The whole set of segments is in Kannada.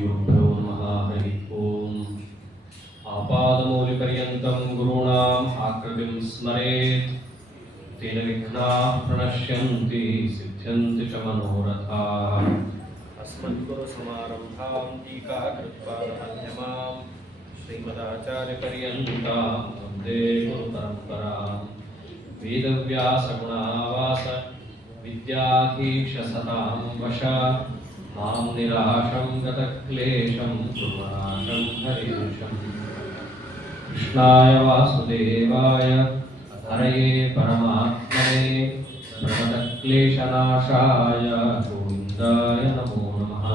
श्रीगुरुभ्यो नमः। हरि ओम्। आपादमौलिपर्यन्तं गुरूणाम् आकृतिं स्मरेत् तेन विघ्नाः प्रणश्यन्ति सिद्ध्यन्ति च मनोरथाः। अस्मद्गुरुसमारम्भां टीकाकृत्पादमध्यमां श्रीमदाचार्यपर्यन्तां वन्दे गुरुपरम्परां। वेदव्यासगुणावास विद्याधीशसतां वश मां निराशं गतक्लेशं कुर्वनाशं हरीशम्। कृष्णाय वासुदेवाय हरये परमात्मने प्रणतक्लेशनाशाय गोविन्दाय नमो नमः।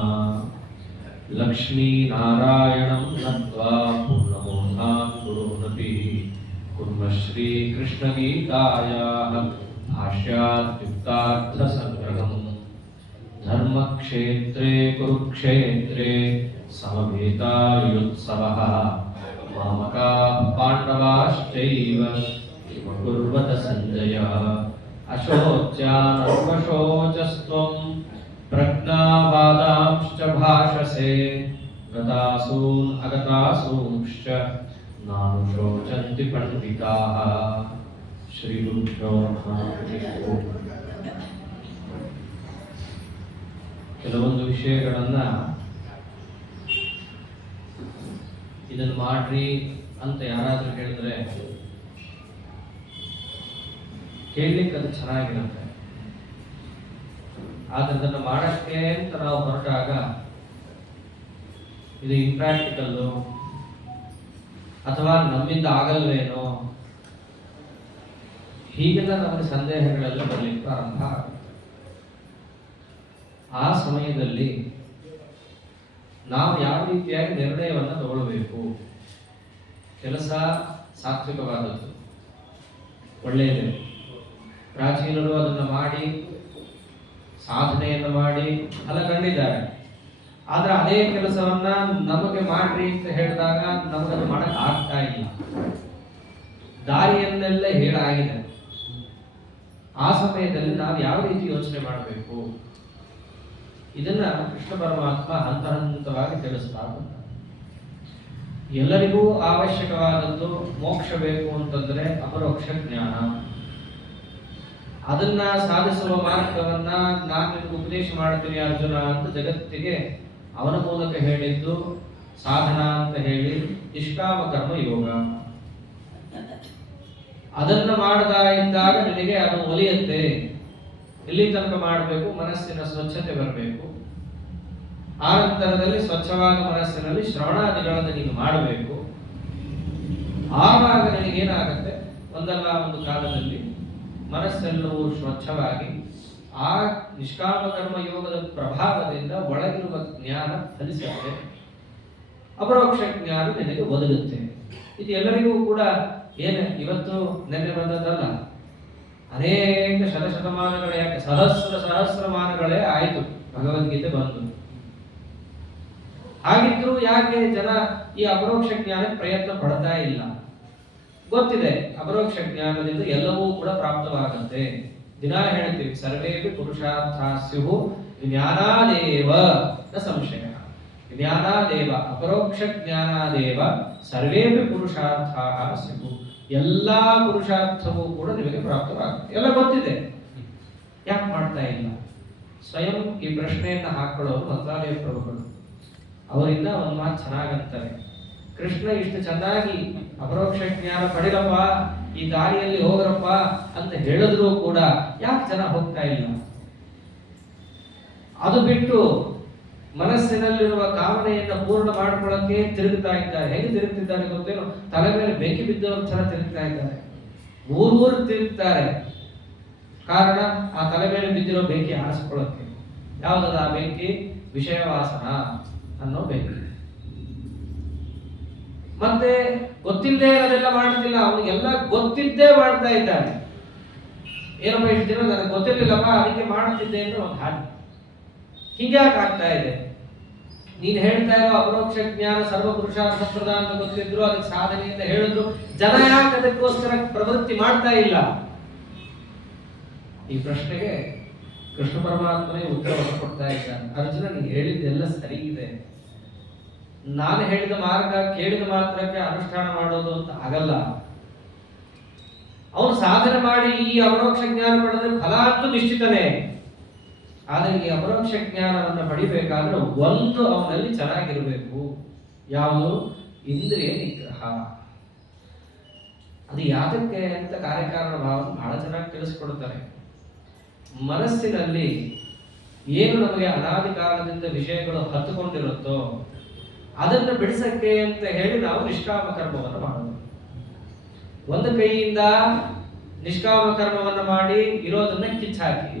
लक्ष्मीनारायणं नत्वा पूर्णबोधान् कुर्वन्नपि कुर्मः श्रीकृष्णगीतायाः भाष्यात्युक्तार्थसङ्ग्रहम्। धर्मक्षेत्रे कुरुक्षेत्रे समवेतायुत्सवः मामकाः पाण्डवाश्चैव किमकुर्वत सञ्जय। अशोच्यानर्वशोचस्त्वं प्रज्ञावादांश्च भाषसे गतासून् अगतासूंश्च नानुशोचन्ति पण्डिताः। श्रीगुरुभ्यो नमः। ಕೆಲವೊಂದು ವಿಷಯಗಳನ್ನ ಇದನ್ನು ಮಾಡ್ರಿ ಅಂತ ಯಾರಾದ್ರೂ ಹೇಳಿದ್ರೆ ಕೇಳಲಿಕ್ಕೆ ಅದು ಚೆನ್ನಾಗಿರುತ್ತೆ. ಆದ್ರೆ ಅದನ್ನು ಮಾಡಕ್ಕೆ ಅಂತ ನಾವು ಹೊರಟಾಗ ಇದು ಇಂಪ್ರಾಕ್ಟಿಕಲ್ಲು ಅಥವಾ ನಮ್ಮಿಂದ ಆಗಲ್ವೇನೋ ಹೀಗೆಲ್ಲ ನಮಗೆ ಸಂದೇಹಗಳೆಲ್ಲ ಬರಲಿಕ್ಕೆ ಪ್ರಾರಂಭ ಆಗುತ್ತೆ. ಆ ಸಮಯದಲ್ಲಿ ನಾವು ಯಾವ ರೀತಿಯಾಗಿ ನಿರ್ಣಯವನ್ನು ತಗೊಳ್ಬೇಕು. ಕೆಲಸ ಸಾತ್ವಿಕವಾದದ್ದು, ಒಳ್ಳೆಯದೇ. ಪ್ರಾಚೀನರು ಅದನ್ನು ಮಾಡಿ ಸಾಧನೆಯನ್ನು ಮಾಡಿ ಫಲ ಕಂಡಿದ್ದಾರೆ. ಆದ್ರೆ ಅದೇ ಕೆಲಸವನ್ನ ನಮಗೆ ಮಾಡ್ರಿ ಅಂತ ಹೇಳಿದಾಗ ನಮಗದು ಮಾಡಕ್ ಆಗ್ತಾ ಇಲ್ಲ. ದಾರಿಯನ್ನೆಲ್ಲ ಹೇಳಾಗಿದೆ. ಆ ಸಮಯದಲ್ಲಿ ನಾವು ಯಾವ ರೀತಿ ಯೋಚನೆ ಮಾಡಬೇಕು ಇದನ್ನ ಕೃಷ್ಣ ಪರಮಾತ್ಮ ಹಂತ ಹಂತವಾಗಿ ತಿಳಿಸ್ತಾ ಬಂದ. ಎಲ್ಲರಿಗೂ ಅವಶ್ಯಕವಾದದ್ದು ಮೋಕ್ಷ ಬೇಕು ಅಂತಂದ್ರೆ ಅಪರೋಕ್ಷ ಜ್ಞಾನ. ಅದನ್ನ ಸಾಧಿಸುವ ಮಾರ್ಗವನ್ನ ನಾನು ನಿಮಗೆ ಉಪದೇಶ ಮಾಡ್ತೀನಿ ಅರ್ಜುನ ಅಂತ ಜಗತ್ತಿಗೆ ಅವನ ಮೂಲಕ ಹೇಳಿದ್ದು ಸಾಧನ ಅಂತ ಹೇಳಿ ನಿಷ್ಕಾಮ ಕರ್ಮ ಯೋಗ. ಅದನ್ನ ಮಾಡದ ಇದ್ದಾಗ ನಿನಗೆ ಅದು ಒಲಿಯುತ್ತೆ. ಎಲ್ಲಿ ತನಕ ಮಾಡಬೇಕು? ಮನಸ್ಸಿನ ಸ್ವಚ್ಛತೆ ಬರಬೇಕು. ಆ ನಂತರದಲ್ಲಿ ಸ್ವಚ್ಛವಾದ ಮನಸ್ಸಿನಲ್ಲಿ ಶ್ರವಣಾದಿಗಳನ್ನು ನೀನು ಮಾಡಬೇಕು. ಆವಾಗ ನಿನಗೇನಾಗತ್ತೆ? ಒಂದಲ್ಲ ಒಂದು ಕಾಲದಲ್ಲಿ ಮನಸ್ಸೆಲ್ಲವೂ ಸ್ವಚ್ಛವಾಗಿ ಆ ನಿಷ್ಕಾಮ ಕರ್ಮ ಯೋಗದ ಪ್ರಭಾವದಿಂದ ಒಳಗಿರುವ ಜ್ಞಾನ ಫಲಿಸುತ್ತೆ. ಅಪರೋಕ್ಷ ಜ್ಞಾನ ನಿನಗೆ ಒದಗುತ್ತೆ. ಇದು ಎಲ್ಲರಿಗೂ ಕೂಡ ಏನು ಇವತ್ತು ನೆನ್ನೆ ಬಂದದ್ದಲ್ಲ. ಅನೇಕ ಶತಶತಮಾನಗಳೇ, ಯಾಕೆ ಸಹಸ್ರಮಾನಗಳೇ ಆಯಿತು ಭಗವದ್ಗೀತೆ ಬಂದು. ಹಾಗಿದ್ರು ಯಾಕೆ ಜನ ಈ ಅಪರೋಕ್ಷ ಜ್ಞಾನಕ್ಕೆ ಪ್ರಯತ್ನ ಪಡ್ತಾ ಇಲ್ಲ? ಗೊತ್ತಿದೆ, ಅಪರೋಕ್ಷ ಜ್ಞಾನದಿಂದ ಎಲ್ಲವೂ ಕೂಡ ಪ್ರಾಪ್ತವಾಗುತ್ತೆ. ದಿನ ಹೇಳ್ತೀವಿ, ಸರ್ವೇಪಿ ಪುರುಷಾರ್ಥ ಸ್ಯುಃ ಜ್ಞಾನಾದೇವ ನ ಸಂಶಯ. ಜ್ಞಾನಾದೇವ, ಅಪರೋಕ್ಷ ಜ್ಞಾನಾದೇವ ಸರ್ವೇಪಿ ಪುರುಷಾರ್ಥಾಃ ಸ್ಯುಃ. ಎಲ್ಲಾ ಪುರುಷಾರ್ಥವೂ ಕೂಡ ನಿಮಗೆ ಪ್ರಾಪ್ತವಾಗುತ್ತೆ. ಎಲ್ಲ ಗೊತ್ತಿದೆ, ಯಾಕೆ ಮಾಡ್ತಾ ಇಲ್ಲ? ಸ್ವಯಂ ಈ ಪ್ರಶ್ನೆಯನ್ನ ಹಾಕೊಳ್ಳೋರು ಮಂತ್ರಾಲಯ ಪ್ರಭುಗಳು. ಅವರಿಂದ ಒಂದು ಮಾತು ಚೆನ್ನಾಗಂತಾರೆ, ಕೃಷ್ಣ ಇಷ್ಟು ಚೆನ್ನಾಗಿ ಅಪರೋಕ್ಷ ಜ್ಞಾನ ಪಡೆಯಪ್ಪ, ಈ ದಾರಿಯಲ್ಲಿ ಹೋಗ್ರಪ್ಪ ಅಂತ ಹೇಳಿದ್ರು ಕೂಡ ಯಾಕೆ ಜನ ಹೋಗ್ತಾ ಇಲ್ಲ? ಅದು ಬಿಟ್ಟು ಮನಸ್ಸಿನಲ್ಲಿರುವ ಕಾಮನೆಯನ್ನ ಪೂರ್ಣ ಮಾಡ್ಕೊಳ್ಳಕ್ಕೆ ತಿರುಗುತ್ತಾ ಇದ್ದಾರೆ. ಹೇಗೆ ತಿರುಗ್ತಿದ್ದಾರೆ ಗೊತ್ತೇನೋ? ತಲೆ ಮೇಲೆ ಬೆಂಕಿ ಬಿದ್ದವ್ರ ಥರ ತಿರುಗ್ತಾ ಇದ್ದಾರೆ. ಊರು ತಿರುಗ್ತಾರೆ. ಕಾರಣ ಆ ತಲೆ ಮೇಲೆ ಬಿದ್ದಿರೋ ಬೆಂಕಿ ಆರಿಸ್ಕೊಳ್ಳಕ್ಕೆ. ಯಾವುದದ ಆ ಬೆಂಕಿ? ವಿಷಯ ವಾಸನ ಅನ್ನೋ ಬೆಂಕಿ. ಮತ್ತೆ ಗೊತ್ತಿಲ್ಲದೆ ಅದೆಲ್ಲ ಮಾಡ್ತಿಲ್ಲ, ಅವನಿಗೆಲ್ಲ ಗೊತ್ತಿದ್ದೇ ಮಾಡ್ತಾ ಇದ್ದಾನೆ. ಏನಪ್ಪ ಇಷ್ಟು ದಿನ ನನಗೆ ಗೊತ್ತಿರ್ಲಿಲ್ಲಪ್ಪ ಅದಕ್ಕೆ ಮಾಡ್ತಿದ್ದೆ ಅಂತ ಒಂದು ಹಾಡು. ಹೀಗ್ಯಾಕೆ ಆಗ್ತಾ ಇದೆ? ನೀನು ಹೇಳ್ತಾ ಇರೋ ಅಪರೋಕ್ಷ ಜ್ಞಾನ ಸರ್ವ ಪುರುಷಾರ್ಥ ಪ್ರಧಾನ ಅಂತ ಗೊತ್ತಿದ್ರು, ಅದಕ್ಕೆ ಸಾಧನೆಯಿಂದ ಹೇಳಿದ್ರು, ಜನ ಯಾಕೆ ಅದಕ್ಕೋಸ್ಕರ ಪ್ರವೃತ್ತಿ ಮಾಡ್ತಾ ಇಲ್ಲ? ಈ ಪ್ರಶ್ನೆಗೆ ಕೃಷ್ಣ ಪರಮಾತ್ಮನೇ ಉತ್ತರವನ್ನು ಕೊಡ್ತಾ ಇದ್ದಾನೆ. ಅರ್ಜುನ, ನೀನು ಹೇಳಿದ್ದೆಲ್ಲ ಸರಿ ಇದೆ, ನಾನು ಹೇಳಿದ ಮಾರ್ಗ ಕೇಳಿದ ಮಾತ್ರಕ್ಕೆ ಅನುಷ್ಠಾನ ಮಾಡೋದು ಅಂತ ಆಗಲ್ಲ. ಅವನು ಸಾಧನೆ ಮಾಡಿ ಈ ಅಪರೋಕ್ಷ ಜ್ಞಾನ ಪಡೆದ್ರೆ ಫಲ ಅಂತೂ ನಿಶ್ಚಿತನೇ. ಆದರೆ ಈ ಅಪರೋಕ್ಷ ಜ್ಞಾನವನ್ನು ಪಡಿಬೇಕಾದ್ರೆ ಒಂದು ಅವನಲ್ಲಿ ಚೆನ್ನಾಗಿರಬೇಕು. ಯಾವುದು? ಇಂದ್ರಿಯ ನಿಗ್ರಹ. ಅದು ಯಾತಕ್ಕೆ ಅಂತ ಕಾರ್ಯಕಾರಣ ಭಾವ ಬಹಳ ಚೆನ್ನಾಗಿ ತಿಳಿಸ್ಕೊಡ್ತಾರೆ. ಮನಸ್ಸಿನಲ್ಲಿ ಏನು ನಮಗೆ ಅನಾದಿ ಕಾಲದಿಂದ ವಿಷಯಗಳು ಹತ್ತುಕೊಂಡಿರುತ್ತೋ ಅದನ್ನು ಬಿಡಿಸಕ್ಕೆ ಅಂತ ಹೇಳಿ ನಾವು ನಿಷ್ಕಾಮ ಕರ್ಮವನ್ನು ಮಾಡೋದು. ಒಂದು ಕೈಯಿಂದ ನಿಷ್ಕಾಮ ಕರ್ಮವನ್ನು ಮಾಡಿ ಇರೋದನ್ನ ಕಿಚ್ಚಾಕಿ,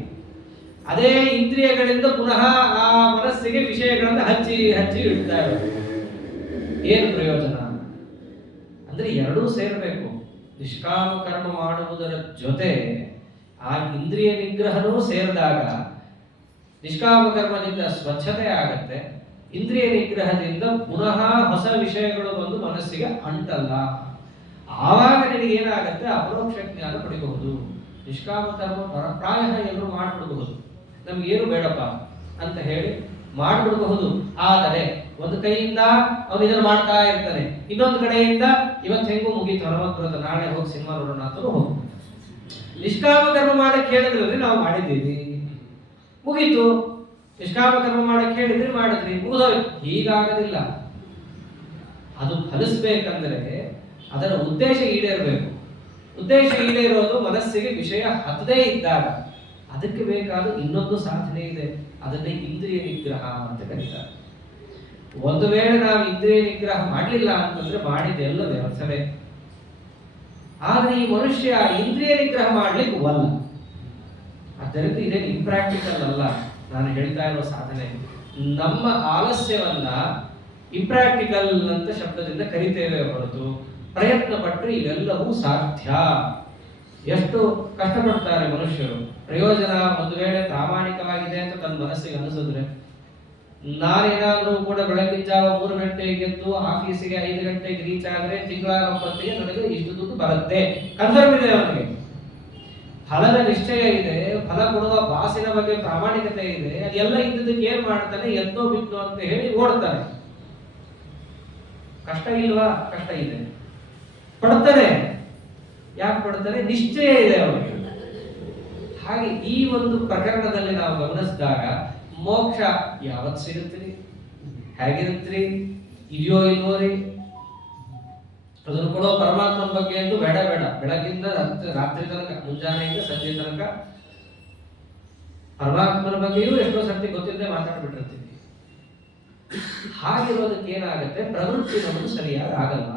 ಅದೇ ಇಂದ್ರಿಯಗಳಿಂದ ಪುನಃ ಆ ಮನಸ್ಸಿಗೆ ವಿಷಯಗಳನ್ನು ಹಚ್ಚಿ ಹಚ್ಚಿ ಇಡ್ತಾರೆ. ಏನು ಪ್ರಯೋಜನ? ಅಂದ್ರೆ ಎರಡೂ ಸೇರಬೇಕು. ನಿಷ್ಕಾಮ ಕರ್ಮ ಮಾಡುವುದರ ಜೊತೆ ಆ ಇಂದ್ರಿಯ ನಿಗ್ರಹನೂ ಸೇರಿದಾಗ ನಿಷ್ಕಾಮ ಕರ್ಮದಿಂದ ಸ್ವಚ್ಛತೆ ಆಗತ್ತೆ. ಇಂದ್ರಿಯ ನಿಗ್ರಹದಿಂದ ಪುನಃ ಹೊಸ ವಿಷಯಗಳು ಬಂದು ಮನಸ್ಸಿಗೆ ಅಂಟಲ್ಲ. ಆವಾಗ ನಿನಗೆ ಏನಾಗತ್ತೆ? ಅಪರೋಕ್ಷ ಜ್ಞಾನ ಪಡಿಬಹುದು. ನಿಷ್ಕಾಮ ಕರ್ಮ ಪ್ರಾಯ ಎಲ್ಲರೂ ಮಾಡ್ಬಿಡಬಹುದು, ನಮ್ಗೇನು ಬೇಡಪ್ಪ ಅಂತ ಹೇಳಿ ಮಾಡ್ಬಿಡಬಹುದು. ಆದರೆ ಒಂದು ಕೈಯಿಂದ ಅವನು ಇದನ್ನು ಮಾಡ್ತಾ ಇರ್ತಾನೆ, ಇನ್ನೊಂದು ಕಡೆಯಿಂದ ಇವತ್ತು ಹೆಂಗೂ ಮುಗೀತು, ಹನುಮಂತ ನಾಳೆ ಹೋಗಿ ಸಿನಿಮಾ ನೋಡೋಣ ಅಂತ ಹೋಗ್ಬೋದು. ನಿಷ್ಕಾಮ ಕರ್ಮ ಮಾಡಕ್ಕೆ ಹೇಳಿದ್ರಲ್ಲಿ ನಾವು ಮಾಡಿದ್ದೀವಿ, ಮುಗೀತು. ನಿಷ್ಕಾಮ ಕರ್ಮ ಮಾಡಕ್ಕೆ ಹೇಳಿದ್ರಿ, ಮಾಡಿದ್ರಿ, ಮುಗಿದೋಯ್ತು. ಹೀಗಾಗೋದಿಲ್ಲ. ಅದು ಫಲಿಸ್ಬೇಕಂದ್ರೆ ಅದರ ಉದ್ದೇಶ ಈಡೇರಬೇಕು. ಉದ್ದೇಶ ಈಡೇರೋದು ಮನಸ್ಸಿಗೆ ವಿಷಯ ಹತ್ತದೇ ಇದ್ದಾಗ. ಅದಕ್ಕೆ ಬೇಕಾದ ಇನ್ನೊಂದು ಸಾಧನೆ ಇದೆ, ಅದನ್ನೇ ಇಂದ್ರಿಯ ನಿಗ್ರಹ ಅಂತ ಕರೀತಾರೆ. ಒಂದು ವೇಳೆ ನಾವು ಇಂದ್ರಿಯ ನಿಗ್ರಹ ಮಾಡಲಿಲ್ಲ ಅಂತಂದ್ರೆ ಮಾಡಿದೆಲ್ಲ ವ್ಯವಸ್ಥೆ. ಆದ್ರೆ ಈ ಮನುಷ್ಯ ಇಂದ್ರಿಯ ನಿಗ್ರಹ ಮಾಡ್ಲಿಕ್ಕೆ ಒಲ್ಲ. ಆದ್ದರಿಂದ ಇದೇನು ಇಂಪ್ರಾಕ್ಟಿಕಲ್ ಅಲ್ಲ ನಾನು ಹೇಳ್ತಾ ಇರೋ ಸಾಧನೆ. ನಮ್ಮ ಆಲಸ್ಯವನ್ನ ಇಂಪ್ರಾಕ್ಟಿಕಲ್ ಅಂತ ಶಬ್ದದಿಂದ ಕರಿತೇವೆ ಹೊರತು ಪ್ರಯತ್ನ ಪಟ್ಟರೆ ಇವೆಲ್ಲವೂ ಸಾಧ್ಯ. ಎಷ್ಟು ಕಷ್ಟಪಡ್ತಾರೆ ಮನುಷ್ಯರು. ಪ್ರಯೋಜನ ಒಂದು ವೇಳೆ ಪ್ರಾಮಾಣಿಕವಾಗಿದೆ ಅಂತ ತನ್ನ ಮನಸ್ಸಿಗೆ ಅನಿಸಿದ್ರೆ, ನಾನೇನಾದ್ರೂ ಕೂಡ ಬೆಳಗಿನ ಜಾವ 3 ಗಂಟೆಗೆ ಎದ್ದು ಆಫೀಸಿಗೆ 5 ಗಂಟೆಗೆ ರೀಚ್ ಆದ್ರೆ ತಿಂಗಳ 9ಗೆ ನನಗೆ ಇಷ್ಟು ದುಡ್ಡು ಬರುತ್ತೆ, ಕನ್ಫರ್ಮ್ ಇದೆ ಅವನಿಗೆ. ಫಲದ ನಿಶ್ಚಯ ಇದೆ, ಫಲ ಕೊಡುವ ಬಾಸಿನ ಬಗ್ಗೆ ಪ್ರಾಮಾಣಿಕತೆ ಇದೆ. ಅದೆಲ್ಲ ಇದ್ದದಕ್ಕೆ ಏನ್ ಮಾಡ್ತಾನೆ? ಎದ್ದೋ ಬಿದ್ದೋ ಅಂತ ಹೇಳಿ ಓಡ್ತಾನೆ. ಕಷ್ಟ ಇಲ್ವಾ? ಕಷ್ಟ ಇದೆ, ಪಡ್ತಾನೆ. ಯಾಕೆ ಪಡ್ತಾನೆ? ನಿಶ್ಚಯ ಇದೆ ಅವನಿಗೆ. ಹಾಗೆ ಈ ಒಂದು ಪ್ರಕರಣದಲ್ಲಿ ನಾವು ಗಮನಿಸಿದಾಗ ಮೋಕ್ಷ ಯಾವತ್ತು ಸಿಗುತ್ತೀರಿ, ಹೇಗಿರುತ್ತೀರಿ, ಇದೆಯೋ ಇಲ್ವೋ ರೀ, ಅದನ್ನು ಕೊಡೋ ಪರಮಾತ್ಮನ ಬಗ್ಗೆ ಅಂತೂ ಬೇಡ ಬೇಡ. ಬೆಳಗಿಂದ ರಾತ್ರಿ ತನಕ, ಮುಂಜಾನೆಯಿಂದ ಸಂಜೆ ತನಕ ಪರಮಾತ್ಮನ ಬಗ್ಗೆಯೂ ಎಷ್ಟೋ ಸರ್ತಿ ಗೊತ್ತಿಲ್ಲದೆ ಮಾತಾಡ್ಬಿಟ್ಟಿರ್ತೀವಿ. ಹಾಗಿರೋದಕ್ಕೆ ಏನಾಗುತ್ತೆ? ಪ್ರವೃತ್ತಿ ನಮಗೆ ಸರಿಯಾಗಿ ಆಗಲ್ಲ.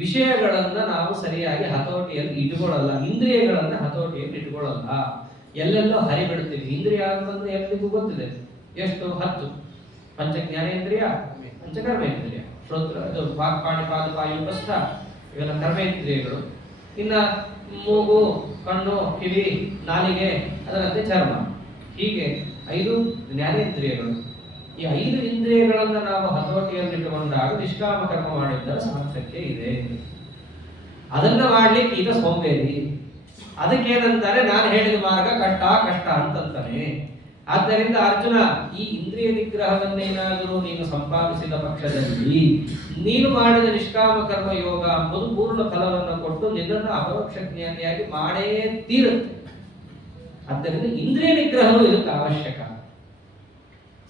ವಿಷಯಗಳನ್ನ ನಾವು ಸರಿಯಾಗಿ ಹತೋಟಿಯಲ್ಲಿ ಇಟ್ಕೊಳ್ಳಲ್ಲ, ಇಂದ್ರಿಯಗಳನ್ನ ಹತೋಟಿಯಲ್ಲಿ ಇಟ್ಕೊಳ್ಳಲ್ಲ. ಎಲ್ಲೆಲ್ಲೋ ಹರಿಬಿಡ್ತೀವಿ. ಇಂದ್ರಿಯ ಅಂತಂದ್ರೆ ಎಲ್ಲಿಗೂ ಗೊತ್ತಿದೆ, ಎಷ್ಟು? 10. ಪಂಚ ಜ್ಞಾನೇಂದ್ರಿಯ, ಪಂಚ ಕರ್ಮೇಂದ್ರಿಯ, ಶ್ರೋತ್ರ, ವಾಕ್, ಪಾಣಿ, ಪಾದ, ಪಾಯು, ಉಪಸ್ಥ, ಇವೆಲ್ಲ ಕರ್ಮೇಂದ್ರಿಯಗಳು. ಇನ್ನ ಮೂಗು, ಕಣ್ಣು, ಕಿವಿ, ನಾಲಿಗೆ, ಅದರಂತೆ ಚರ್ಮ, ಹೀಗೆ 5 ಜ್ಞಾನೇಂದ್ರಿಯಗಳು. ಈ 5 ಇಂದ್ರಿಯಗಳನ್ನ ನಾವು ಹತೋಟಿಯಲ್ಲಿಟ್ಟುಕೊಂಡಾಗ ನಿಷ್ಕಾಮ ಕರ್ಮ ಮಾಡಿದ್ದರ ಸಾರ್ಥಕ್ಯ ಇದೆ. ಅದನ್ನ ಮಾಡ್ಲಿಕ್ಕೆ ಈಗ ಸೋಂಬೇರಿ. ಅದಕ್ಕೇನಂತಾರೆ? ನಾನು ಹೇಳಿದ ಮಾರ್ಗ ಕಷ್ಟ ಕಷ್ಟ ಅಂತಂತಾನೆ. ಆದ್ದರಿಂದ ಅರ್ಜುನ, ಈ ಇಂದ್ರಿಯ ನಿಗ್ರಹವನ್ನೇನಾದರೂ ನೀನು ಸಂಪಾದಿಸಿದ ಪಕ್ಷದಲ್ಲಿ ನೀನು ಮಾಡಿದ ನಿಷ್ಕಾಮ ಕರ್ಮ ಯೋಗ ಎಂಬುದು ಪೂರ್ಣ ಫಲವನ್ನು ಕೊಟ್ಟು ನಿನ್ನನ್ನು ಅಪರೋಕ್ಷ ಜ್ಞಾನಿಯಾಗಿ ಮಾಡೇ ತೀರುತ್ತೆ. ಆದ್ದರಿಂದ ಇಂದ್ರಿಯ ನಿಗ್ರಹವು ಇದಕ್ಕೆ ಅವಶ್ಯಕ.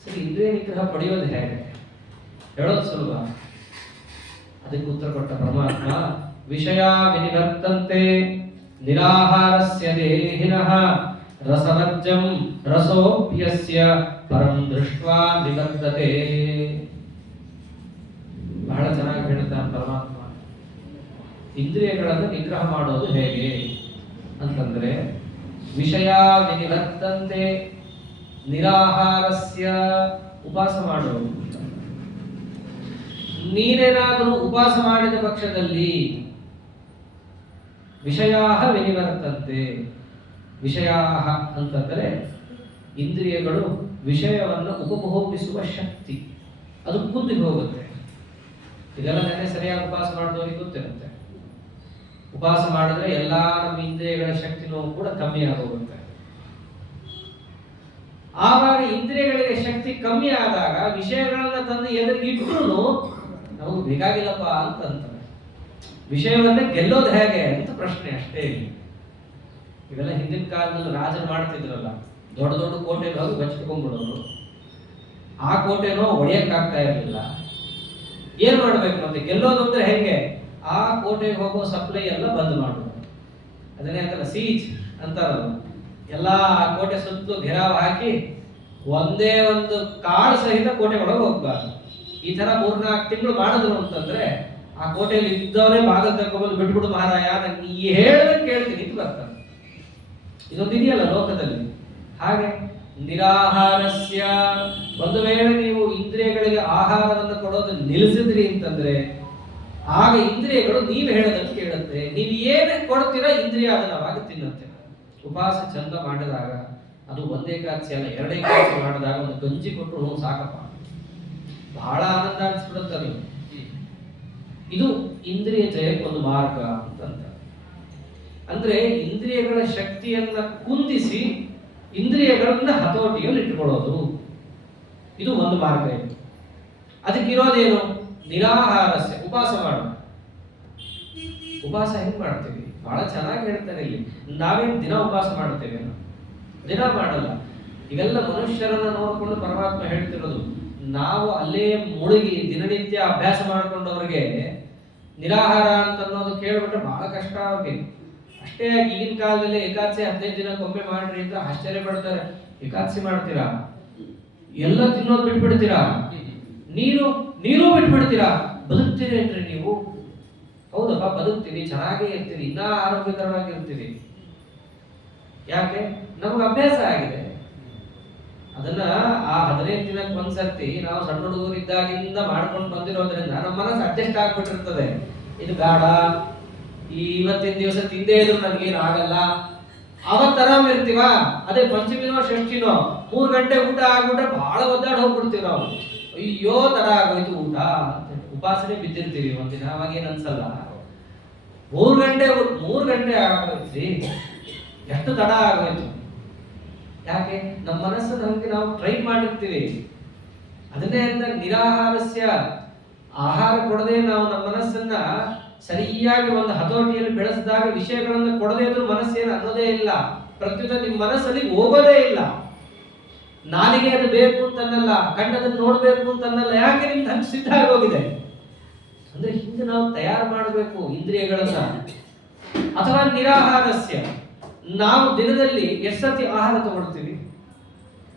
ಸರಿ, ಇಂದ್ರಿಯ ನಿಗ್ರಹ ಪಡೆಯೋದು ಹೇಗೆ? ಹೇಳೋದು ಸುಲಭ. ಅದಕ್ಕೆ ಉತ್ತರ ಕೊಟ್ಟ ಪರಮಾತ್ಮ, ವಿಷಯ ವಿನಿವರ್ತಂತೆ ನಿರಾಹಾರಸ್ಯ ದೇಹಿನಃ ರಸವರ್ಜಂ ರಸೋಪ್ಯಸ್ಯ ಪರಂ ದೃಷ್ಟ್ವಾ ನಿವರ್ತತೆ. ಬಹಳ ಚೆನ್ನಾಗಿ ಹೇಳ್ತಾನೆ ಪರಮಾತ್ಮ. ಇಂದ್ರಿಯಗಳನ್ನು ನಿಗ್ರಹ ಮಾಡೋದು ಹೇಗೆ ಅಂತಂದ್ರೆ, ವಿಷಯ ವಿನಿವರ್ತಂತೆ ನಿರಾಹಾರಸ್ಯ, ಉಪವಾಸ ಮಾಡೋದು. ನೀನೇನಾದರೂ ಉಪವಾಸ ಮಾಡಿದ ಪಕ್ಷದಲ್ಲಿ ವಿಷಯಾಹ ವಿನಿವರ್ತಂತೆ. ವಿಷಯಾಹ ಅಂತಂದರೆ ಇಂದ್ರಿಯಗಳು ವಿಷಯವನ್ನು ಉಪಭೋಗಿಸುವ ಶಕ್ತಿ, ಅದು ಕುಂದಿ ಹೋಗುತ್ತೆ. ಇದೆಲ್ಲ ನೆನೆ ಸರಿಯಾಗಿ ಉಪವಾಸ ಮಾಡಿದವರಿಗೆ ಗೊತ್ತಿರುತ್ತೆ. ಉಪವಾಸ ಮಾಡಿದ್ರೆ ಎಲ್ಲಾ ನಮ್ಮ ಇಂದ್ರಿಯಗಳ ಶಕ್ತಿನೂ ಕೂಡ ಕಮ್ಮಿ ಆಗೋಗುತ್ತೆ. ಆವಾಗ ಇಂದ್ರಿಯಗಳಿಗೆ ಶಕ್ತಿ ಕಮ್ಮಿ ಆದಾಗ ವಿಷಯಗಳನ್ನ ತಂದು ಎದುರಿಗಿಟ್ರು ನಮಗೆ ಬೇಕಾಗಿಲ್ಲಪ್ಪ ಅಂತ ಅಂತಾರೆ. ವಿಷಯವನ್ನೇ ಗೆಲ್ಲೋದು ಹೇಗೆ ಅಂತ ಪ್ರಶ್ನೆ ಅಷ್ಟೇ. ಇವೆಲ್ಲ ಹಿಂದಿನ ಕಾಲದಲ್ಲಿ ರಾಜರು ಮಾಡ್ತಿದ್ರಲ್ಲ, ದೊಡ್ಡ ದೊಡ್ಡ ಕೋಟೆಗೆ ಹೋಗಿ ಬಚ್ಕೊಂಡ್ಬಿಡೋರು. ಆ ಕೋಟೆನೋ ಒಡೆಯಕ್ಕಾಗ್ತಾ ಇರಲಿಲ್ಲ. ಏನ್ ಮಾಡ್ಬೇಕು ಮತ್ತೆ ಗೆಲ್ಲೋದು ಅಂದ್ರೆ ಹೆಂಗೆ? ಆ ಕೋಟೆಗೆ ಹೋಗೋ ಸಪ್ಲೈ ಎಲ್ಲ ಬಂದ್ ಮಾಡೋದು. ಅದನ್ನೇ ಅಂತಾರ ಸೀಜ್ ಅಂತಾರಲ್ಲ. ಎಲ್ಲ ಆ ಕೋಟೆ ಸುತ್ತಲೂ ಘೆರಾವ್ ಹಾಕಿ ಒಂದೇ ಒಂದು ಕಾಳು ಸಹಿತ ಕೋಟೆ ಒಳಗೆ ಹೋಗ್ಬಾರ್ದು. ಈ ತರ 3-4 ತಿಂಗಳು ಮಾಡಿದ್ರು ಅಂತಂದ್ರೆ ಆ ಕೋಟೆಯಲ್ಲಿ ಇದ್ದವರೇ ಬಾಗಿಲು ತಗೊಂಡು ಬಿಟ್ಬಿಡು ಮಹಾರಾಯ, ನಾನು ಈ ಹೇಳ್ದಂಗೆ ಕೇಳ್ತೀನಿ ಅಂತ ಬರ್ತಾರೆ. ಇದೊಂದು ಇದೆಯಲ್ಲ ಲೋಕದಲ್ಲಿ. ಹಾಗೆ ನಿರಾಹಾರಸ್ಯ, ಒಂದು ವೇಳೆ ನೀವು ಇಂದ್ರಿಯಗಳಿಗೆ ಆಹಾರವನ್ನು ಕೊಡೋದು ನಿಲ್ಲಿಸಿದ್ರಿ ಅಂತಂದ್ರೆ ಆಗ ಇಂದ್ರಿಯಗಳು ನೀವು ಹೇಳೋದನ್ನು ಕೇಳುತ್ತೆ. ನೀವು ಏನು ಕೊಡ್ತೀರಾ ಇಂದ್ರಿಯ ಅದನ್ನ ಅವಾಗ ತಿನ್ನುತ್ತೆ. ಉಪವಾಸ ಚಂದ ಮಾಡಿದಾಗ, ಅದು ಒಂದೇ ಏಕಾದಶಿ ಅಲ್ಲ 2 ಏಕಾದಶಿ ಮಾಡಿದಾಗ ಒಂದು ಗಂಜಿ ಕೊಟ್ಟರು ಸಾಕಪ್ಪ, ಬಹಳ ಆನಂದ ಅನಿಸ್ಬಿಡುತ್ತೆ. ಇದು ಇಂದ್ರಿಯ ಜಯಕ್ಕೆ ಒಂದು ಮಾರ್ಗ ಅಂತ. ಅಂದ್ರೆ ಇಂದ್ರಿಯಗಳ ಶಕ್ತಿಯನ್ನ ಕುಂದಿಸಿ ಇಂದ್ರಿಯಗಳನ್ನ ಹತೋಟಿಯಲ್ಲಿ ಇಟ್ಕೊಳ್ಳೋದು, ಇದು ಒಂದು ಮಾರ್ಗ ಇದೆ. ಅದಕ್ಕಿರೋದೇನು? ನಿರಾಹಾರಸ್ಯ, ಉಪವಾಸ ಮಾಡೋದು. ಉಪವಾಸ ಹೆಂಗ್ ಮಾಡ್ತೀವಿ? ಬಹಳ ಚೆನ್ನಾಗಿ ಹೇಳ್ತಾರೆ ಇಲ್ಲಿ. ನಾವೇನು ದಿನ ಉಪವಾಸ ಮಾಡ್ತೇವೆ? ದಿನ ಮಾಡಲ್ಲ. ಇವೆಲ್ಲ ಮನುಷ್ಯರನ್ನ ನೋಡಿಕೊಂಡು ಪರಮಾತ್ಮ ಹೇಳ್ತಿರೋದು. ನಾವು ಅಲ್ಲೇ ಮುಳುಗಿ ದಿನನಿತ್ಯ ಅಭ್ಯಾಸ ಮಾಡ್ಕೊಂಡವ್ರಿಗೆ ನಿರಾಹಾರ ಅಂತ ಅನ್ನೋದು ಕೇಳ್ಬಿಟ್ರೆ ಬಹಳ ಕಷ್ಟ ಅವ್ರಿಗೆ. ಅಷ್ಟೇ ಈಗಿನ ಕಾಲದಲ್ಲಿ ಏಕಾದಶಿ 15 ದಿನಕ್ಕೊಮ್ಮೆ ಮಾಡ್ರಿ ಅಂತ ಆಶ್ಚರ್ಯ ಪಡ್ತಾರೆ. ಏಕಾದಶಿ ಮಾಡ್ತೀರಾ? ಎಲ್ಲ ತಿನ್ನೋದು ಬಿಟ್ಬಿಡ್ತೀರಾ? ನೀರು ಬಿಟ್ಬಿಡ್ತೀರಾ? ಬದುಕ್ತೀರೇನ್ರಿ ನೀವು? ಹೌದಪ್ಪ, ಬದುಕ್ತೀವಿ, ಚೆನ್ನಾಗೇ ಇರ್ತೀವಿ, ಇನ್ನೂ ಆರೋಗ್ಯಕರವಾಗಿರ್ತೀವಿ. ಯಾಕೆ? ನಮ್ಗೆ ಅಭ್ಯಾಸ ಆಗಿದೆ. ಅದನ್ನ ಆ 15 ದಿನಕ್ಕೆ ಒಂದ್ಸರ್ತಿ ನಾವು ಸಣ್ಣ ಹುಡುಗರು ಇದ್ದಾಗಿಂದ ಮಾಡ್ಕೊಂಡು ಬಂದಿರೋದ್ರಿಂದ ನಮ್ಮ ಮನಸ್ಸು ಅಡ್ಜಸ್ಟ್ ಆಗ್ಬಿಟ್ಟಿರ್ತದೆ. ಇದು ಬೇಡ, ಇವತ್ತಿನ ದಿವಸ ತಿಂದೇ ಇದ್ರು ನನ್ಗೇನು ಆಗಲ್ಲ, ಅವತ್ತು ಆರಾಮ್ ಇರ್ತೀವ. ಅದೇ ಪಂಚಮಿನೋ ಷಷ್ಠಿನೋ 3 ಗಂಟೆ ಊಟ ಆಗ್ಬಿಟ್ರೆ ಬಹಳ ಒದ್ದಾಡ್ ಹೋಗ್ಬಿಡ್ತೀವಿ ನಾವು. ಅಯ್ಯೋ ತಡ ಆಗೋಯ್ತು ಊಟ, ಉಪವಾಸನೆ ಬಿದ್ದಿರ್ತೀವಿ ಒಂದಿನ, ಅವಾಗ ಏನ್ ಅನ್ಸಲ್ಲ. 3 ಗಂಟೆ ಆಗೋಯ್ತು, ಎಷ್ಟು ತಡ ಆಗೋಯ್ತು. ಯಾಕೆ? ನಮ್ಮ ಮನಸ್ಸು ನಮ್ಗೆ ನಾವು ಟ್ರೈನ್ ಮಾಡಿರ್ತೀವಿ. ಅದನ್ನೇ ಅಂತ ನಿರಾಹಾರಸ್ಯ, ಆಹಾರ ಕೊಡದೆ ನಾವು ನಮ್ಮ ಮನಸ್ಸನ್ನ ಸರಿಯಾಗಿ ಒಂದು ಹತೋಟಿಯಲ್ಲಿ ಬೆಳೆಸಿದಾಗ ವಿಷಯಗಳನ್ನು ಕೊಡದೇ ಇದ್ರೂ ಮನಸ್ಸೇನು ಅನ್ನೋದೇ ಇಲ್ಲ. ಪ್ರತ್ಯುತ ನಿಮ್ಮ ಮನಸ್ಸಲ್ಲಿ ಹೋಗೋದೇ ಇಲ್ಲ. ನಾಲಿಗೆ ಅದು ಬೇಕು ಅಂತನ್ನಲ್ಲ, ಕಣ್ಣದನ್ನು ನೋಡ್ಬೇಕು ಅಂತನ್ನಲ್ಲ. ಯಾಕೆ ನಿಮ್ಗೆ ಹಂಗೆ ಸಿದ್ಧ ಆಗೋಗಿದೆ ಅಂದ್ರೆ ಹಿಂದೆ ನಾವು ತಯಾರು ಮಾಡಬೇಕು ಇಂದ್ರಿಯಗಳನ್ನ. ಅಥವಾ ನಿರಾಹಾರಸ್ಯ, ನಾವು ದಿನದಲ್ಲಿ ಎಷ್ಟು ಸತಿ ಆಹಾರ ತಗೊಳ್ತೀವಿ?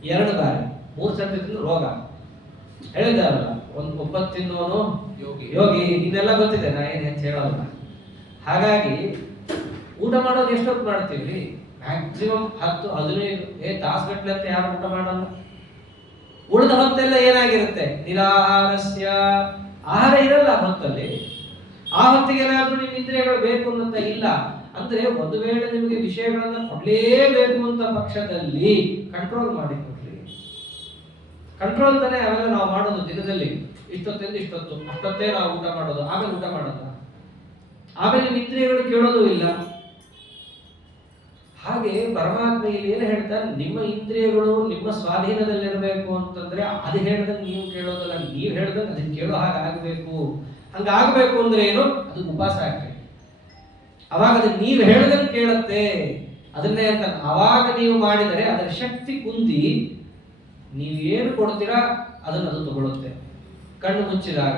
2 ಬಾರಿ, 3 ಸತಿ ತಿಂದು ರೋಗ. ಹೇಳಿದಾರಲ್ಲ, ಒಬ್ಬತ್ತು ತಿನ್ನೋನು ಯೋಗಿ, ಇದೆಲ್ಲ ಗೊತ್ತಿದೆ, ನಾ ಏನು ಹೆಚ್ಚು ಹೇಳೋಲ್ಲ. ಹಾಗಾಗಿ ಊಟ ಮಾಡೋದು ಎಷ್ಟೊತ್ತು ಮಾಡ್ತೀವಿ? ಮ್ಯಾಕ್ಸಿಮಮ್ 10-15 ತಾಸುಗಟ್ಟಲೆ ಅಂತ ಯಾರು ಊಟ ಮಾಡಲ್ಲ. ಉಳಿದ ಹೊತ್ತೆಲ್ಲ ಏನಾಗಿರುತ್ತೆ? ನಿರಾಹಾರಸ್ಯ, ಆಹಾರ ಇರಲ್ಲ ಹೊತ್ತಲ್ಲಿ. ಆ ಹೊತ್ತಿಗೆ ಏನಾದ್ರೂ ನಿಮ್ಮ ಇಂದ್ರಿಯಗಳು ಬೇಕು ಅನ್ನಂತ ಇಲ್ಲ ಅಂದ್ರೆ, ಒಂದು ವೇಳೆ ನಿಮಗೆ ವಿಷಯಗಳನ್ನ ಕೊಡ್ಲೇಬೇಕು ಅಂತ ಪಕ್ಷದಲ್ಲಿ ಕಂಟ್ರೋಲ್ ಮಾಡಿಕೊಡ್ರಿ. ಕಂಟ್ರೋಲ್ ತಾನೇ ಅವೆಲ್ಲ ನಾವು ಮಾಡೋದು. ದಿನದಲ್ಲಿ ಇಷ್ಟೊತ್ತಿಂದ ಇಷ್ಟೊತ್ತು, ಅಷ್ಟೊತ್ತೇ ನಾವು ಊಟ ಮಾಡೋದು, ಆಮೇಲೆ ಊಟ ಮಾಡೋದು, ಆಮೇಲೆ ನಿಮ್ಮ ಇಂದ್ರಿಯಗಳು ಕೇಳೋದು ಇಲ್ಲ. ಹಾಗೆ ಪರಮಾತ್ಮ ಇಲ್ಲಿ ಏನು ಹೇಳ್ತಾರೆ? ನಿಮ್ಮ ಇಂದ್ರಿಯಗಳು ನಿಮ್ಮ ಸ್ವಾಧೀನದಲ್ಲಿರಬೇಕು ಅಂತಂದ್ರೆ ಅದು ಹೇಳ್ದಂಗೆ ನೀವು ಕೇಳೋದಲ್ಲ, ನೀವು ಹೇಳ್ದಂಗೆ ಅದನ್ನ ಕೇಳೋ ಹಾಗಾಗಬೇಕು. ಹಂಗಾಗಬೇಕು ಅಂದ್ರೆ ಏನು? ಅದು ಉಪವಾಸ ಆಗ್ತದೆ. ಅವಾಗ ಅದನ್ನ ನೀವು ಹೇಳ್ದಂಗೆ ಕೇಳುತ್ತೆ. ಅದನ್ನೇ ಅಂತ ಅವಾಗ ನೀವು ಮಾಡಿದರೆ ಅದರ ಶಕ್ತಿ ಕುಂದಿ ನೀವು ಏನು ಕೊಡ್ತೀರಾ ಅದನ್ನು ಅದು ತಗೊಳುತ್ತೆ. ಕಣ್ಣು ಮುಚ್ಚಿದಾಗ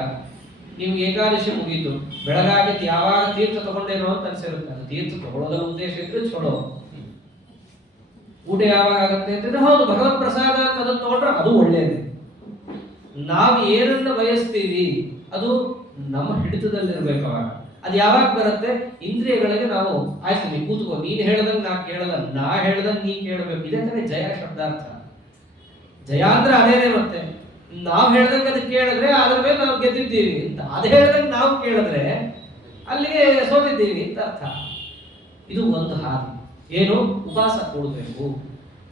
ನಿಮ್ಗೆ ಏಕಾದಶಿ ಮುಗೀತು, ಬೆಳಗಾಗಿದ್ದು ಯಾವಾಗ ತೀರ್ಥ ತಗೊಂಡೇನೋ ಅಂತ ಅನ್ಸಿರುತ್ತೆ. ಅದು ತೀರ್ಥ ತಗೊಳ್ಳೋದರ ಉದ್ದೇಶ ಇದ್ರೆ ಚಲೋ. ಊಟ ಯಾವಾಗ ಆಗುತ್ತೆ ಅಂತಂದ್ರೆ ಹೌದು ಭಗವತ್ ಪ್ರಸಾದ ಅಂತ ಅದನ್ನು ತಗೊಂಡ್ರೆ ಅದು ಒಳ್ಳೇದು. ನಾವು ಏನನ್ನ ಬಯಸ್ತೀವಿ ಅದು ನಮ್ಮ ಹಿಡಿತದಲ್ಲಿರ್ಬೇಕು. ಅವಾಗ ಅದು ಯಾವಾಗ ಬರುತ್ತೆ? ಇಂದ್ರಿಯಗಳಿಗೆ ನಾವು ಆಯ್ತು ನೀ ಕೂತ್ಕೋ, ನೀನು ಹೇಳ್ದಂಗೆ ನಾ ಕೇಳಲ್ಲ, ನಾ ಹೇಳ್ದಂಗೆ ನೀ ಕೇಳಬೇಕು. ಇದೇ ತಾನೇ ಜಯ ಶಬ್ದಾರ್ಥ. ಜಯ ಅಂದ್ರೆ ಅದೇನೇ. ಮತ್ತೆ ನಾವು ಹೇಳ್ದಂಗೆ ಅದಕ್ಕೆ ಕೇಳಿದ್ರೆ ಅದ್ರ ಮೇಲೆ ನಾವು ಗೆದ್ದಿದ್ದೀವಿ ಅಂತ. ಅದು ಹೇಳ್ದಂಗೆ ನಾವು ಕೇಳಿದ್ರೆ ಅಲ್ಲಿಗೆ ಸೋತಿದ್ದೀವಿ ಅಂತ ಅರ್ಥ. ಇದು ಒಂದು ಹಾದಿ. ಏನು? ಉಪವಾಸ ಕೂಡಬೇಕು.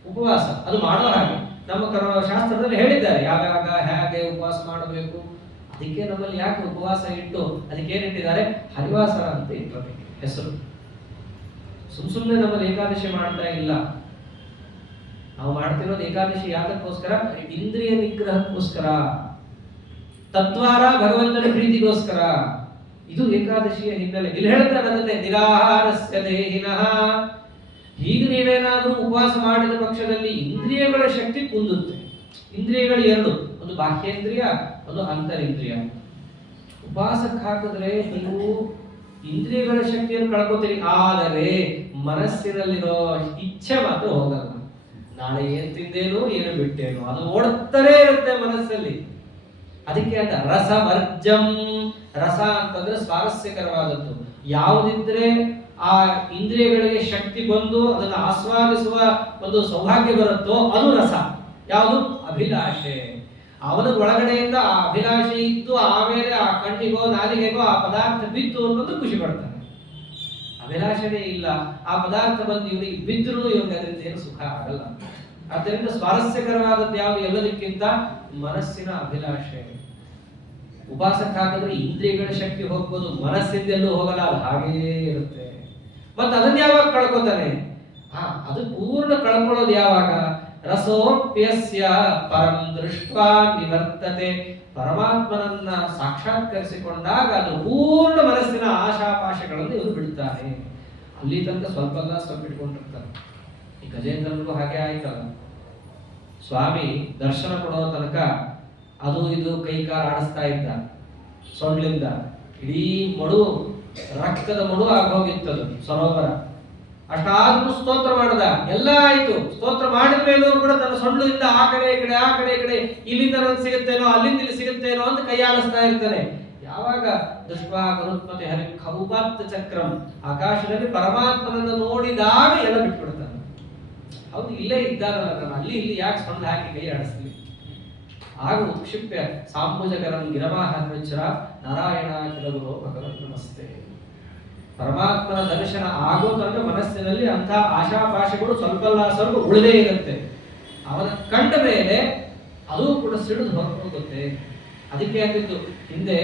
ಉಪವಾಸ ಅದು ಮಾಡೋ ಹಾಗೆ ನಮ್ಮ ಶಾಸ್ತ್ರದಲ್ಲಿ ಹೇಳಿದ್ದಾರೆ ಯಾವಾಗ ಹೇಗೆ ಉಪವಾಸ ಮಾಡಬೇಕು. ಅದಕ್ಕೆ ನಮ್ಮಲ್ಲಿ ಯಾಕೆ ಉಪವಾಸ ಇಟ್ಟು ಅದಕ್ಕೇನಿಟ್ಟಿದ್ದಾರೆ? ಹರಿವಾಸ ಅಂತ ಇಟ್ಕೋಬೇಕು ಹೆಸರು. ಸುಮ್ಮನೆ ನಮ್ಮಲ್ಲಿ ಏಕಾದಶಿ ಮಾಡ್ತಾ ಇಲ್ಲ. ನಾವು ಮಾಡ್ತಿರೋದು ಏಕಾದಶಿ ಯಾತಕ್ಕೋಸ್ಕರ? ಇಂದ್ರಿಯ ನಿಗ್ರಹಕ್ಕೋಸ್ಕರ, ತದ್ವಾರ ಭಗವಂತನ ಪ್ರೀತಿಗೋಸ್ಕರ. ಇದು ಏಕಾದಶಿಯ ಹಿನ್ನೆಲೆ. ಇಲ್ಲಿ ಹೇಳ್ತಾರೆ ಅದನ್ನೇ, ನಿರಾಹಾರಸ್ಯ ದೇಹಿನಃ. ಹೀಗೆ ನೀವೇನಾದ್ರೂ ಉಪವಾಸ ಮಾಡಿದ ಪಕ್ಷದಲ್ಲಿ ಇಂದ್ರಿಯಗಳ ಶಕ್ತಿ ಕುಂದುತ್ತೆ. ಇಂದ್ರಿಯಗಳು ಎರಡು, ಒಂದು ಬಾಹ್ಯೇಂದ್ರಿಯ, ಒಂದು ಅಂತರಿಂದ್ರಿಯ. ಉಪವಾಸಕ್ಕೆ ಹಾಕಿದ್ರೆ ನೀವು ಇಂದ್ರಿಯಗಳ ಶಕ್ತಿಯನ್ನು ಕಳ್ಕೊತೀರಿ, ಆದರೆ ಮನಸ್ಸಿನಲ್ಲಿರೋ ಇಚ್ಛೆ ಮಾತ್ರ ಹೋಗಲ್ಲ. ನಾಳೆ ಏನ್ ತಿಂದೇನು ಏನು ಬಿಟ್ಟೇನು ಅದು ಓಡುತ್ತಲೇ ಇರುತ್ತೆ ಮನಸ್ಸಲ್ಲಿ. ಅದಕ್ಕೆ ಅಂತ ರಸವರ್ಜಂ. ರಸ ಅಂತಂದ್ರೆ ಸ್ವಾರಸ್ಯಕರವಾದದ್ದು. ಯಾವುದಿದ್ರೆ ಆ ಇಂದ್ರಿಯಗಳಿಗೆ ಶಕ್ತಿ ಬಂದು ಅದನ್ನು ಆಸ್ವಾದಿಸುವ ಒಂದು ಸೌಭಾಗ್ಯ ಬರುತ್ತೋ ಅದು ರಸ. ಯಾವುದು? ಅಭಿಲಾಷೆ. ಅವನ ಒಳಗಡೆಯಿಂದ ಆ ಅಭಿಲಾಷೆ ಇತ್ತು, ಆಮೇಲೆ ಆ ಕಣ್ಣಿಗೋ ನಾಲಿಗೆಗೋ ಆ ಪದಾರ್ಥ ಬಿತ್ತು ಅನ್ನೋದು ಖುಷಿ ಪಡ್ತಾನೆ. ಅಭಿಲಾಷಣೆ ಇಲ್ಲ, ಆ ಪದಾರ್ಥ ಬಂದು ಇವನಿಗೆ ಬಿದ್ದರೂ ಇವನಿಗೆ ಅದರಿಂದ ಏನು ಸುಖ ಆಗಲ್ಲ. ಆದ್ದರಿಂದ ಸ್ವಾರಸ್ಯಕರವಾದದ್ದು ಯಾವುದು ಎಲ್ಲದಕ್ಕಿಂತ ಮನಸ್ಸಿನ ಅಭಿಲಾಷೆ. ಉಪವಾಸಕ್ಕೆ ಹಾಕಿದ್ರೆ ಇಂದ್ರಿಯಗಳ ಶಕ್ತಿ ಹೋಗ್ಬೋದು, ಮನಸ್ಸಿಂದೆಲ್ಲೂ ಹೋಗಲ್ಲ, ಅದು ಹಾಗೇ ಇರುತ್ತೆ. ಮತ್ತೆ ಅದನ್ನ ಯಾವಾಗ ಕಳ್ಕೊತಾನೆ? ಅದು ಪೂರ್ಣ ಕಳ್ಕೊಳ್ಳೋದು ಯಾವಾಗ? ರಸೋಪ್ಯಸ್ಯ ಪರಂ ದೃಷ್ಟ್ವಾ ನಿವರ್ತತೆ. ಪರಮಾತ್ಮನನ್ನ ಸಾಕ್ಷಾತ್ಕರಿಸಿಕೊಂಡಾಗ ಅದು ಪೂರ್ಣ ಮನಸ್ಸಿನ ಆಶಾಪಾಶಗಳನ್ನು ಇವರು ಬಿಡ್ತಾರೆ. ಅಲ್ಲಿ ತನಕ ಸ್ವಲ್ಪ ಇಟ್ಕೊಂಡಿರ್ತಾರೆ. ಈ ಗಜೇಂದ್ರನಿಗೂ ಹಾಗೆ ಆಯ್ತಲ್ಲ. ಸ್ವಾಮಿ ದರ್ಶನ ಕೊಡೋ ತನಕ ಅದು ಇದು ಕೈ ಕಾಲು ಆಡಿಸ್ತಾ ಇದ್ದ ಸೊಂಡ್ಲಿಂದ. ಇಡೀ ಮಡು ರಕ್ತದ ಮಡು ಆಗೋಗಿತ್ತದು ಸರೋವರ. ಅಷ್ಟಾದ್ರೂ ಸ್ತೋತ್ರ ಮಾಡ್ದ, ಎಲ್ಲ ಆಯ್ತು. ಸ್ತೋತ್ರ ಮಾಡಿದ ಮೇಲೂ ಕೂಡ ತನ್ನ ಸೊಂಡ್ಲಿಂದ ಆ ಕಡೆ ಈ ಕಡೆ, ಆ ಕಡೆ ಈ ಕಡೆ, ಇಲ್ಲಿಂದ ನನಗೆ ಸಿಗುತ್ತೇನೋ ಅಲ್ಲಿಂದ ಇಲ್ಲಿ ಸಿಗುತ್ತೇನೋ ಅಂತ ಕೈ ಆಡಿಸ್ತಾ ಇರ್ತಾನೆ. ಯಾವಾಗ ದೃಷ್ಟ್ವಾ ಗರುತ್ಮತೆ ಹರಿ ಖೌಪಾತ್ ಚಕ್ರಂ, ಆಕಾಶದಲ್ಲಿ ಪರಮಾತ್ಮನನ್ನು ನೋಡಿದಾಗ ಎಲ್ಲ ಬಿಟ್ಬಿಡ್ತಾನೆ. ಹೌದು, ಇಲ್ಲೇ ಇದ್ದಾರಲ್ಲ, ನಾನು ಅಲ್ಲಿ ಇಲ್ಲಿ ಯಾಕೆ ಸೊಂಡು ಹಾಕಿ ಕೈ ಆಡಿಸ್ತೀನಿ? ಆಗ ಉತ್ಕ್ಷಿಪ್ಯ ಸಾಂಬುಜಕರಂ ಗಿರಮಾಹ್ರ ನಾರಾಯಣ ಕೆಲವರು ಭಗವನ್ ನಮಸ್ತೆ. ಪರಮಾತ್ಮನ ದರ್ಶನ ಆಗೋ ತನಕ ಮನಸ್ಸಿನಲ್ಲಿ ಅಂಥ ಆಶಾಪಾಶಗಳು ಸ್ವಲ್ಪ ಉಳಿದೇ ಇರುತ್ತೆ. ಅವನ ಕಂಡ ಮೇಲೆ ಅದು ಕೂಡ ಸಿಡಿದು ಹೊರಟೋಗುತ್ತೆ. ಅದಕ್ಕೆ ಅಂತಿದ್ದು ಹಿಂದೆ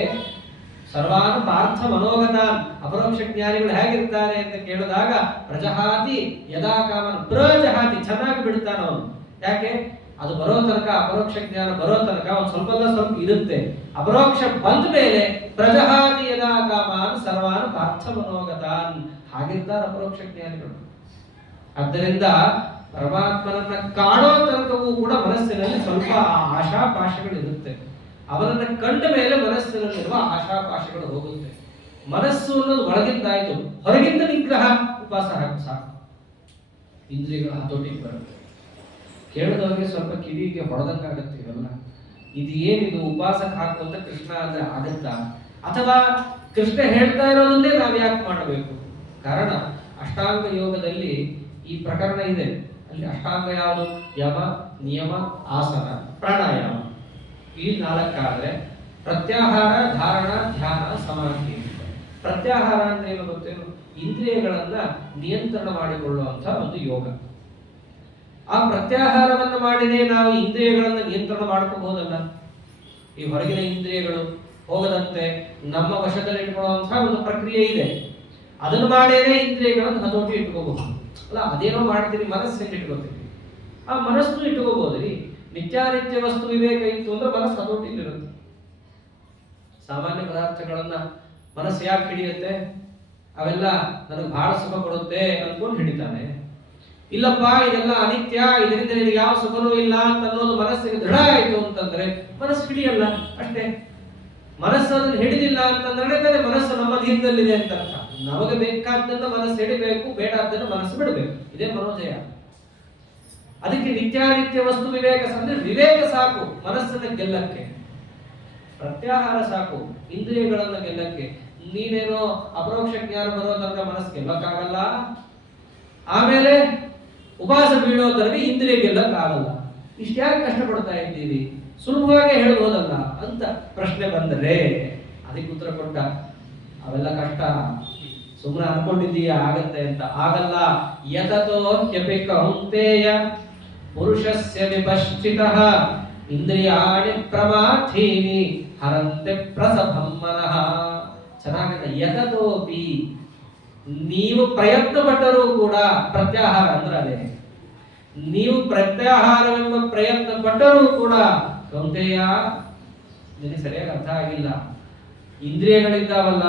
ಸರ್ವಾನು ಪಾರ್ಥ ಮನೋಗತಾನ್. ಅಪರೋಕ್ಷ ಜ್ಞಾನಿಗಳು ಹೇಗಿರ್ತಾರೆ ಅಂತ ಕೇಳಿದಾಗ ಪ್ರಜಹಾತಿ ಯದಾ ಕಾಮನ ಪ್ರಜಹಾತಿ, ಚೆನ್ನಾಗಿ ಬಿಡ್ತಾನ ಅವನು. ಯಾಕೆ? ಅದು ಬರೋ ತನಕ, ಅಪರೋಕ್ಷ ಜ್ಞಾನ ಬರೋ ತನಕ ಒಂದು ಸ್ವಲ್ಪ ಇರುತ್ತೆ. ಅಪರೋಕ್ಷ ಬಂದ ಮೇಲೆ ಪ್ರಜಹಾತಿ ಯದಾ ಕಾಮಾನ್ ಸರ್ವಾನು ಪಾರ್ಥ ಮನೋಗತಾನ್. ಹಾಗಿರ್ತಾರೆ ಅಪರೋಕ್ಷ ಜ್ಞಾನಿಗಳು. ಆದ್ದರಿಂದ ಪರಮಾತ್ಮನನ್ನ ಕಾಣೋ ತನಕವೂ ಕೂಡ ಮನಸ್ಸಿನಲ್ಲಿ ಸ್ವಲ್ಪ ಆಶಾಪಾಶಗಳು ಇರುತ್ತೆ. ಅವನನ್ನ ಕಂಡ ಮೇಲೆ ಮನಸ್ಸಿನಲ್ಲಿರುವ ಆಶಾಪಾಶಗಳು ಹೋಗುತ್ತೆ. ಮನಸ್ಸು ಅನ್ನೋದು ಒಳಗಿಂದಾಯ್ತು, ಹೊರಗಿಂದ ನಿಗ್ರಹ ಉಪವಾಸ ಸಾಕು. ಇಂದ್ರಿಯಗಳ ಹತೋಟಿಗೆ ಬರುತ್ತೆ. ಕೇಳಿದವರಿಗೆ ಸ್ವಲ್ಪ ಕಿವಿಗೆ ಹೊಡೆದಂಗಾಗತ್ತೆ ಇವೆಲ್ಲ. ಇದು ಏನಿದು ಉಪವಾಸಕ್ಕೆ ಹಾಕುವಂತ ಕೃಷ್ಣ ಅಂದ್ರೆ ಆಗತ್ತಾ? ಅಥವಾ ಕೃಷ್ಣ ಹೇಳ್ತಾ ಇರೋದನ್ನೇ ನಾವು ಯಾಕೆ ಮಾಡಬೇಕು? ಕಾರಣ ಅಷ್ಟಾಂಗ ಯೋಗದಲ್ಲಿ ಈ ಪ್ರಕರಣ ಇದೆ. ಅಲ್ಲಿ ಅಷ್ಟಾಂಗ ಯಾವುದು? ಯಮ, ನಿಯಮ, ಆಸನ, ಪ್ರಾಣಾಯಾಮ. ಈ ನಾಲ್ಕಾದ್ರೆ ಪ್ರತ್ಯಾಹಾರ, ಧಾರಣ, ಧ್ಯಾನ, ಸಮಾಧಿ. ಪ್ರತ್ಯಾಹಾರ ಅಂದ್ರೆ ಏನು ಗೊತ್ತೇನು? ಇಂದ್ರಿಯಗಳನ್ನ ನಿಯಂತ್ರಣ ಮಾಡಿಕೊಳ್ಳುವಂತ ಒಂದು ಯೋಗ. ಆ ಪ್ರತ್ಯಾಹಾರವನ್ನು ಮಾಡಿನೇ ನಾವು ಇಂದ್ರಿಯಗಳನ್ನು ನಿಯಂತ್ರಣ ಮಾಡ್ಕೋಬಹುದಲ್ಲ. ಈ ಹೊರಗಿನ ಇಂದ್ರಿಯಗಳು ಹೋಗದಂತೆ ನಮ್ಮ ವಶದಲ್ಲಿ ಇಟ್ಕೊಳ್ಳುವಂತಹ ಒಂದು ಪ್ರಕ್ರಿಯೆ ಇದೆ. ಅದನ್ನು ಮಾಡೇನೆ ಇಂದ್ರಿಯಗಳನ್ನು ಹತೋಟಿ ಇಟ್ಕೋಬಹುದು ಅಲ್ಲ. ಅದೇನೋ ಮಾಡ್ತೀರಿ, ಮನಸ್ಸನ್ನು ಇಟ್ಕೋತೀರಿ. ಆ ಮನಸ್ಸು ಇಟ್ಕೋಬಹುದ್ರಿ. ನಿತ್ಯಾನಿತ್ಯ ವಸ್ತು ವಿವೇಕ ಇತ್ತು ಅಂದ್ರೆ ಮನಸ್ಸು ಹತೋಟಿಲಿರುತ್ತೆ. ಸಾಮಾನ್ಯ ಪದಾರ್ಥಗಳನ್ನ ಮನಸ್ಸು ಯಾಕೆ ಹಿಡಿಯುತ್ತೆ? ಅವೆಲ್ಲ ನನಗೆ ಬಹಳ ಸುಖ ಕೊಡುತ್ತೆ ಅನ್ಕೊಂಡು ಹಿಡಿತಾನೆ. ಇಲ್ಲಪ್ಪ ಇದೆಲ್ಲ ಅನಿತ್ಯ, ಇದರಿಂದ ನಿನಗೆ ಯಾವ ಸುಖನೂ ಇಲ್ಲ ಅಂತ ಅನ್ನೋದು ಮನಸ್ಸಿಗೆ ದೃಢ ಆಯಿತು ಅಂತಂದ್ರೆ ಮನಸ್ಸು ಹಿಡಿಯಲ್ಲ ಅಷ್ಟೇ. ಮನಸ್ಸು ಅದನ್ನು ಹಿಡಿದಿಲ್ಲ ಅಂತಂದ್ರೆ ತಾನೇ ಮನಸ್ಸು ನಮ್ಮ ಅಧೀನದಲ್ಲಿದೆ ಅಂತ ಅರ್ಥ. ನಮಗೆ ಬೇಕಾದ್ದನ್ನ ಮನಸ್ಸು ಹಿಡಿಬೇಕು, ಬೇಡಾದ್ದನ್ನು ಮನಸ್ಸು ಬಿಡಬೇಕು. ಇದೇ ಮನೋಜಯ. ಅದಕ್ಕೆ ನಿತ್ಯಾನಿತ್ಯ ವಸ್ತು ವಿವೇಕ ಅಂದ್ರೆ ವಿವೇಕ ಸಾಕು ಮನಸ್ಸನ್ನ ಗೆಲ್ಲಕ್ಕೆ. ಪ್ರತ್ಯಾಹಾರ ಸಾಕು ಇಂದ್ರಿಯಗಳನ್ನ ಗೆಲ್ಲಕ್ಕೆ. ನೀನೇನೋ ಅಪರೋಕ್ಷ ಜ್ಞಾನ ಬರೋ ತನಕ ಮನಸ್ಸು ಗೆಲ್ಲಕ್ಕಾಗಲ್ಲ. ಆಮೇಲೆ ಉಪವಾಸ ಬೀಳೋದ್ರಲ್ಲಿ ಇಂದ್ರಿಯ ಗೆಲ್ಲಕ್ಕಾಗಲ್ಲ. ಇಷ್ಟ್ಯಾಕೆ ಕಷ್ಟಪಡ್ತಾ ಇದ್ದೀವಿ? ಸುಲಭವಾಗಿ ಹೇಳ್ಬೋದಲ್ಲ ಅಂತ ಪ್ರಶ್ನೆ ಬಂದರೆ ಅದಕ್ಕೆ ಉತ್ತರ ಕೊಟ್ಟ, ಅವೆಲ್ಲ ಕಷ್ಟ, ಸುಮ್ಮನೆ ಅನ್ಕೊಂಡಿದ್ದೀಯ ಆಗತ್ತೆ ಅಂತ. ಆಗಲ್ಲ. ಯತತೋ ಹ್ಯಪಿ ಕೌಂತೇಯ ಪುರುಷಸ್ಯ ವಿಪಶ್ಚಿತಃ ಇಂದ್ರಿಯಾಣಿ ಪ್ರಮಾಥೀನಿ ಹರಂತೆ ಪ್ರಸಭಂ ಮನಃ. ಚೆನ್ನಾಗಿದೆ. ಯತತೋಪಿ, ನೀವು ಪ್ರಯತ್ನ ಪಟ್ಟರೂ ಕೂಡ ಪ್ರತ್ಯಾಹಾರ ಅಂದ್ರೆ ಅದೇ. ನೀವು ಪ್ರತ್ಯಾಹಾರವೆಂಬ ಪ್ರಯತ್ನ ಪಟ್ಟರೂ ಕೂಡ ಕೌಂತೆಯ ನಿನಗೆ ಸರಿಯಾಗಿ ಅರ್ಥ ಆಗಿಲ್ಲ. ಇಂದ್ರಿಯಗಳಿದ್ದಾವಲ್ಲ,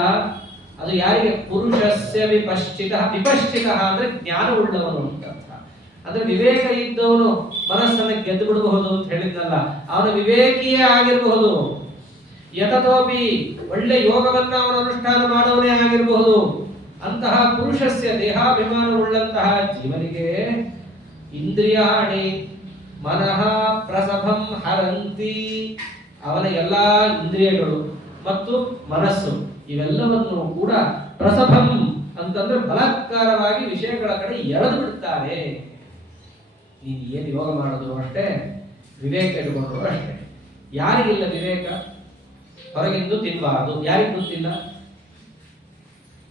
ಅದು ಯಾರಿಗೆ? ಪುರುಷಸ್ಯ ವಿಪಶ್ಚಿತ. ವಿಪಶ್ಚಿತ ಅಂದ್ರೆ ಜ್ಞಾನವುಳ್ಳವನು ಅಂತ ಅರ್ಥ. ಅಂದ್ರೆ ವಿವೇಕ ಇದ್ದವನು ಮನಸ್ಸನ್ನು ಗೆದ್ದು ಬಿಡಬಹುದು ಅಂತ ಹೇಳಿದ್ನಲ್ಲ, ಅವನು ವಿವೇಕಿಯೇ ಆಗಿರಬಹುದು. ಯತತೋಪಿ ಒಳ್ಳೆ ಯೋಗವನ್ನ ಅವನು ಅನುಷ್ಠಾನ ಮಾಡುವನೇ ಆಗಿರಬಹುದು. ಅಂತಹ ಪುರುಷಸ್ಯ ದೇಹಾಭಿಮಾನವುಳ್ಳಂತಹ ಜೀವನಿಗೆ ಇಂದ್ರಿಯಾಣಿ ಮನಃ ಪ್ರಸಭಂ ಹರಂತಿ, ಅವನ ಎಲ್ಲಾ ಇಂದ್ರಿಯಗಳು ಮತ್ತು ಮನಸ್ಸು ಇವೆಲ್ಲವನ್ನು ಕೂಡ ಪ್ರಸಭಂ ಅಂತಂದ್ರೆ ಬಲಾತ್ಕಾರವಾಗಿ ವಿಷಯಗಳ ಕಡೆ ಎಳೆದು ಬಿಡ್ತಾರೆ. ನೀನು ಏನು ಯೋಗ ಮಾಡಿದ್ರು ಅಷ್ಟೇ, ವಿವೇಕ ಇಟ್ಕೊಂಡ್ರು ಅಷ್ಟೇ. ಯಾರಿಗಿಲ್ಲ ವಿವೇಕ? ಹೊರಗಿಂದು ತಿನ್ನಬಾರದು, ಯಾರಿಗೆ ಗೊತ್ತಿಲ್ಲ?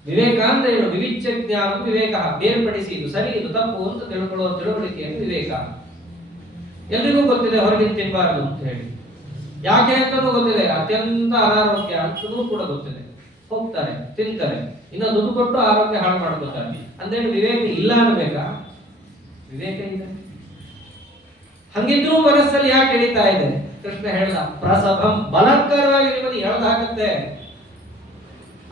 ವಿವೇಕ ಅಂದ್ರೆ ಏನು? ವಿವಿಚ್ಯ ಜ್ಞಾನ ವಿವೇಕ, ಬೇರ್ಪಡಿಸಿ ಇದು ಸರಿ ಇದು ತಪ್ಪು ಅಂತ ತಿಳ್ಕೊಳ್ಳೋ ತಿಳುವಳಿಕೆಯನ್ನು ವಿವೇಕ. ಎಲ್ರಿಗೂ ಗೊತ್ತಿದೆ ಹೊರಗಿಂದ ತಿನ್ನಬಾರದು ಅಂತ ಹೇಳಿ. ಯಾಕೆ ಅಂತಲೂ ಗೊತ್ತಿದೆ, ಅತ್ಯಂತ ಅನಾರೋಗ್ಯ ಅಂತಲೂ ಕೂಡ ಗೊತ್ತಿದೆ. ಹೋಗ್ತಾರೆ, ತಿಂತಾರೆ, ಇನ್ನು ದುಡ್ಡು ಕೊಟ್ಟು ಆರೋಗ್ಯ ಹಾಳು ಮಾಡ್ಕೊತಾರೆ. ಅಂದ್ರೆ ವಿವೇಕ ಇಲ್ಲ ಅನ್ನಬೇಕಾ? ವಿವೇಕ ಇದೆ. ಹಂಗಿದ್ರೂ ಮನಸ್ಸಲ್ಲಿ ಯಾಕೆ ಹಿಡಿತಾ ಇದೆ? ಕೃಷ್ಣ ಹೇಳ್ದ, ಪ್ರಸಭಂ, ಬಲಾತ್ಕಾರವಾಗಿ ನಿಮ್ಮನ್ನು ಎಳೆದಾಗುತ್ತೆ.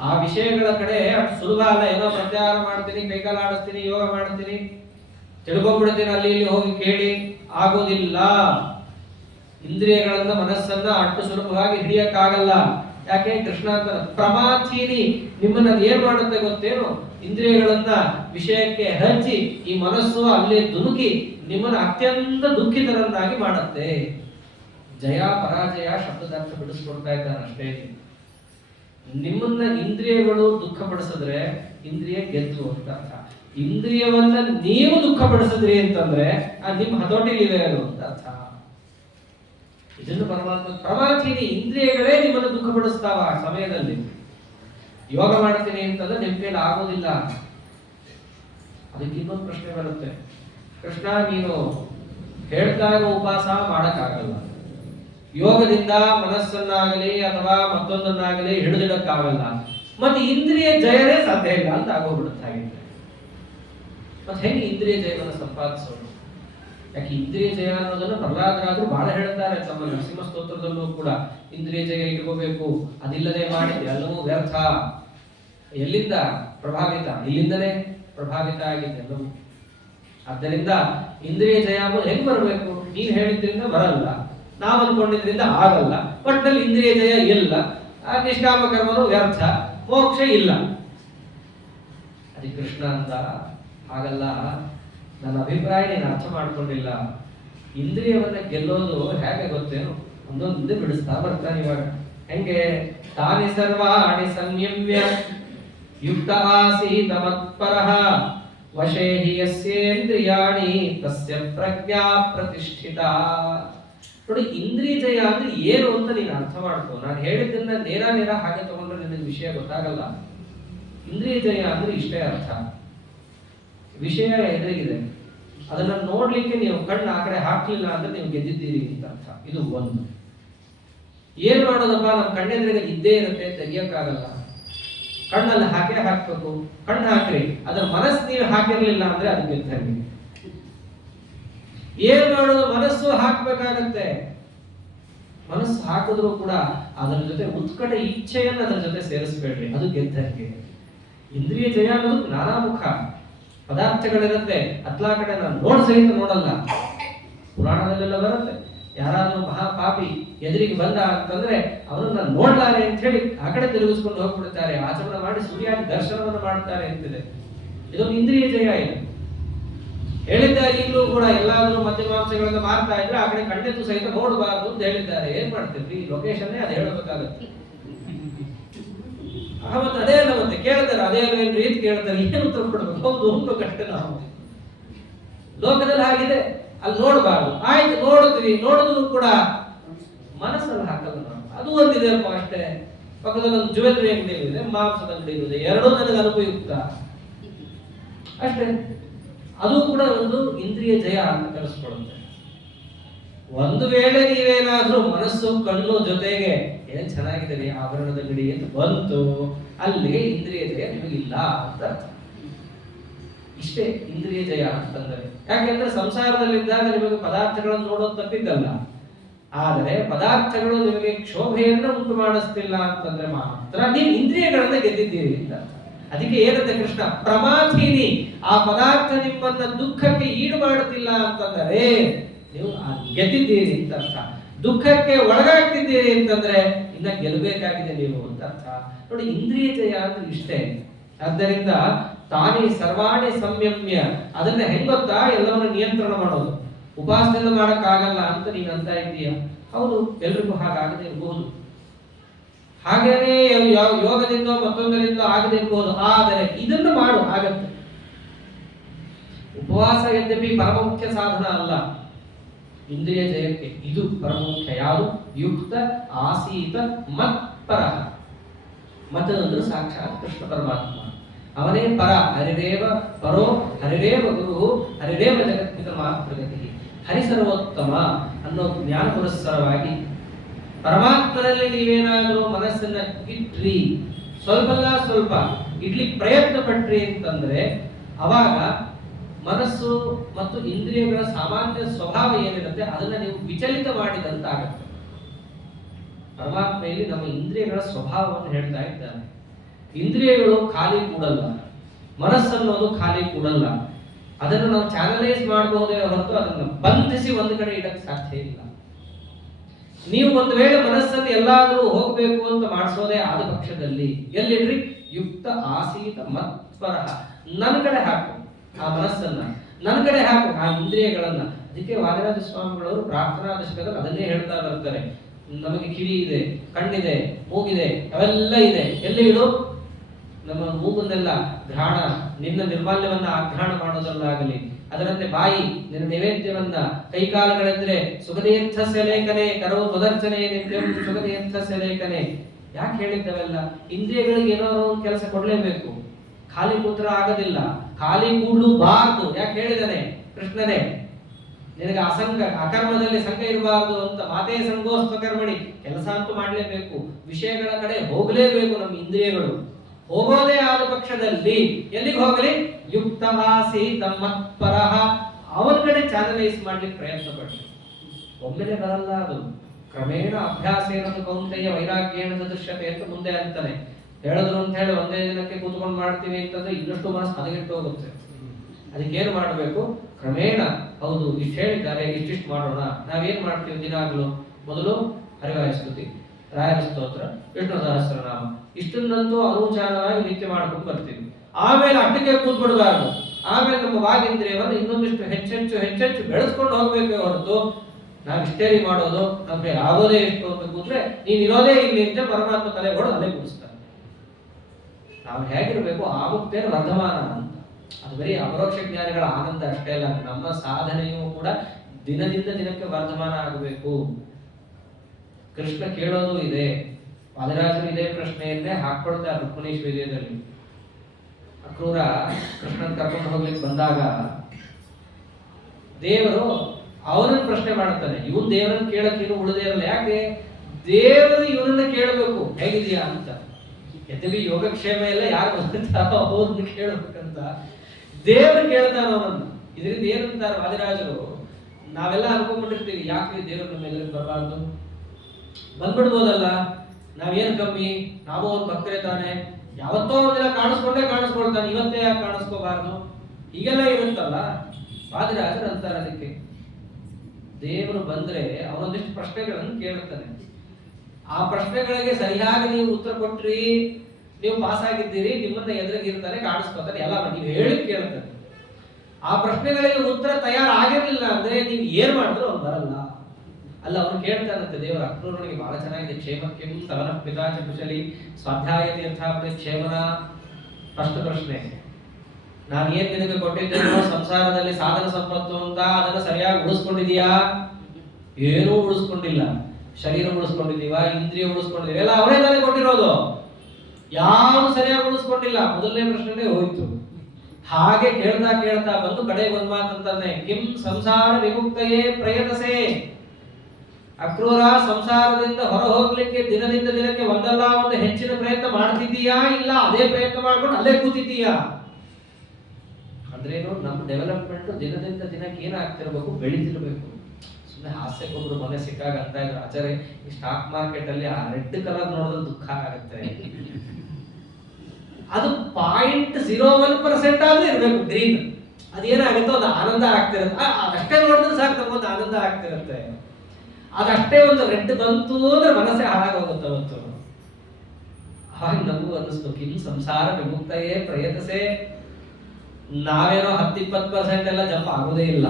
ಆ ವಿಷಯಗಳ ಕಡೆ ಅಷ್ಟು ಸುಲಭ ಅಲ್ಲ. ಏನೋ ಪ್ರತ್ಯಾಹಾರ ಮಾಡ್ತೀನಿ, ಕೈಕಾಲ ಆಡಿಸ್ತೀನಿ, ಯೋಗ ಮಾಡ್ತೀನಿ, ತಿಳ್ಕೊಂಡ್ಬಿಡ್ತೀನಿ, ಅಲ್ಲಿ ಇಲ್ಲಿ ಹೋಗಿ ಕೇಳಿ ಆಗೋದಿಲ್ಲ. ಇಂದ್ರಿಯಗಳನ್ನ ಮನಸ್ಸನ್ನ ಅಷ್ಟು ಸುಲಭವಾಗಿ ಹಿಡಿಯಕ್ಕಾಗಲ್ಲ. ಯಾಕೆ? ಕೃಷ್ಣ ಅಂತ ಪ್ರಮಾಥೀನಿ, ನಿಮ್ಮನ್ನ ಏನ್ ಮಾಡುತ್ತೆ ಗೊತ್ತೇನು? ಇಂದ್ರಿಯಗಳನ್ನ ವಿಷಯಕ್ಕೆ ಹಚ್ಚಿ ಈ ಮನಸ್ಸು ಅಲ್ಲೇ ದುನುಕಿ ನಿಮ್ಮನ್ನ ಅತ್ಯಂತ ದುಃಖಿತರನ್ನಾಗಿ ಮಾಡುತ್ತೆ. ಜಯ ಪರಾಜಯ ಶಬ್ದದಾರ್ಥ ಬಿಡಿಸ್ಕೊಡ್ತಾ ಇದ್ದಾನೆ ಅಷ್ಟೇ. ನಿಮ್ಮನ್ನ ಇಂದ್ರಿಯಗಳು ದುಃಖ ಪಡಿಸಿದ್ರೆ ಇಂದ್ರಿಯ ಗೆದ್ದು ಅಂತ ಅರ್ಥ. ಇಂದ್ರಿಯವನ್ನ ನೀವು ದುಃಖ ಪಡಿಸಿದ್ರಿ ಅಂತಂದ್ರೆ ನಿಮ್ಮ ಹತೋಟಿಲಿದೆ ಅದು ಅಂತ ಅರ್ಥ. ಇದನ್ನು ಪರಮಾತ್ಮ ಪ್ರಮಾಚೀನಿ, ಇಂದ್ರಿಯಗಳೇ ನಿಮ್ಮನ್ನು ದುಃಖ ಪಡಿಸ್ತಾವ ಆ ಸಮಯದಲ್ಲಿ. ಯೋಗ ಮಾಡ್ತೀನಿ ಅಂತಂದ್ರೆ ನಿಮ್ಮ ಕೈಲಿ ಆಗೋದಿಲ್ಲ. ಅದಕ್ಕೆ ಇನ್ನೊಂದು ಪ್ರಶ್ನೆ ಬರುತ್ತೆ, ಕೃಷ್ಣ ನೀನು ಹೇಳ್ತಾ ಇರೋ ಉಪವಾಸ ಮಾಡಕ್ಕಾಗಲ್ಲ, ಯೋಗದಿಂದ ಮನಸ್ಸನ್ನಾಗಲಿ ಅಥವಾ ಮತ್ತೊಂದನ್ನಾಗಲಿ ಹಿಡಿದಿಡಕ್ಕಾಗಲ್ಲ, ಮತ್ತೆ ಇಂದ್ರಿಯ ಜಯನೇ ಸಾಧ್ಯ ಇಲ್ಲ ಅಂತ ಆಗೋಗ್ಬಿಡುತ್ತಾಗಿದೆ. ಮತ್ತೆ ಹೆಂಗೆ ಇಂದ್ರಿಯ ಜಯವನ್ನು ಸಂಪಾದಿಸೋದು? ಯಾಕೆ ಇಂದ್ರಿಯ ಜಯ ಅನ್ನೋದನ್ನು ಪ್ರಹ್ಲಾದರಾದ್ರು ಬಹಳ ಹೇಳ್ತಾರೆ ತಮ್ಮ ನರಸಿಂಹ ಸ್ತೋತ್ರದಲ್ಲೂ ಕೂಡ. ಇಂದ್ರಿಯ ಜಯ ಇಟ್ಕೋಬೇಕು, ಅದಿಲ್ಲದೆ ಮಾಡಿದ್ರೆ ಎಲ್ಲವೂ ವ್ಯರ್ಥ. ಎಲ್ಲಿಂದ ಪ್ರಭಾವಿತ? ಇಲ್ಲಿಂದಲೇ ಪ್ರಭಾವಿತ ಆಗಿದೆ ಎಲ್ಲವೂ. ಆದ್ದರಿಂದ ಇಂದ್ರಿಯ ಜಯ ಅನ್ನೋದು ಹೆಂಗ್ ಬರಬೇಕು? ನೀನ್ ಹೇಳಿದ್ರಿಂದ ಬರಲ್ಲ, ನಾವ್ ಅನ್ಕೊಂಡಿದ್ರಿಂದ ಆಗಲ್ಲ. ಒಟ್ಟಿನಲ್ಲಿ ಇಂದ್ರಿಯ ಜಯ ಇಲ್ಲ, ನಿಷ್ಕಾಮ ಕರ್ಮನು ವ್ಯರ್ಥ, ಮೋಕ್ಷ ಇಲ್ಲ. ಅದಕ್ಕೆ ಕೃಷ್ಣ ಅಂತ ಹಾಗಲ್ಲ, ನನ್ನ ಅಭಿಪ್ರಾಯ ನೀನು ಅರ್ಥ ಮಾಡ್ಕೊಂಡಿಲ್ಲ. ಇಂದ್ರಿಯವನ್ನ ಗೆಲ್ಲೋದು ಹೇಗೆ ಗೊತ್ತೇನು? ಒಂದೊಂದು ಬಿಡಿಸ್ತಾ ಬರ್ತಾನೆ ಇವಾಗ. ಹೆಂಗೆ? ತಾನಿ ಸರ್ವಾಣಿ ಸಂಯಮ್ಯ ಯುಕ್ತ ಆಸೀತ ಮತ್ಪರಃ ವಶೇ ಹಿ ಯಸ್ಯೇಂದ್ರಿಯಾಣಿ ತಸ್ಯ ಪ್ರಜ್ಞಾ ಪ್ರತಿಷ್ಠಿತ. ನೋಡಿ, ಇಂದ್ರಿಯ ಜಯ ಅಂದ್ರೆ ಏನು ಅಂತ ನೀನು ಅರ್ಥ ಮಾಡ್ಕೋ. ನಾನು ಹೇಳಿದ್ದನ್ನ ನೇರ ಹಾಗೆ ತಗೊಂಡ್ರೆ ನಿನಗೆ ವಿಷಯ ಗೊತ್ತಾಗಲ್ಲ. ಇಂದ್ರಿಯ ಜಯ ಅಂದ್ರೆ ಇಷ್ಟೇ ಅರ್ಥ. ವಿಷಯ ಎದುರಿಗಿದೆ, ಅದನ್ನ ನೋಡ್ಲಿಕ್ಕೆ ನೀವು ಕಣ್ಣು ಆ ಕಡೆ ಹಾಕ್ಲಿಲ್ಲ ಅಂದ್ರೆ ನೀವು ಗೆದ್ದಿದ್ದೀರಿ ಅಂತ ಅರ್ಥ. ಇದು ಒಂದು. ಏನ್ ಮಾಡೋದಪ್ಪ? ನಮ್ಮ ಕಣ್ಣೆದುರಿಗೆ ಇದ್ದೇ ಇರುತ್ತೆ, ತೆಗಿಯಕ್ಕಾಗಲ್ಲ. ಕಣ್ಣಲ್ಲಿ ಹಾಕೇ ಹಾಕ್ಬೇಕು. ಕಣ್ಣು ಹಾಕ್ರಿ, ಅದರ ಮನಸ್ಸು ನೀವು ಹಾಕಿರ್ಲಿಲ್ಲ ಅಂದ್ರೆ ಅದು ಗೆದ್ದಂಗೆ. ಏನ್ ಮಾಡೋದು? ಮನಸ್ಸು ಹಾಕ್ಬೇಕಾಗತ್ತೆ. ಮನಸ್ಸು ಹಾಕಿದ್ರು ಕೂಡ ಅದರ ಜೊತೆ ಉತ್ಕಟ ಇಚ್ಛೆಯನ್ನು ಅದರ ಜೊತೆ ಸೇರಿಸ್ಬೇಡ್ರಿ, ಅದು ಗೆದ್ದಂಗೆ. ಇಂದ್ರಿಯ ಜಯ ಅನ್ನೋದು ಜ್ಞಾನಾಮುಖ. ಪದಾರ್ಥಗಳಿರುತ್ತೆ, ಅತ್ಲಾ ಕಡೆ ನಾನು ನೋಡ್ ಸಹಿತ ನೋಡಲ್ಲ. ಪುರಾಣದಲ್ಲೆಲ್ಲ ಬರುತ್ತೆ, ಯಾರಾದ್ರೂ ಮಹಾಪಾಪಿ ಎದುರಿಗೆ ಬಂದ ಅಂತಂದ್ರೆ ಅವನನ್ನ ನೋಡ್ಲಾರೆ ಅಂತ ಹೇಳಿ ಆ ಕಡೆ ತಿರುಗಿಸ್ಕೊಂಡು ಹೋಗ್ಬಿಡ್ತಾರೆ, ಆಚರಣೆ ಮಾಡಿ ಸೂರ್ಯಾದಿ ದರ್ಶನವನ್ನು ಮಾಡ್ತಾರೆ ಅಂತಿದೆ. ಇದೊಂದು ಇಂದ್ರಿಯ ಜಯ. ಇದು ಹೇಳಿದ್ದಾರೆ. ಈಗಲೂ ಕೂಡ ಎಲ್ಲಾದ್ರೂ ಮದ್ಯಮಾಂಸಗಳನ್ನ ಮಾರ್ತಾ ಇದ್ರೆ ಆ ಕಡೆ ಕಣ್ಣೆತ್ತು ಸಹಿತ ನೋಡಬಾರ್ದು ಅಂತ ಹೇಳಿದ್ದಾರೆ. ಏನ್ ಮಾಡ್ತೀವಿ? ಲೊಕೇಶನ್ನೇ ಅದು ಹೇಳಬೇಕಾಗತ್ತೆ. ಮತ್ತೆ ಅದೇ ಅಲ್ಲ, ಮತ್ತೆ ಕೇಳ್ತಾರೆ, ಅದೇ ಅಲ್ಲ ಏನ್ ರೀತಿ ಕೇಳ್ತಾರೆ, ಏನು ಉತ್ತರ ಕೊಡ್ಬೇಕು? ಹೌದು ಒಂದು ಕಷ್ಟ. ನಾವು ಲೋಕದಲ್ಲಿ ಆಗಿದೆ, ಅಲ್ಲಿ ನೋಡಬಾರ್ದು. ಆಯ್ತು, ನೋಡುತ್ತೀವಿ, ನೋಡಿದ್ರು ಕೂಡ ಮನಸ್ಸಲ್ಲಿ ಹಾಕಲ್ಲ ನಾವು. ಅದು ಒಂದಿದೆ ಅಪ್ಪ ಅಷ್ಟೇ. ಪಕ್ಕದಲ್ಲಿ ಒಂದು ಜ್ಯುವೆಲ್ರಿ ಅಂಗಡಿ ಇದೆ, ಮಾಂಸದ ಅಂಗಡಿ ಇದೆ, ಎರಡೂ ನನಗೆ ಅನುಪಯುಕ್ತ ಅಷ್ಟೇ. ಅದು ಕೂಡ ಒಂದು ಇಂದ್ರಿಯ ಜಯ ಅಂತ ಕಲಿಸ್ಕೊಡುತ್ತೆ. ಒಂದು ವೇಳೆ ನೀವೇನಾದ್ರೂ ಮನಸ್ಸು ಕಣ್ಣು ಜೊತೆಗೆ ಏನ್ ಚೆನ್ನಾಗಿದೆ ಆಭರಣದ ಗಡಿ ಅಂತ ಬಂತು, ಅಲ್ಲಿಗೆ ಇಂದ್ರಿಯ ಜಯ ನಿಮಗಿಲ್ಲ ಅಂತ ಅರ್ಥ. ಇಷ್ಟೇ ಇಂದ್ರಿಯ ಜಯ ಅಂತಂದರೆ. ಯಾಕೆಂದ್ರೆ ಸಂಸಾರದಲ್ಲಿದ್ದಾಗ ನಿಮಗೆ ಪದಾರ್ಥಗಳನ್ನು ನೋಡೋದು ತಪ್ಪಿದ್ದಲ್ಲ, ಆದರೆ ಪದಾರ್ಥಗಳು ನಿಮಗೆ ಕ್ಷೋಭೆಯನ್ನು ಉಂಟು ಮಾಡಿಸ್ತಿಲ್ಲ ಅಂತಂದ್ರೆ ಮಾತ್ರ ನೀವು ಇಂದ್ರಿಯಗಳನ್ನ ಗೆದ್ದಿದ್ದೀರಿ ಅಂತ. ಅದಕ್ಕೆ ಏನಂತೆ ಕೃಷ್ಣ ಪ್ರಮಾಥೀನಿ, ಆ ಪದಾರ್ಥ ನಿಮ್ಮನ್ನ ದುಃಖಕ್ಕೆ ಈಡು ಮಾಡುತ್ತಿಲ್ಲ ಅಂತಂದರೆ ನೀವು ಗೆದ್ದಿದ್ದೀರಿ ಅಂತ ಅರ್ಥ. ದುಃಖಕ್ಕೆ ಒಳಗಾಗ್ತಿದ್ದೀರಿ ಅಂತಂದ್ರೆ ಇನ್ನ ಗೆಲ್ಲಬೇಕಾಗಿದೆ ನೀವು ಅಂತ ಅರ್ಥ. ನೋಡಿ, ಇಂದ್ರಿಯ ಜಯ ಅಂದ್ರೆ ಇಷ್ಟೇ. ಆದ್ದರಿಂದ ತಾನೇ ಸರ್ವಾಣಿ ಸಂಯಮ್ಯ, ಅದನ್ನ ಹೆಂಗೊತ್ತಾ ಎಲ್ಲವನ್ನು ನಿಯಂತ್ರಣ ಮಾಡೋದು. ಉಪವಾಸದಿಂದ ಮಾಡಕ್ಕಾಗಲ್ಲ ಅಂತ ನೀನು ಅಂತ ಇದ್ದೀಯ, ಹೌದು, ಎಲ್ರಿಗೂ ಹಾಗಾಗದೆ ಇರಬಹುದು. ಹಾಗೇನೆ ಯೋಗದಿಂದ ಮತ್ತೊಂದರಿಂದ ಆಗದೆ ಇರಬಹುದು, ಆದರೆ ಇದನ್ನು ಮಾಡು, ಆಗತ್ತೆ. ಉಪವಾಸ ಯದ್ಯಪಿ ಪರಮ ಮುಖ್ಯ ಸಾಧನ ಅಲ್ಲ, ಇಂದ್ರಿಯ ಜಯಕ್ಕೆ ಇದು ಪರಮ ಮುಖ್ಯ. ಯಾವುದು? ಯುಕ್ತ ಆಸೀತ ಮತ್ಪರ. ಮತ ಅಂದ್ರೆ ಸಾಕ್ಷಾತ್ ಕೃಷ್ಣ ಪರಮಾತ್ಮ, ಅವನೇ ಪರ. ಹರಿರೇವ ಪರೋ ಹರಿರೇವ ಗುರು ಹರಿರೇವ ಜಗತ್ಪಿತ ಮಾತೃಗತಿ. ಹರಿ ಸರ್ವೋತ್ತಮ ಅನ್ನೋ ಜ್ಞಾನ ಪುರಸ್ಸರವಾಗಿ ಪರಮಾತ್ಮನಲ್ಲಿ ನೀವೇನಾದರೂ ಮನಸ್ಸನ್ನ ಇಟ್ರಿ, ಸ್ವಲ್ಪ ಇಡ್ಲಿಕ್ಕೆ ಪ್ರಯತ್ನ ಪಟ್ರಿ ಅಂತಂದ್ರೆ ಅವಾಗ ಮನಸ್ಸು ಮತ್ತು ಇಂದ್ರಿಯಗಳ ಸಾಮಾನ್ಯ ಸ್ವಭಾವ ಏನಿರುತ್ತೆ ಅದನ್ನ ನೀವು ವಿಚಲಿತ ಮಾಡಿದಂತಾಗತ್ತೆ. ಪರಮಾತ್ಮ ಇಲ್ಲಿ ನಮ್ಮ ಇಂದ್ರಿಯಗಳ ಸ್ವಭಾವವನ್ನು ಹೇಳ್ತಾ ಇದ್ದಾನೆ. ಇಂದ್ರಿಯಗಳು ಖಾಲಿ ಕೂಡಲ್ಲ, ಮನಸ್ಸನ್ನೋದು ಖಾಲಿ ಕೂಡಲ್ಲ. ಅದನ್ನು ನಾವು ಚಾನಲೈಸ್ ಮಾಡಬಹುದೇ ಹೊರತು ಅದನ್ನು ಬಂಧಿಸಿ ಒಂದು ಕಡೆ ಇಡಕ್ಕೆ ಸಾಧ್ಯ ಇಲ್ಲ. ನೀವು ಒಂದು ವೇಳೆ ಮನಸ್ಸನ್ನು ಎಲ್ಲಾದರೂ ಹೋಗಬೇಕು ಅಂತ ಮಾಡಿಸೋದೇ ಆದ ಪಕ್ಷದಲ್ಲಿ ಎಲ್ಲಿಡ್ರಿ? ಯುಕ್ತ ಆಸೀತ ಮತ್ಪರಃ, ನನ್ನ ಕಡೆ ಹಾಕು ಆ ಮನಸ್ಸನ್ನ, ನನ್ನ ಕಡೆ ಹಾಕು ಆ ಇಂದ್ರಿಯಗಳನ್ನ. ಅದಕ್ಕೆ ವಾದಿರಾಜ ಸ್ವಾಮಿಗಳವರು ಪ್ರಾರ್ಥನಾ ದಶಕದಲ್ಲಿ ಅದನ್ನೇ ಹೇಳ್ತಾ ಬರ್ತಾರೆ. ನಮಗೆ ಕಿವಿ ಇದೆ, ಕಣ್ಣಿದೆ, ಮೂಗಿದೆ, ಅವೆಲ್ಲ ಇದೆ, ಎಲ್ಲಿ ಇಡು? ನಮ್ಮ ಮೂಗನ್ನೆಲ್ಲ ಘ್ರಾಣ, ನಿನ್ನ ನಿರ್ಮಾಲ್ಯವನ್ನ ಆಘ್ರಾಣ ಮಾಡೋದಲ್ಲಾಗಲಿ, ಅದರಂತೆ ಬಾಯಿ ನಿನ್ನ ನೈವೇದ್ಯವನ್ನ, ಕೈಕಾಲಗಳಿದ್ರೆ ಸುಖತೀರ್ಥಸ್ಯ ಲೇಖನೆ ಕರೋ ಪದರ್ಚನೆ ನಿತ್ಯಂ ಸುಖತೀರ್ಥಸ್ಯ ಲೇಖನೆ. ಯಾಕೆ ಹೇಳಿದ್ದವೆಲ್ಲ? ಇಂದ್ರಿಯಗಳಿಗೆ ಏನೋ ಒಂದು ಕೆಲಸ ಕೊಡ್ಲೇಬೇಕು, ಖಾಲಿ ಕೂತ್ರ ಆಗೋದಿಲ್ಲ, ಖಾಲಿ ಕೂಡಲೂಬಾರದು. ಯಾಕೆ ಹೇಳಿದಾನೆ ಕೃಷ್ಣನೇ? ನಿನಗೆ ಅಕರ್ಮದಲ್ಲಿ ಸಂಘ ಇರಬಾರದು ಅಂತ. ಮಾತೇ ಸಂಗೋಸ್ತ ಕರ್ಮಣಿ, ಕೆಲಸ ಅಂತೂ ಮಾಡಲೇಬೇಕು, ವಿಷಯಗಳ ಕಡೆ ಹೋಗಲೇಬೇಕು. ನಮ್ಮ ಇಂದ್ರಿಯಗಳು ಹೋಗೋದೇ ಆದ ಪಕ್ಷದಲ್ಲಿ ಎಲ್ಲಿಗೆ ಹೋಗಲಿ? ಯುಕ್ತ ಆಸೀತ ಮತ್ಪರಃ, ಅವನ ಕಡೆ ಚಾನಲೈಸ್ ಮಾಡ್ಲಿಕ್ಕೆ ಪ್ರಯತ್ನ ಪಡಿ. ಒಮ್ಮೆಲೆ ಬರಲ್ಲ ಅದು, ಕ್ರಮೇಣ ಅಭ್ಯಾಸೇನ ಕೌಂತೆಯ ವೈರಾಗ್ಯೇಣ ದೃಶ್ಯತೆ ಅಂತ ಮುಂದೆ ಅಂತಾನೆ. ಹೇಳಿದ್ರು ಅಂತ ಹೇಳಿ ಒಂದೇ ದಿನಕ್ಕೆ ಕೂತ್ಕೊಂಡು ಮಾಡ್ತೀವಿ ಅಂತಂದ್ರೆ ಇನ್ನಷ್ಟು ಮನಸ್ಸು ಹದಗೆಟ್ಟು ಹೋಗುತ್ತೆ. ಅದಕ್ಕೇನು ಮಾಡಬೇಕು? ಕ್ರಮೇಣ, ಹೌದು ಇಷ್ಟು ಹೇಳಿದ್ದಾರೆ, ಇಷ್ಟಿಷ್ಟು ಮಾಡೋಣ. ನಾವೇನ್ ಮಾಡ್ತೀವಿ ದಿನಾಗ್ಲು? ಮೊದಲು ಹರಿವಾಯ ಸ್ತುತಿ, ರಾಯರ ಸ್ತೋತ್ರ, ವಿಷ್ಣು ಸಹಸ್ರನಾಮ, ಇಷ್ಟನ್ನಂತೂ ಅನುಚಾರವಾಗಿ ನಿತ್ಯ ಮಾಡ್ಕೊಂಡು ಬರ್ತೀವಿ. ಆಮೇಲೆ ಅಟ್ಟಕ್ಕೆ ಕೂತ್ಬಿಡಬಾರ್ದು. ಆಮೇಲೆ ನಮ್ಮ ವಾಗೇಂದ್ರಿಯವನ್ನು ಇನ್ನೊಂದಿಷ್ಟು ಹೆಚ್ಚೆಚ್ಚು ಬೆಳೆಸ್ಕೊಂಡು ಹೋಗ್ಬೇಕೆ ಹೊರತು ನಾವಿಷ್ಟೇ ಮಾಡೋದು ನಮ್ಗೆ ಆಗೋದೇ ಎಷ್ಟು ಅಂತ ಕೂತ್ರೆ ನೀನ್ ಇರೋದೇ ಇಲ್ಲಿ ಅಂತ ಪರಮಾತ್ಮ ತಲೆ ಹೊಡೆದು ಅಲ್ಲೇ ಕೂಡಿಸ್ತಾರೆ. ನಾವು ಹೇಗಿರ್ಬೇಕು? ಆಗುತ್ತೇನೆ ವರ್ಧಮಾನ ಅಂತ. ಅದು ಬರೀ ಅಪರೋಕ್ಷ ಜ್ಞಾನಿಗಳ ಆನಂದ ಅಷ್ಟೇ ಅಲ್ಲ, ನಮ್ಮ ಸಾಧನೆಯೂ ಕೂಡ ದಿನದಿಂದ ದಿನಕ್ಕೆ ವರ್ಧಮಾನ ಆಗಬೇಕು. ಕೃಷ್ಣ ಕೇಳೋದು ಇದೆ, ವಾದಿರಾಜರು ಇದೇ ಪ್ರಶ್ನೆಯನ್ನೇ ಹಾಕೊಳ್ತಾರೆ ರುಕ್ಮಿಣೀಶ್ ವಿಜಯದಲ್ಲಿ. ಅಕ್ರೂರ ಕೃಷ್ಣನ್ ಕರ್ಕೊಂಡು ಹೋಗ್ಲಿಕ್ಕೆ ಬಂದಾಗ ದೇವರು ಅವನನ್ನ ಪ್ರಶ್ನೆ ಮಾಡ್ತಾನೆ. ಇವನ್ ದೇವರನ್ನ ಕೇಳಕ್ಕೆ ಇನ್ನು ಉಳಿದೇ ಇರಲ್ಲ. ಯಾಕೆ? ದೇವರು ಇವನನ್ನ ಕೇಳಬೇಕು, ಹೇಗಿದೆಯಾ ಅಂತ. ಯದ್ಯಪಿ ಯೋಗಕ್ಷೇಮ ಎಲ್ಲ ಯಾರು ಬಂದಿರ್ತಾರೋ ಅವ್ರನ್ನ ಕೇಳಬೇಕಂತ ದೇವರು ಕೇಳ್ತಾರ ಅವನನ್ನ. ಇದರಿಂದ ಏನಂತಾರೆ ವಾದಿರಾಜರು? ನಾವೆಲ್ಲ ಅನ್ಕೊಂಡ್ಬಿಟ್ಟಿರ್ತೀವಿ, ಯಾಕೆ ದೇವರು ನಮ್ಮ ಎದುರಿಗೆ ಬರಬಾರ್ದು? ಬಂದ್ಬಿಡ್ಬೋದಲ್ಲ, ನಾವೇನ್ ಕಮ್ಮಿ, ನಾವು ಒಂದು ಭಕ್ತರೇ ತಾನೆ, ಯಾವತ್ತೋ ಒಂದಿನ ಕಾಣಿಸ್ಕೊಳ್ತಾನೆ, ಇವತ್ತೇ ಯಾಕೆ ಕಾಣಿಸ್ಕೋಬಾರ್ದು? ಹೀಗೆಲ್ಲ ಇರುತ್ತಲ್ಲ. ವಾದಿರಾಜರು ಅಂತಾರೆ ಅದಕ್ಕೆ, ದೇವರು ಬಂದ್ರೆ ಅವನೊಂದಿಷ್ಟು ಪ್ರಶ್ನೆಗಳನ್ನು ಕೇಳುತ್ತಾನೆ. ಆ ಪ್ರಶ್ನೆಗಳಿಗೆ ಸರಿಯಾಗಿ ನೀವು ಉತ್ತರ ಕೊಟ್ರಿ, ನೀವು ಪಾಸ್ ಆಗಿದ್ದೀರಿ, ನಿಮ್ಮನ್ನ ಎದುರಿಗಿರ್ತಾನೆ, ಕಾಣಿಸ್ಕೊತಾನೆ, ಎಲ್ಲ ನೀವು ಹೇಳಿ ಕೇಳ್ತಾನೆ. ಆ ಪ್ರಶ್ನೆಗಳಿಗೆ ಉತ್ತರ ತಯಾರಾಗಿರ್ಲಿಲ್ಲ ಅಂದ್ರೆ ನೀವು ಏನ್ ಮಾಡಿದ್ರು ಅವ್ನು ಬರಲ್ಲ. ಅಲ್ಲ, ಅವನು ಕೇಳ್ತಾನಂತೆ ದೇವರ. ಅಕ್ರೂರನಿಗೆ ಬಹಳ ಚೆನ್ನಾಗಿದೆ. ಕ್ಷೇಮಕ್ಕೆ ಸವನ ಪಿತಾಚ ಕುಶಲಿ ಸ್ವಾಧ್ಯಾಯ ತೀರ್ಥಾಪ್ತಿ ಕ್ಷೇಮನ. ಫಸ್ಟ್ ಪ್ರಶ್ನೆ, ನಾನು ಏನ್ ನಿನಗೆ ಕೊಟ್ಟಿದ್ದೇನೋ ಸಂಸಾರದಲ್ಲಿ ಸಾಧನ ಸಂಪತ್ತು ಅಂತ, ಅದನ್ನ ಸರಿಯಾಗಿ ಉಳಿಸ್ಕೊಂಡಿದೀಯಾ? ಏನೂ ಉಳಿಸ್ಕೊಂಡಿಲ್ಲ. ಶರೀರ ಉಳಿಸ್ಕೊಂಡಿದೀವ, ಇಂದ್ರಿಯ ಉಳಿಸ್ಕೊಂಡಿದೀವಿ, ಎಲ್ಲ ಅವರೇ ತಾನೇ ಕೊಟ್ಟಿರೋದು. ಯಾರು ಸರಿಯಾಗಿ ಉಳಿಸ್ಕೊಂಡಿಲ್ಲ. ಮೊದಲನೇ ಪ್ರಶ್ನೆ ಹೋಯ್ತು. ಹಾಗೆ ಕೇಳ್ತಾ ಬಂದು ಕಡೆಗೆ ಒಂದ್ ಮಾತಂತಾನೆ, ಕಿಂ ಸಂಸಾರ ವಿಮುಕ್ತಯೇ ಪ್ರಯತಸೆ. ಅಕ್ರೂರ, ಸಂಸಾರದಿಂದ ಹೊರ ಹೋಗ್ಲಿಕ್ಕೆ ದಿನದಿಂದ ದಿನಕ್ಕೆ ಒಂದಲ್ಲ ಒಂದು ಹೆಚ್ಚಿನ ಪ್ರಯತ್ನ ಮಾಡ್ತಿದ್ದೀಯಾ? ಇಲ್ಲ ಅದೇ ಪ್ರಯತ್ನ ಮಾಡ್ಕೊಂಡು ಅಲ್ಲೇ ಕೂತಿದ್ದೀಯಾ? ಅಂದ್ರೇನು, ನಮ್ಮ ಡೆವಲಪ್ಮೆಂಟ್ ದಿನದಿಂದ ದಿನಕ್ಕೆ ಏನಾಗ್ತಿರ್ಬೇಕು, ಬೆಳೀತಿರ್ಬೇಕು. ಸುಮ್ಮನೆ ಹಾಸ್ಯಕ್ಕೊಬ್ರು ಮೊನ್ನೆ ಸಿಕ್ಕಾಗ ಅಂತ ಇದ್ರು, ಆಚಾರ್ಯ ಈ ಸ್ಟಾಕ್ ಮಾರ್ಕೆಟ್ ಅಲ್ಲಿ ಆ ರೆಡ್ ಕಲರ್ ನೋಡಿದ್ರೆ ದುಃಖ ಆಗುತ್ತೆ. ಅದು 0.01% ಆದ್ರೂ ಇರ್ಬೇಕು ಗ್ರೀನ್. ಅದೇನಾಗುತ್ತೋ ಅದು ಆನಂದ ಆಗ್ತಿರುತ್ತೆ. ಅದಷ್ಟೇ ನೋಡಿದ್ರೆ ಸಾಕು, ನಮಗೊಂದು ಆನಂದ ಆಗ್ತಿರುತ್ತೆ. ಅದಷ್ಟೇ ಒಂದು ರೆಡ್ ಬಂತು ಅಂದ್ರೆ ಮನಸ್ಸೇ ಹಾಳಾಗೋಗುತ್ತೆ ಅವತ್ತು. ಹಾಗೆ ನಮಗೂ ಅನ್ನಿಸ್ತು, ಇಲ್ಲಿ ಸಂಸಾರ ವಿಮುಕ್ತಯೇ ಪ್ರಯತ್ನಸೆ. ನಾವೇನೋ 10-20% ಎಲ್ಲ ಜಂಪ್ ಆಗೋದೇ ಇಲ್ಲ.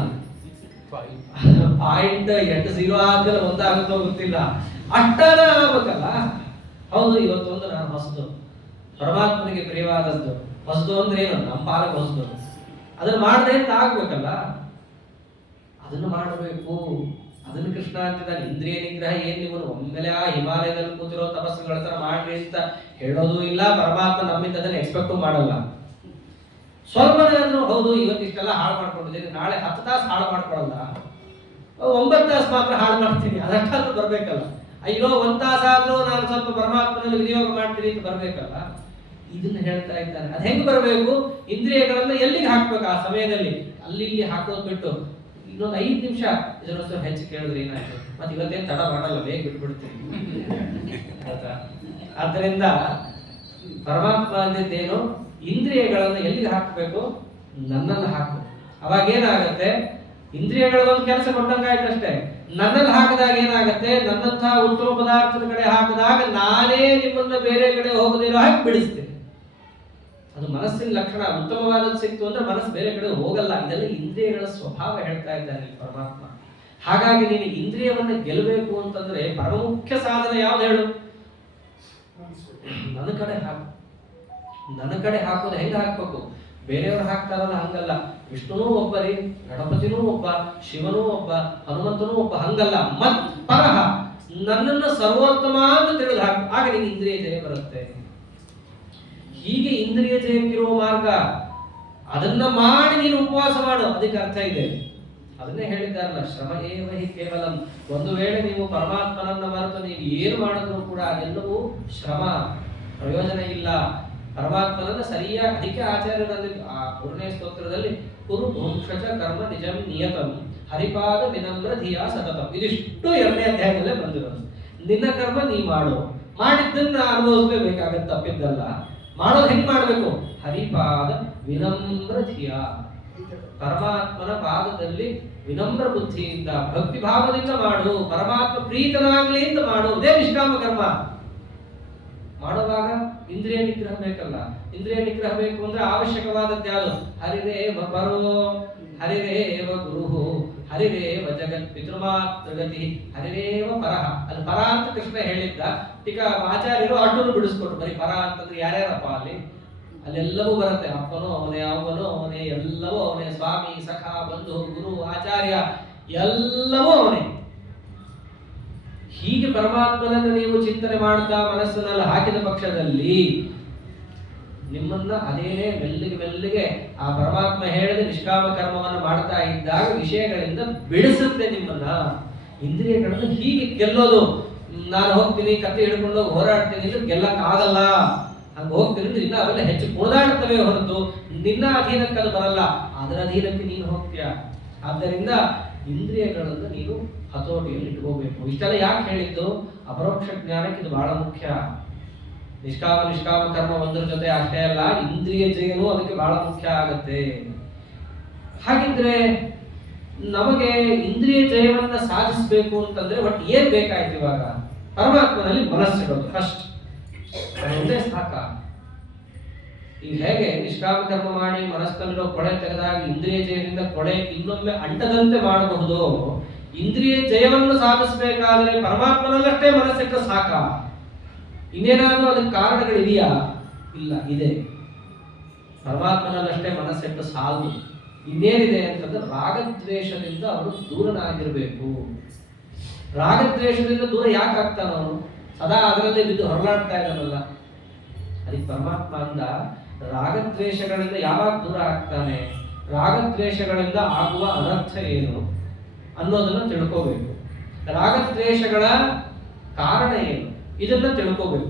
0.80 ಆದ್ಮೇಲೆ ಒಂದಾಗುತ್ತೋ ಗೊತ್ತಿಲ್ಲ, ಅಷ್ಟಾರ ಆಗ್ಬೇಕಲ್ಲ. ಹೌದು, ಇವತ್ತೊಂದು ನಾನು ಹೊಸದು, ಪರಮಾತ್ಮನಿಗೆ ಪ್ರಿಯವಾದದ್ದು ಹೊಸದು ಅಂದ್ರೆ ಏನು, ನಮ್ಮ ಪಾಲಕ ಹೊಸದು, ಅದನ್ನ ಮಾಡದೆ ಅಂತ ಆಗ್ಬೇಕಲ್ಲ. ಅದನ್ನು ಮಾಡಬೇಕು. ಅದನ್ನು ಕೃಷ್ಣ ಅಂತಿದ್ದಾನೆ, ಇಂದ್ರಿಯ ನಿಗ್ರಹ ಏನ್ ನೀವು ಒಮ್ಮೆಲೆ ಆ ಹಿಮಾಲಯದಲ್ಲಿ ಕೂತಿರೋ ತಪಸ್ಸುಗಳ ತರ ಮಾಡ್ರಿ ಅಂತ ಹೇಳೋದು ಇಲ್ಲ. ಪರಮಾತ್ಮ ನಮ್ಮಿಂದ ಅದನ್ನ ಎಕ್ಸ್ಪೆಕ್ಟ್ ಮಾಡಲ್ಲ. ಸ್ವಲ್ಪನೇ ಅಂದ್ರೂ ಹೌದು, ಇವತ್ತಿಷ್ಟೆಲ್ಲ ಹಾಳು ಮಾಡ್ಕೊಂಡಿದ್ದೀನಿ, ನಾಳೆ 10 ತಾಸು ಹಾಳು ಮಾಡ್ಕೊಳಲ್ಲ, 9 ತಾಸು ಮಾತ್ರ ಹಾಳು ಮಾಡ್ತೀನಿ, ಅದಷ್ಟಾದ್ರೂ ಬರ್ಬೇಕಲ್ಲ. ಅಯ್ಯೋ 1 ತಾಸಾದ್ರೂ ನಾನು ಸ್ವಲ್ಪ ಪರಮಾತ್ಮನಲ್ಲಿ ವಿನಿಯೋಗ ಮಾಡ್ತೀನಿ ಅಂತ ಬರ್ಬೇಕಲ್ಲ. ಇದನ್ನ ಹೇಳ್ತಾ ಇದ್ದಾನೆ. ಅದ್ ಹೆಂಗ್ ಬರಬೇಕು? ಇಂದ್ರಿಯಗಳನ್ನ ಎಲ್ಲಿಗೆ ಹಾಕ್ಬೇಕು ಆ ಸಮಯದಲ್ಲಿ, ಅಲ್ಲಿ ಇಲ್ಲಿ ಹಾಕೋದ್ ಬಿಟ್ಟು ಇನ್ನೊಂದು 5 ನಿಮಿಷ ಇದರಷ್ಟು ಹೆಚ್ಚು ಕೇಳಿದ್ರೆ ಏನಾಯ್ತು, ಮತ್ತೆ ಇವತ್ತೇನು ತಡ ಮಾಡಲ್ಲ, ಬೇಗ ಬಿಟ್ಬಿಡ್ತೀನಿ. ಆದ್ದರಿಂದ ಪರಮಾತ್ಮ ಅಂದಿದ್ದೇನು, ಇಂದ್ರಿಯಗಳನ್ನು ಎಲ್ಲಿಗೆ ಹಾಕಬೇಕು, ನನ್ನನ್ನು ಹಾಕು. ಅವಾಗ ಏನಾಗತ್ತೆ, ಇಂದ್ರಿಯಗಳೊಂದು ಕೆಲಸ ಕೊಟ್ಟಂಗಾಯ್ತಷ್ಟೇ. ನನ್ನಲ್ಲಿ ಹಾಕಿದಾಗ ಏನಾಗತ್ತೆ, ನನ್ನಂತಹ ಉತ್ತಮ ಪದಾರ್ಥದ ಕಡೆ ಹಾಕಿದಾಗ ನಾನೇ ನಿಮ್ಮನ್ನ ಬೇರೆ ಕಡೆ ಹೋಗದಿರೋ ಹಾಕಿ ಬಿಡಿಸ್ತೇನೆ. ಅದು ಮನಸ್ಸಿನ ಲಕ್ಷಣ. ಉತ್ತಮವಾದದ್ದು ಸಿಕ್ತು ಅಂದ್ರೆ ಮನಸ್ಸು ಬೇರೆ ಕಡೆ ಹೋಗಲ್ಲ. ಇದೆಲ್ಲ ಇಂದ್ರಿಯಗಳ ಸ್ವಭಾವ ಹೇಳ್ತಾ ಇದ್ದಾನೆ ಪರಮಾತ್ಮ. ಹಾಗಾಗಿ ನೀನು ಇಂದ್ರಿಯವನ್ನ ಗೆಲ್ಲಬೇಕು ಅಂತಂದ್ರೆ ಪರಮ ಮುಖ್ಯ ಸಾಧನ ಯಾವ್ದು ಹೇಳು? ನನ್ನ ಕಡೆ ಹಾಕು. ನನ್ನ ಕಡೆ ಹಾಕೋದು ಹೆಂಗೆ ಹಾಕ್ಬೇಕು? ಬೇರೆಯವ್ರು ಹಾಕ್ತಾರಲ್ಲ ಹಂಗಲ್ಲ. ವಿಷ್ಣುನೂ ಒಬ್ಬರಿ, ಗಣಪತಿನೂ ಒಬ್ಬ, ಶಿವನೂ ಒಬ್ಬ, ಹನುಮಂತನೂ ಒಬ್ಬ, ಹಂಗಲ್ಲ. ಮತ್ ಪರಹ, ನನ್ನನ್ನು ಸರ್ವೋತ್ತಮ ಅಂತ ತಿಳಿದು ಹಾಕು. ಆಗ ನಿಂಗೆ ಇಂದ್ರಿಯ ಜಯ ಬರುತ್ತೆ. ಹೀಗೆ ಇಂದ್ರಿಯ ಜಯಕ್ಕಿರುವ ಮಾರ್ಗ. ಅದನ್ನ ಮಾಡಿ ನೀನು ಉಪವಾಸ ಮಾಡು, ಅದಕ್ಕೆ ಅರ್ಥ ಇದೆ. ಅದನ್ನೇ ಹೇಳಿದ್ದಾರಲ್ಲ, ಶ್ರಮ ಏವ ಹಿ ಕೇವಲಂ. ಒಂದು ವೇಳೆ ನೀವು ಪರಮಾತ್ಮನನ್ನ ಮರೆತು ನೀವು ಏನು ಮಾಡಿದ್ರು ಕೂಡ ಅದೆಲ್ಲವೂ ಶ್ರಮ, ಪ್ರಯೋಜನ ಇಲ್ಲ. ಪರಮಾತ್ಮನನ್ನ ಸರಿಯಾಗಿ, ಅದಕ್ಕೆ ಆಚಾರ್ಯರಲ್ಲಿ ಆ 3ನೇ ಸ್ತೋತ್ರದಲ್ಲಿ ಕುರು ಭುಂಕ್ಷಚ ಕರ್ಮ ನಿಜಂ ನಿಯತಂ ಹರಿಪಾದ ವಿನಮ್ರ ಧಿಯಾ ಸತತಂ, ಇದಿಷ್ಟು 2ನೇ ಅಧ್ಯಾಯದಲ್ಲೇ ಬಂದಿರೋದು. ನಿನ್ನ ಕರ್ಮ ನೀ ಮಾಡು, ಮಾಡಿದ್ದನ್ನ ಅನುಭವಿಸಲೇಬೇಕಾಗತ್ತೆ, ತಪ್ಪಿದ್ದಲ್ಲ. ಮಾಡೋದು ಹೆಂಗ್ ಮಾಡ್ಬೇಕು? ಹರಿಪಾದ ವಿನಮ್ರ ಧಿಯ, ಪರಮಾತ್ಮನ ಪಾದದಲ್ಲಿ ವಿನಮ್ರ ಬುದ್ಧಿಯಿಂದ ಭಕ್ತಿ ಭಾವದಿಂದ ಮಾಡು. ಪರಮಾತ್ಮ ಪ್ರೀತನಾಗ್ಲಿ ಅಂತ ಮಾಡು. ಇದೇ ನಿಷ್ಕಾಮ ಕರ್ಮ. ಮಾಡುವಾಗ ಇಂದ್ರಿಯ ನಿಗ್ರಹ ಬೇಕಲ್ಲ. ಇಂದ್ರಿಯ ನಿಗ್ರಹ ಬೇಕು ಅಂದ್ರೆ ಅವಶ್ಯಕವಾದದ್ದು ಯಾವುದು? ಹರಿರೇವ ಪರೋ ಹರಿರೇವ ಗುರು ಹರಿರೇವ ಜಗತ್ ಪಿತೃಮಾತೃಗತಿ ಹರಿರೇವ ಪರಹ. ಅಲ್ಲಿ ಪರ ಅಂತ ಕೃಷ್ಣ ಹೇಳಿದ್ದ. ಈಗ ಆಚಾರ್ಯರು ಅಡ್ಡನ್ನು ಬಿಡಿಸ್ಕೊಟ್ರು. ಬರೀ ಪರ ಅಂತಂದ್ರೆ ಯಾರ್ಯಾರಪ್ಪ ಅಲ್ಲಿ? ಅಲ್ಲೆಲ್ಲವೂ ಬರುತ್ತೆ. ಅಪ್ಪನೂ ಅವನೇ, ಅವನು ಅವನೇ, ಎಲ್ಲವೂ ಅವನೇ. ಸ್ವಾಮಿ, ಸಖ, ಬಂಧು, ಗುರು, ಆಚಾರ್ಯ ಎಲ್ಲವೂ ಅವನೇ. ಹೀಗೆ ಪರಮಾತ್ಮನನ್ನು ನೀವು ಚಿಂತನೆ ಮಾಡ್ತಾ ಮನಸ್ಸಿನಲ್ಲಿ ಹಾಕಿದ ಪಕ್ಷದಲ್ಲಿ ನಿಮ್ಮನ್ನ ಅದೇನೇ ಮೆಲ್ಲಿಗೆ ಆ ಪರಮಾತ್ಮ ಹೇಳಿದ ನಿಷ್ಕಾಮ ಕರ್ಮವನ್ನು ಮಾಡ್ತಾ ಇದ್ದಾಗ ವಿಷಯಗಳಿಂದ ಬಿಡಿಸುತ್ತೆ ನಿಮ್ಮನ್ನ. ಇಂದ್ರಿಯಗಳನ್ನು ಹೀಗೆ ಗೆಲ್ಲೋದು. ನಾನು ಹೋಗ್ತೀನಿ ಕತ್ತಿ ಹಿಡ್ಕೊಂಡು ಹೋರಾಡ್ತೀನಿ ಅಂದ್ರೆ ಗೆಲ್ಲಕ್ ಆಗಲ್ಲ. ಹಂಗ ಹೋಗ್ತೀನಿ ಅಂದ್ರೆ ಇನ್ನ ಅವೆಲ್ಲ ಹೆಚ್ಚು ಕುಣಿದಾಡ್ತವೆ ಹೊರತು ನಿನ್ನ ಅಧೀನಕ್ಕೆ ಅದು ಬರಲ್ಲ. ಅದರ ಅಧೀನಕ್ಕೆ ನೀನು ಹೋಗ್ತೀಯ. ಆದ್ದರಿಂದ ಇಂದ್ರಿಯಗಳನ್ನು ನೀನು ಹತೋಟಿಯಲ್ಲಿ ಇಟ್ಕೋಬೇಕು. ಇಷ್ಟೆಲ್ಲ ಯಾಕೆ ಹೇಳಿದ್ದು? ಅಪರೋಕ್ಷ ಜ್ಞಾನಕ್ಕೆ ಇದು ಬಹಳ ಮುಖ್ಯ. ನಿಷ್ಕಾಮ ಕರ್ಮ ಒಂದ್ರ ಜೊತೆ ಅಷ್ಟೇ ಅಲ್ಲ, ಇಂದ್ರಿಯ ಜಯನೂ ಅದಕ್ಕೆ ಬಹಳ ಮುಖ್ಯ ಆಗತ್ತೆ. ಹಾಗಿದ್ರೆ ನಮಗೆ ಇಂದ್ರಿಯ ಜಯವನ್ನ ಸಾಧಿಸಬೇಕು ಅಂತಂದ್ರೆ ಒಟ್ಟು ಏನ್ ಬೇಕಾಯ್ತು? ಇವಾಗ ಪರಮಾತ್ಮನಲ್ಲಿ ಮನಸ್ಸಿಡೋದು ಫಸ್ಟ್, ಒಂದೇ ಸಾಕ. ಈಗ ಹೇಗೆ ನಿಷ್ಕಾಮ ಕರ್ಮ ಮಾಡಿ ಮನಸ್ಸಿನಲ್ಲಿರೋ ಕೊಳೆ ತೆಗೆದಾಗ ಇಂದ್ರಿಯ ಜಯದಿಂದ ಕೊಳೆ ಇನ್ನೊಮ್ಮೆ ಅಂಟದಂತೆ ಮಾಡಬಹುದು, ಇಂದ್ರಿಯ ಜಯವನ್ನು ಸಾಧಿಸಬೇಕಾದ್ರೆ ಪರಮಾತ್ಮನಲ್ಲಷ್ಟೇ ಮನಸ್ಸಿಟ್ಟು ಸಾಕ. ಇನ್ನೇನಾದ್ರೂ ಅದಕ್ಕೆ ಕಾರಣಗಳಿದೆಯಾ? ಇಲ್ಲ, ಇದೆ. ಪರಮಾತ್ಮನಲ್ಲಷ್ಟೇ ಮನಸ್ಸಿಟ್ಟು ಸಾಲದು. ಇನ್ನೇನಿದೆ ಅಂತಂದ್ರೆ ರಾಗದ್ವೇಷದಿಂದ ಅವನು ದೂರನಾಗಿರ್ಬೇಕು. ರಾಗದ್ವೇಷದಿಂದ ದೂರ ಯಾಕೆ ಆಗ್ತಾನ ಅವನು? ಸದಾ ಅದರಲ್ಲೇ ಬಿದ್ದು ಹೊರಲಾಡ್ತಾ ಇದ್ದಾನಲ್ಲ. ಅದಕ್ಕೆ ಪರಮಾತ್ಮ ಅಂದ, ರಾಗದ್ವೇಷಗಳಿಂದ ಯಾವಾಗ ದೂರ ಆಗ್ತಾನೆ, ರಾಗದ್ವೇಷಗಳಿಂದ ಆಗುವ ಅನರ್ಥ ಏನು ಅನ್ನೋದನ್ನ ತಿಳ್ಕೋಬೇಕು. ರಾಗದ್ವೇಷಗಳ ಕಾರಣ ಏನು ಇದನ್ನ ತಿಳ್ಕೋಬೇಕು.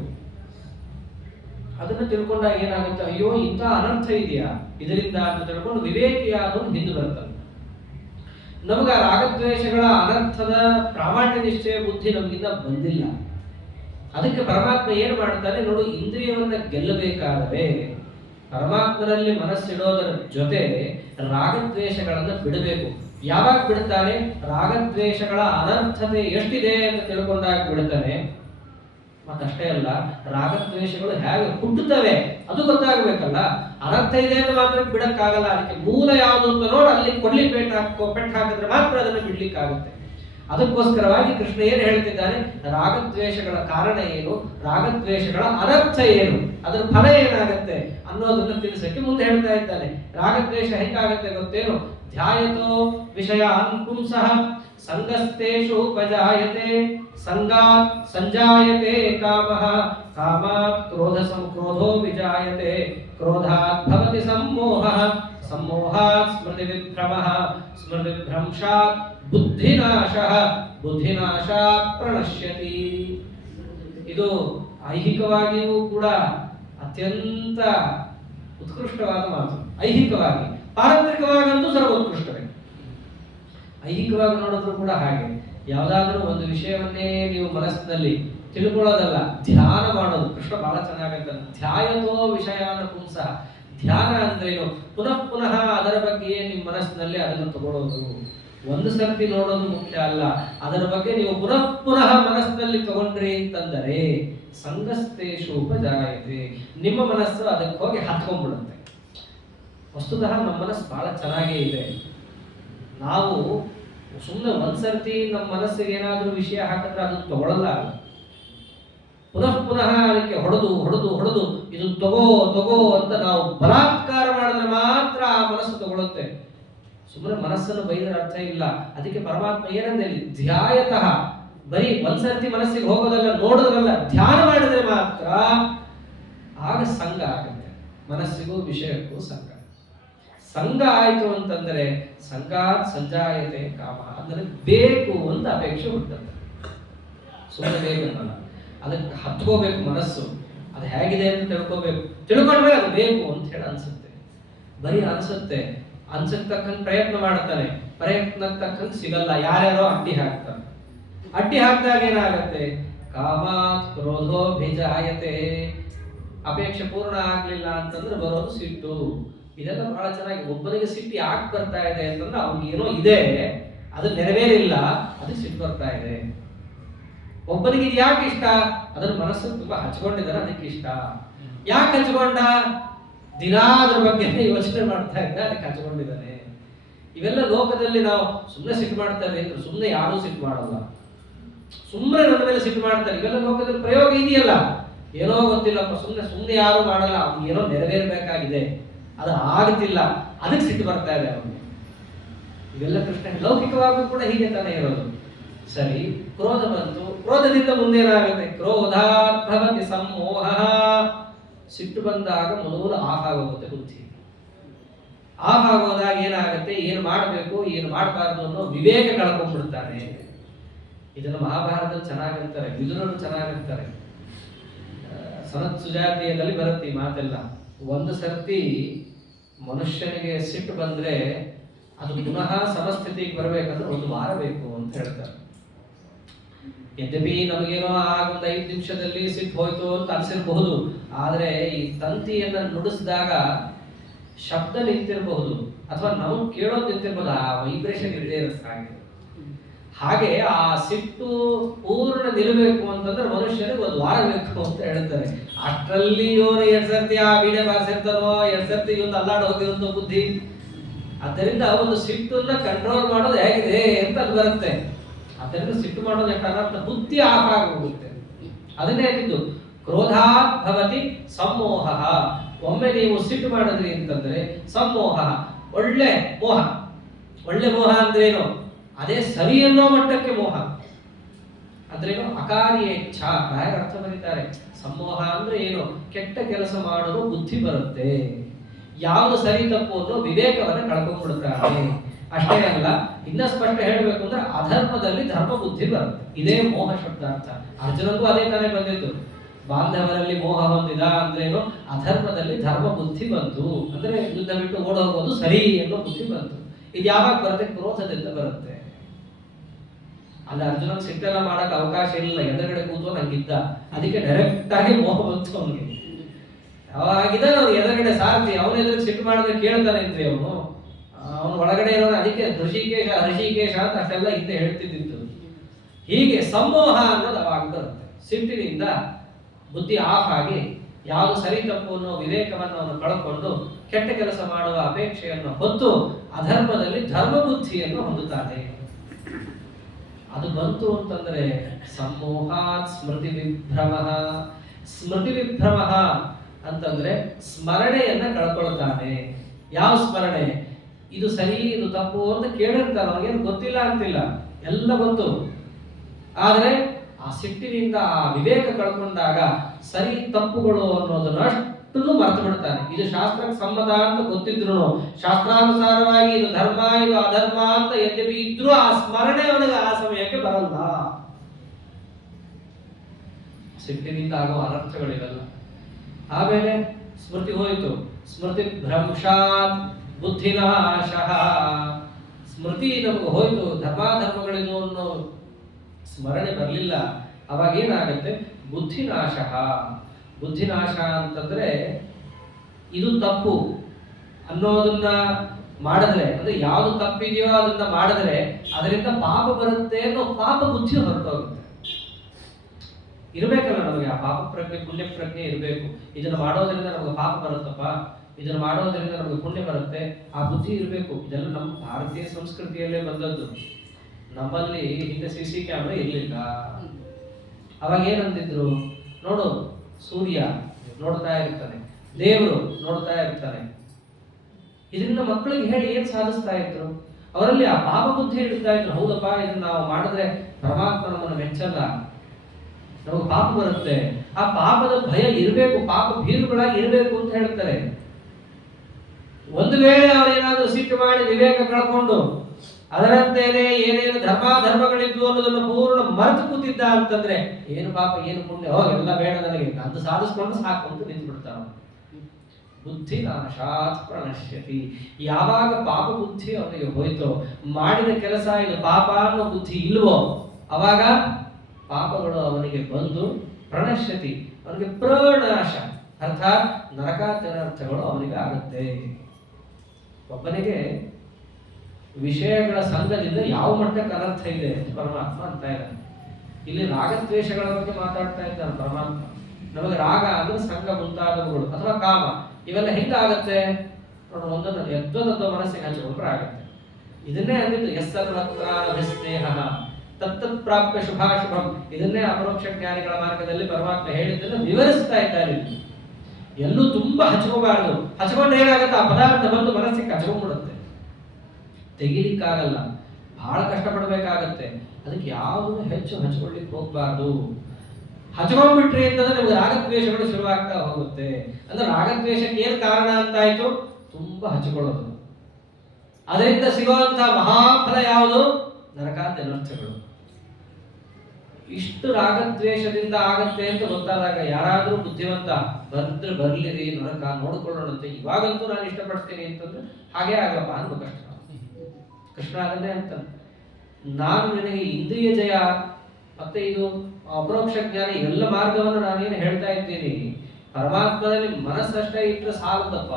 ಅದನ್ನು ತಿಳ್ಕೊಂಡಾಗ ಏನಾಗುತ್ತೆ, ಅಯ್ಯೋ ಇಂಥ ಅನರ್ಥ ಇದೆಯಾ ಇದರಿಂದ ಅಂತ ತಿಳ್ಕೊಂಡು ವಿವೇಕಿಯಾದವನು ಹಿಂದೆ ಬರ್ತಾನೆ. ನಮಗ ರಾಗದ್ವೇಷಗಳ ಅನರ್ಥದ ಪ್ರಾಮಾಣ್ಯ ನಿಶ್ಚಯ ಬುದ್ಧಿ ನಮಗಿಂದ ಬಂದಿಲ್ಲ. ಅದಕ್ಕೆ ಪರಮಾತ್ಮ ಏನು ಮಾಡ್ತಾನೆ ನೋಡು, ಇಂದ್ರಿಯವನ್ನ ಗೆಲ್ಲಬೇಕಾದರೆ ಪರಮಾತ್ಮನಲ್ಲಿ ಮನಸ್ಸಿಡೋದರ ಜೊತೆ ರಾಗದ್ವೇಷಗಳನ್ನು ಬಿಡಬೇಕು. ಯಾವಾಗ ಬಿಡ್ತಾನೆ? ರಾಗದ್ವೇಷಗಳ ಅನರ್ಥತೆ ಎಷ್ಟಿದೆ ಅಂತ ತಿಳ್ಕೊಂಡಾಗ ಬಿಡ್ತಾನೆ. ಮತ್ತಷ್ಟೇ ಅಲ್ಲ, ರಾಗದ್ವೇಷಗಳು ಹೇಗೆ ಹುಟ್ಟುತ್ತವೆ ಅದು ಗೊತ್ತಾಗಬೇಕಲ್ಲ. ಅನರ್ಥ ಇದೆ ಅಂತ ಮಾತ್ರ ಬಿಡಕ್ಕಾಗಲ್ಲ. ಅದಕ್ಕೆ ಮೂಲ ಯಾವುದು ಅಂತ ನೋಡಿ ಅಲ್ಲಿ ಕೊಡ್ಲಿ ಪೆಟ್ಟು ಹಾಕಿದ್ರೆ ಮಾತ್ರ ಅದನ್ನು ಬಿಡ್ಲಿಕ್ಕಾಗುತ್ತೆ. ಅದಕ್ಕೋಸ್ಕರವಾಗಿ ಕೃಷ್ಣ ಏನು ಹೇಳ್ತಿದ್ದಾನೆ, ರಾಗದ್ವೇಷಗಳ ಕಾರಣ ಏನು, ರಾಗದ್ವೇಷಗಳ ಅನರ್ಥ ಏನು, ಅದರ ಫಲ ಏನಾಗತ್ತೆ ಅನ್ನೋದನ್ನ ತಿಳಿಸಕ್ಕೆ ಮುಂದೆ ಹೇಳ್ತಾ ಇದ್ದಾನೆ. ರಾಗದ್ವೇಷ ಹೆಂಗಾಗತ್ತೆ ಗೊತ್ತೇನು? ಧ್ಯಾಯತೋ ವಿಷಯಾನ್ ಪುಂಸಃ ಸಂಗಸ್ತೇಷು ಉಪಜಾಯತೆ ಸಂಗಾತ್ ಸಂಜಾಯತೆ ಕಾಮಃ ಕಾಮಾತ್ ಕ್ರೋಧೋ ವಿಜಾಯತೆ ಕ್ರೋಧಾತ್ ಭವತಿ ಸಮ್ಮೋಹಃ ಸಮ್ಮೋಹಾತ್ ಸ್ಮೃತಿ ವಿಭ್ರಮಃ ಸ್ಮೃತಿ ವಿಭ್ರಂಶಾತ್ ಬುದ್ಧಿನಾಶಃ ಬುದ್ಧಿನಾಶಾತ್ ಪ್ರಣಶ್ಯತಿ. ಇದು ಐಹಿಕವಾಗಿಯೂ ಕೂಡ ಅತ್ಯಂತ ಉತ್ಕೃಷ್ಟವಾದ ಮಾತು. ಐಹಿಕವಾಗಿ, ಪಾರಂಪರಿಕವಾಗಂತೂ ಸರ್ವೋತ್ಕೃಷ್ಟವೇ. ಐಹಿಕವಾಗಿ ನೋಡಿದ್ರು ಕೂಡ ಹಾಗೆ. ಯಾವುದಾದ್ರೂ ಒಂದು ವಿಷಯವನ್ನೇ ನೀವು ಮನಸ್ಸಿನಲ್ಲಿ ತಿಳ್ಕೊಳ್ಳೋದಲ್ಲ, ಧ್ಯಾನ ಮಾಡೋದು. ಕೃಷ್ಣ ಬಹಳ ಚೆನ್ನಾಗಂತ, ಧ್ಯಾಯತೋ ವಿಷಯಾನ ಪುಂಸ. ಧ್ಯಾನ ಅಂದ್ರೇನು? ಪುನಃ ಪುನಃ ಅದರ ಬಗ್ಗೆಯೇ ನಿಮ್ಮ ಮನಸ್ಸಿನಲ್ಲಿ ಅದನ್ನು ತಗೊಳ್ಳೋದು. ಒಂದು ಸರ್ತಿ ನೋಡೋದು ಮುಖ್ಯ ಅಲ್ಲ, ಅದರ ಬಗ್ಗೆ ನೀವು ಪುನಃ ಪುನಃ ಮನಸ್ಸಿನಲ್ಲಿ ತಗೊಂಡ್ರಿ ಅಂತಂದರೆ ಸಂಗಸ್ತೇಷು ಉಪಜಾಯತೆ, ನಿಮ್ಮ ಮನಸ್ಸು ಅದಕ್ಕೆ ಹೋಗಿ ಹತ್ಕೊಂಡ್ಬಿಡುತ್ತೆ. ವಸ್ತುತಃ ನಮ್ಮ ಮನಸ್ಸು ಬಹಳ ಚೆನ್ನಾಗೇ ಇದೆ. ನಾವು ಸುಮ್ಮನೆ ಒಂದ್ಸರ್ತಿ ನಮ್ಮ ಮನಸ್ಸಿಗೆ ಏನಾದರೂ ವಿಷಯ ಹಾಕಿದ್ರೆ ಅದು ತಗೊಳ್ಳಲ್ಲ. ಪುನಃ ಪುನಃ ಅದಕ್ಕೆ ಹೊಡೆದು ಹೊಡೆದು ಹೊಡೆದು ಇದು ತಗೋ ಅಂತ ನಾವು ಬಲಾತ್ಕಾರ ಮಾಡಿದ್ರೆ ಮಾತ್ರ ಆ ಮನಸ್ಸು ತಗೊಳುತ್ತೆ. ಸುಮ್ಮನೆ ಮನಸ್ಸನ್ನು ಬೈದರೆ ಅರ್ಥ ಇಲ್ಲ. ಅದಕ್ಕೆ ಪರಮಾತ್ಮ ಏನಂದ್ರೆ ಧ್ಯಾಯತಃ, ಬರೀ ಒಂದ್ಸರ್ತಿ ಮನಸ್ಸಿಗೆ ಹೋಗೋದಲ್ಲ, ನೋಡೋದಲ್ಲ, ಧ್ಯಾನ ಮಾಡಿದ್ರೆ ಮಾತ್ರ ಆಗ ಸಂಘ ಆಗುತ್ತೆ. ಮನಸ್ಸಿಗೂ ವಿಷಯಕ್ಕೂ ಸಂಘ. ಸಂಘ ಆಯಿತು ಅಂತಂದ್ರೆ ಸಂಘಾತ್ ಸಂಜಾಯತೆ ಕಾಮ, ಅಂದ್ರೆ ಬೇಕು ಅಂತ ಅಪೇಕ್ಷೆ ಹುಟ್ಟುತ್ತೆ. ಸುಮ್ಮನೆ ಬೇಕನ್ನಲ್ಲ, ಅದಕ್ಕೆ ಹತ್ಕೋಬೇಕು ಮನಸ್ಸು. ಅದು ಹೇಗಿದೆ ಅಂತ ತಿಳ್ಕೋಬೇಕು. ತಿಳ್ಕೊಂಡ್ರೆ ಅದು ಬೇಕು ಅಂತ ಹೇಳಿ ಅನ್ಸುತ್ತೆ. ಬರೀ ಅನ್ಸುತ್ತೆ, ಅನ್ಸಕ್ ತಕ್ಕಂಗೆ ಪ್ರಯತ್ನ ಮಾಡ್ತಾನೆ, ಪ್ರಯತ್ನಕ್ಕೆ ತಕ್ಕಂಗೆ ಸಿಗಲ್ಲ. ಯಾರ್ಯಾರೋ ಅಡ್ಡಿ ಹಾಕ್ತಾರೆ. ಅಡ್ಡಿ ಹಾಕಿದಾಗ ಏನಾಗುತ್ತೆ? ಕಾಮಾತ್ ಕ್ರೋಧೋ ಭಿಜಾಯತೆ. ಅಪೇಕ್ಷೆ ಪೂರ್ಣ ಆಗ್ಲಿಲ್ಲ ಅಂತಂದ್ರೆ ಬರೋದು ಸಿಟ್ಟು. ಇದೆಲ್ಲ ಬಹಳ ಚೆನ್ನಾಗಿ. ಒಬ್ಬನಿಗೆ ಸಿಟ್ಟು ಯಾಕೆ ಬರ್ತಾ ಇದೆ ಅಂತಂದ್ರೆ ಅವ್ನಿಗೆ ಏನೋ ಇದೆ, ಅದು ನೆರವೇರಿಲ್ಲ, ಅದು ಸಿಟ್ಟು ಬರ್ತಾ ಇದೆ. ಒಬ್ಬನಿಗೆ ಇದು ಯಾಕೆ ಇಷ್ಟ? ಅದನ್ನ ಮನಸ್ಸು ತುಂಬಾ ಹಚ್ಕೊಂಡಿದ್ದಾನೆ, ಅದಕ್ಕೆ ಇಷ್ಟ. ಯಾಕೆ ಹಚ್ಕೊಂಡ? ದಿನಾ ಅದ್ರ ಬಗ್ಗೆ ಯೋಚನೆ ಮಾಡ್ತಾ ಇದ್ದ, ಅದಕ್ಕೆ ಹಚ್ಕೊಂಡಿದ್ದಾನೆ. ಇವೆಲ್ಲ ಲೋಕದಲ್ಲಿ ನಾವು ಸುಮ್ಮನೆ ಸಿಟ್ಟು ಮಾಡ್ತಾರೆ ಅಂದ್ರೆ ಸುಮ್ಮನೆ ಯಾರೂ ಸಿಟ್ಟು ಮಾಡಲ್ಲ. ಸುಮ್ಮನೆ ನನ್ನ ಮೇಲೆ ಸಿಟ್ಟು ಮಾಡ್ತಾರೆ. ಇವೆಲ್ಲ ಲೋಕದಲ್ಲಿ ಪ್ರಯೋಗ ಇದೆಯಲ್ಲ, ಏನೋ ಗೊತ್ತಿಲ್ಲಪ್ಪ, ಸುಮ್ಮನೆ ಯಾರು ಮಾಡಲ್ಲ. ಅವ್ನಿಗೆ ಏನೋ ನೆರವೇರಬೇಕಾಗಿದೆ, ಅದು ಆಗ್ತಿಲ್ಲ, ಅದಕ್ಕೆ ಸಿಟ್ಟು ಬರ್ತಾ ಇದೆ ಅವನಿಗೆ. ಇವೆಲ್ಲ ಕೃಷ್ಣ ಲೌಕಿಕವಾಗೂ ಕೂಡ ಹೀಗೆ ತಾನೇ ಇರೋದು. ಸರಿ, ಕ್ರೋಧ ಬಂತು, ಕ್ರೋಧದಿಂದ ಮುಂದೇನಾಗುತ್ತೆ? ಕ್ರೋಧಾತ್ ಭವತಿ ಸಮ್ಮೋಹ. ಸಿಟ್ಟು ಬಂದಾಗ ಮೊದಲು ಆಫ್ ಆಗೋಗುತ್ತೆ ಬುದ್ಧಿ. ಆಫ್ ಆಗೋದಾಗ ಏನಾಗುತ್ತೆ? ಏನು ಮಾಡಬೇಕು ಏನು ಮಾಡಬಾರ್ದು ಅನ್ನೋ ವಿವೇಕ ಕಳ್ಕೊಂಡ್ಬಿಡ್ತಾನೆ. ಇದನ್ನು ಮಹಾಭಾರತದಲ್ಲಿ ಚೆನ್ನಾಗಿರ್ತಾರೆ, ವಿದುರರು ಚೆನ್ನಾಗಿರ್ತಾರೆ. ಸನತ್ ಸುಜಾತೀಯದಲ್ಲಿ ಬರುತ್ತೆ ಈ ಮಾತೆಲ್ಲ. ಒಂದು ಸರ್ತಿ ಮನುಷ್ಯನಿಗೆ ಸಿಟ್ಟು ಬಂದ್ರೆ ಅದು ಪುನಃ ಸಮಸ್ಥಿತಿಗೆ ಬರಬೇಕಂದ್ರೆ 1 ವಾರ ಬೇಕು ಅಂತ ಹೇಳ್ತಾರೆ. ಯದ್ಯಪಿ ನಮಗೇನೋ ಒಂದು 5 ನಿಮಿಷದಲ್ಲಿ ಸಿಟ್ಟು ಹೋಯ್ತು ಅಂತ ಅನ್ಸಿರಬಹುದು, ಆದ್ರೆ ಈ ತಂತಿಯನ್ನ ನುಡಿಸಿದಾಗ ಶಬ್ದ ನಿಂತಿರಬಹುದು ಅಥವಾ ನಾವು ಕೇಳೋದು ನಿಂತಿರಬಹುದು, ಆ ವೈಬ್ರೇಷನ್ ಇರದೇ ಇರುತ್ತೆ. ಹಾಗೆ ಆ ಸಿಟ್ಟು ಪೂರ್ಣ ನಿಲ್ಲಬೇಕು ಅಂತಂದ್ರೆ ಮನುಷ್ಯನಿಗೆ 1 ವಾರ ಬೇಕು ಅಂತ ಹೇಳ್ತಾರೆ. ಅಷ್ಟರಲ್ಲಿ ಇವನು 2 ಸರ್ತಿ ಆ ವೀಡಿಯೋ ಬಾರಿಸಿರ್ತಾನೋ, 2 ಸರ್ತಿ ಇವನು ಅಲ್ಲಾಡ ಹೋಗಿರುವಂತ ಬುದ್ಧಿ. ಆದ್ದರಿಂದ ಒಂದು ಸಿಟ್ಟನ್ನ ಕಂಟ್ರೋಲ್ ಮಾಡೋದು ಹೇಗಿದೆ ಅಂತ ಅದು ಬರುತ್ತೆ. ಅದರಿಂದ ಸಿಟ್ಟು ಮಾಡೋದು ಎಷ್ಟು ಬುದ್ಧಿ ಆಫ್ ಆಗೋಗುತ್ತೆ. ಅದನ್ನೇ ಹೇಳಿದ್ದು ಕ್ರೋಧಾತ್ ಭವತಿ ಸಮ್ಮೋಹ. ಒಮ್ಮೆ ನೀವು ಸಿಟ್ಟು ಮಾಡಿದ್ರಿ ಅಂತಂದ್ರೆ ಸಮ್ಮೋಹ, ಒಳ್ಳೆ ಮೋಹ. ಒಳ್ಳೆ ಮೋಹ ಅಂದ್ರೇನು? ಅದೇ ಸರಿ ಅನ್ನೋ ಮಟ್ಟಕ್ಕೆ ಮೋಹ ಅಂದ್ರೇನು? ಅಕಾರ್ಯೇಚ್ಛ. ರಾಯರ ಅರ್ಥ ಬರೀತಾರೆ. ಸಮ್ಮೋಹ ಅಂದ್ರೆ ಏನು? ಕೆಟ್ಟ ಕೆಲಸ ಮಾಡಲು ಬುದ್ಧಿ ಬರುತ್ತೆ. ಯಾವುದು ಸರಿ ತಪ್ಪು ಅನ್ನೋ ವಿವೇಕವನ್ನು ಕಳ್ಕೊಂಡ್ಬಿಡ್ತಾರೆ. ಅಷ್ಟೇ ಅಲ್ಲ, ಇನ್ನ ಸ್ಪಷ್ಟ ಹೇಳಬೇಕು ಅಂದ್ರೆ ಅಧರ್ಮದಲ್ಲಿ ಧರ್ಮ ಬುದ್ಧಿ ಬರುತ್ತೆ. ಇದೇ ಮೋಹ ಶಬ್ದಾರ್ಥ. ಅರ್ಜುನಗೂ ಅದೇ ತಾನೇ ಬಂದಿದ್ದು. ಬಾಂಧವರಲ್ಲಿ ಮೋಹ ಹೊಂದಿದ ಅಂದ್ರೇನು, ಅಧರ್ಮದಲ್ಲಿ ಧರ್ಮ ಬುದ್ಧಿ ಬಂತು ಅಂದ್ರೆ ಯುದ್ಧ ಬಿಟ್ಟು ಓಡ ಹೋಗೋದು ಸರಿ ಅನ್ನೋ ಬುದ್ಧಿ ಬಂತು. ಇದು ಯಾವಾಗ ಬರುತ್ತೆ? ಕ್ರೋಧದಿಂದ ಬರುತ್ತೆ. ಅಲ್ಲಿ ಅರ್ಜುನ ಸಿಟ್ಟೆಲ್ಲ ಮಾಡಕ್ ಅವಕಾಶ ಇಲ್ಲ, ಎದುರುಗಡೆ ಕೂತು ನಂಗಿದ್ದ, ಅದಕ್ಕೆ ಡೈರೆಕ್ಟ್ ಆಗಿ ಮೋಹ ಬಂತು ಅವನಿಗೆ. ಅವಾಗಿದ್ದ ಅವ್ನು ಎದುರುಗಡೆ ಸಾರಥಿ, ಅವನ ಎದುರಿಗೆ ಸಿಟ್ಟು ಮಾಡಿದ್ರೆ ಕೇಳ್ತಾನೆ ಇದ್ರಿ ಅವನು ಒಳಗಡೆ ಇರೋನು. ಅದಕ್ಕೆ ಋಷಿಕೇಶ ಹೃಷಿಕೇಶ ಅಂತ ಅಷ್ಟೆಲ್ಲ ಹಿಂದೆ ಹೇಳ್ತಿದ್ದಿತ್ತು. ಹೀಗೆ ಸಮೋಹ ಅನ್ನೋದು ಅವಾಗ ಬರುತ್ತೆ. ಸಿಟ್ಟಿನಿಂದ ಬುದ್ಧಿ ಆಫ್ ಆಗಿ ಯಾವುದು ಸರಿ ತಪ್ಪು ಅನ್ನೋ ವಿವೇಕವನ್ನು ಅವನು ಕಳ್ಕೊಂಡು ಕೆಟ್ಟ ಕೆಲಸ ಮಾಡುವ ಅಪೇಕ್ಷೆಯನ್ನು ಹೊತ್ತು ಅಧರ್ಮದಲ್ಲಿ ಧರ್ಮ ಬುದ್ಧಿಯನ್ನು ಹೊಂದುತ್ತಾನೆ. ಅದು ಬಂತು ಅಂತಂದ್ರೆ ಸಮೋಹಾತ್ ಸ್ಮೃತಿ ವಿಭ್ರಮ. ಸ್ಮೃತಿ ವಿಭ್ರಮ ಅಂತಂದ್ರೆ ಸ್ಮರಣೆಯನ್ನ ಕಳ್ಕೊಳ್ತಾನೆ. ಯಾವ ಸ್ಮರಣೆ? ಇದು ಸರಿ ಇದು ತಪ್ಪು ಅಂತ ಕೇಳಿರ್ತಾನೆ, ಅವನಿಗೇನು ಗೊತ್ತಿಲ್ಲ ಅಂತಿಲ್ಲ, ಎಲ್ಲ ಗೊತ್ತು. ಆದ್ರೆ ಆ ಸಿಟ್ಟಿನಿಂದ ಆ ವಿವೇಕ ಕಳ್ಕೊಂಡಾಗ ಸರಿ ತಪ್ಪುಗಳು ಅನ್ನೋದನ್ನ ಅಷ್ಟನ್ನು ಮರೆತು ಬಿಡ್ತಾನೆ. ಇದು ಶಾಸ್ತ್ರಕ್ಕೆ ಸಮ್ಮತ ಅಂತ ಗೊತ್ತಿದ್ರು, ಶಾಸ್ತ್ರಾನುಸಾರವಾಗಿ ಇದು ಧರ್ಮ ಇದು ಅಧರ್ಮ ಅಂತ ಯದ್ಯಪಿ ಇದ್ರೂ ಆ ಸ್ಮರಣೆ ಅವನಿಗೆ ಆ ಸಮಯಕ್ಕೆ ಬರಲ್ಲ. ಸಿಟ್ಟಿನಿಂದ ಆಗುವ ಅನರ್ಥಗಳಿರಲ್ಲ. ಆಮೇಲೆ ಸ್ಮೃತಿ ಹೋಯಿತು. ಸ್ಮೃತಿ ಭ್ರಂಶಾತ್ ಬುದ್ಧಿನಾಶಃ. ಸ್ಮೃತಿ ನಮಗೆ ಹೋಯ್ತು, ಧರ್ಮಾಧರ್ಮಗಳಿದು ಅನ್ನೋ ಸ್ಮರಣೆ ಬರಲಿಲ್ಲ. ಅವಾಗ ಏನಾಗುತ್ತೆ? ಬುದ್ಧಿನಾಶ. ಬುದ್ಧಿನಾಶ ಅಂತಂದ್ರೆ ಇದು ತಪ್ಪು ಅನ್ನೋದನ್ನ ಮಾಡಿದ್ರೆ, ಅಂದ್ರೆ ಯಾವುದು ತಪ್ಪಿದೆಯೋ ಅದನ್ನ ಮಾಡಿದ್ರೆ ಅದರಿಂದ ಪಾಪ ಬರುತ್ತೆ ಅನ್ನೋ ಪಾಪ ಬುದ್ಧಿ ಹೊರಟೋಗುತ್ತೆ. ಇರಬೇಕಲ್ಲ ನಮಗೆ ಆ ಪಾಪ ಪ್ರಜ್ಞೆ ಪುಣ್ಯ ಪ್ರಜ್ಞೆ ಇರಬೇಕು. ಇದನ್ನು ಮಾಡೋದ್ರಿಂದ ನಮಗೆ ಪಾಪ ಬರುತ್ತಪ್ಪ, ಇದನ್ನು ಮಾಡೋದ್ರಿಂದ ನಮಗೆ ಪುಣ್ಯ ಬರುತ್ತೆ, ಆ ಬುದ್ಧಿ ಇರಬೇಕು. ಇದೆಲ್ಲ ನಮ್ಮ ಭಾರತೀಯ ಸಂಸ್ಕೃತಿಯಲ್ಲೇ ಬಂದದ್ದು. ನಮ್ಮಲ್ಲಿ ಹಿಂದೆ CC ಕ್ಯಾಮ್ರಾ ಇರಲಿಲ್ಲ. ಅವಾಗ ಏನಂತಿದ್ರು? ನೋಡು, ಸೂರ್ಯ ನೋಡ್ತಾ ಇರ್ತಾನೆ, ದೇವರು ನೋಡ್ತಾ ಇರ್ತಾನೆ. ಇದರಿಂದ ಮಕ್ಕಳಿಗೆ ಹೇಳಿ ಏನ್ ಸಾಧಿಸ್ತಾ ಇದ್ರು? ಅವರಲ್ಲಿ ಆ ಪಾಪ ಬುದ್ಧಿ ಇಡ್ತಾ ಇದ್ರು. ಹೌದಪ್ಪ, ಇದನ್ನ ನಾವು ಮಾಡಿದ್ರೆ ಪರಮಾತ್ಮ ನಮ್ಮನ್ನು ಮೆಚ್ಚಲ್ಲ, ನಮಗೆ ಪಾಪ ಬರುತ್ತೆ. ಆ ಪಾಪದ ಭಯ ಇರಬೇಕು, ಪಾಪ ಭೀರುಗಳಾಗಿ ಇರಬೇಕು ಅಂತ ಹೇಳ್ತಾರೆ. ಒಂದು ವೇಳೆ ಅವರೇನಾದ್ರೂ ಸಿಟ್ಟು ಮಾಡಿ ವಿವೇಕ ಕಳ್ಕೊಂಡು ಅದರಂತೆಯೇ ಏನೇನು ಧರ್ಮಾಧರ್ಮಗಳಿದ್ವು ಅನ್ನೋದನ್ನು ಪೂರ್ಣ ಮರೆತು ಕೂತಿದ್ದ ಅಂತಂದ್ರೆ ಏನು ಪಾಪ ಏನು ಪುಣ್ಯ, ಎಲ್ಲ ಬೇಡ ನನಗೆ, ಅದು ಸಾಧಿಸ್ಕೊಂಡು ಸಾಕು ಅಂತ ನಿಂತು ಬಿಡ್ತಾನ. ಬುದ್ಧಿ ನಾಶಾತ್ ಪ್ರಣಶ್ಯತಿ. ಯಾವಾಗ ಪಾಪ ಬುದ್ಧಿ ಅವನಿಗೆ ಹೋಯ್ತೋ, ಮಾಡಿದ ಕೆಲಸ ಇದು ಪಾಪ ಅನ್ನೋ ಬುದ್ಧಿ ಇಲ್ವೋ, ಅವಾಗ ಪಾಪಗಳು ಅವನಿಗೆ ಬಂದು ಪ್ರಣಶ್ಯತಿ, ಅವನಿಗೆ ಪ್ರನಾಶ ಅರ್ಥಾತ್ ನರಕಾತ್ಯನರ್ಥಗಳು ಅವನಿಗೆ ಆಗುತ್ತೆ. ಒಬ್ಬನಿಗೆ ವಿಷಯಗಳ ಸಂಘದಿಂದ ಯಾವ ಮಟ್ಟಕ್ಕೆ ಅನರ್ಥ ಇದೆ ಅಂತ ಪರಮಾತ್ಮ ಅಂತ ಇದ್ದಾನೆ. ಇಲ್ಲಿ ರಾಗದ್ವೇಷಗಳ ಬಗ್ಗೆ ಮಾತಾಡ್ತಾ ಇದ್ದಾನೆ ಪರಮಾತ್ಮ. ನಮಗೆ ರಾಗ ಅಂದ್ರೆ ಸಂಘ ಮುಂತಾದವುಗಳು ಅಥವಾ ಕಾಮ, ಇವೆಲ್ಲ ಹೆಂಗಾಗತ್ತೆ ನೋಡು, ಒಂದನ್ನು ಎದ್ದೊಂದು ಮನಸ್ಸಿಗೆ ಹಂಚಿಕೊಂಡ್ರೆ ಆಗತ್ತೆ. ಇದನ್ನೇ ಅಂದಿದ್ದು ಯಸ್ಸರ್ವತ್ರ ಸ್ನೇಹ ತತ್ತತ್ ಪ್ರಾಪ್ಯ ಶುಭಾಶುಭಂ. ಇದನ್ನೇ ಅಪರೋಕ್ಷ ಜ್ಞಾನಿಗಳ ಮಾರ್ಗದಲ್ಲಿ ಪರಮಾತ್ಮ ಹೇಳಿದ್ದನ್ನು ವಿವರಿಸ್ತಾ ಇದ್ದಾರೆ. ಎಲ್ಲೂ ತುಂಬಾ ಹಚ್ಕೋಬಾರದು. ಹಚ್ಕೊಂಡ್ರೆ ಏನಾಗುತ್ತೆ? ಆ ಪದಾರ್ಥ ಬಂದು ಮನಸ್ಸಿಗೆ ಹಚ್ಕೊಂಡ್ಬಿಡುತ್ತೆ, ತೆಗಿಲಿಕ್ಕಾಗಲ್ಲ, ಬಹಳ ಕಷ್ಟಪಡಬೇಕಾಗತ್ತೆ. ಅದಕ್ಕೆ ಯಾವುದನ್ನು ಹೆಚ್ಚು ಹಚ್ಕೊಳ್ಳಿಕ್ಕೆ ಹೋಗ್ಬಾರ್ದು. ಹಚ್ಕೊಂಡ್ಬಿಟ್ರಿ ಅಂತಂದ್ರೆ ನಿಮ್ಗೆ ರಾಗದ್ವೇಷಗಳು ಶುರುವಾಗ್ತಾ ಹೋಗುತ್ತೆ. ಅಂದ್ರೆ ರಾಗದ್ವೇಷಕ್ಕೆ ಏನ್ ಕಾರಣ ಅಂತಾಯ್ತು? ತುಂಬಾ ಹಚ್ಕೊಳ್ಳೋದು. ಅದರಿಂದ ಸಿಗುವಂತಹ ಮಹಾಫಲ ಯಾವುದು? ನರಕಾದ್ಯನರ್ಥಗಳು. ಇಷ್ಟು ರಾಗದ್ವೇಷದಿಂದ ಆಗತ್ತೆ ಅಂತ ಗೊತ್ತಾದಾಗ ಯಾರಾದ್ರೂ ಬುದ್ಧಿವಂತ ಬಂದ್ರೆ ಬರ್ಲಿರಿ, ನರಕ ನೋಡ್ಕೊಳ್ಳೋಣಂತೆ, ಇವಾಗಂತೂ ನಾನು ಇಷ್ಟಪಡ್ತೇನೆ ಅಂತಂದ್ರೆ ಹಾಗೆ ಆಗಪ್ಪ ಅನ್ಬೇಕು. ಕೃಷ್ಣ ಅದನ್ನೇ ಅಂತ, ನಾನು ನಿನಗೆ ಇಂದ್ರಿಯ ಜಯ ಮತ್ತೆ ಇದು ಅಪರೋಕ್ಷ ಜ್ಞಾನ ಇವೆಲ್ಲ ಮಾರ್ಗವನ್ನು ನಾನೇನು ಹೇಳ್ತಾ ಇದ್ದೀನಿ, ಪರಮಾತ್ಮದಲ್ಲಿ ಮನಸ್ಸಷ್ಟೇ ಇಟ್ಟರೆ ಸಾಲದಪ್ಪ,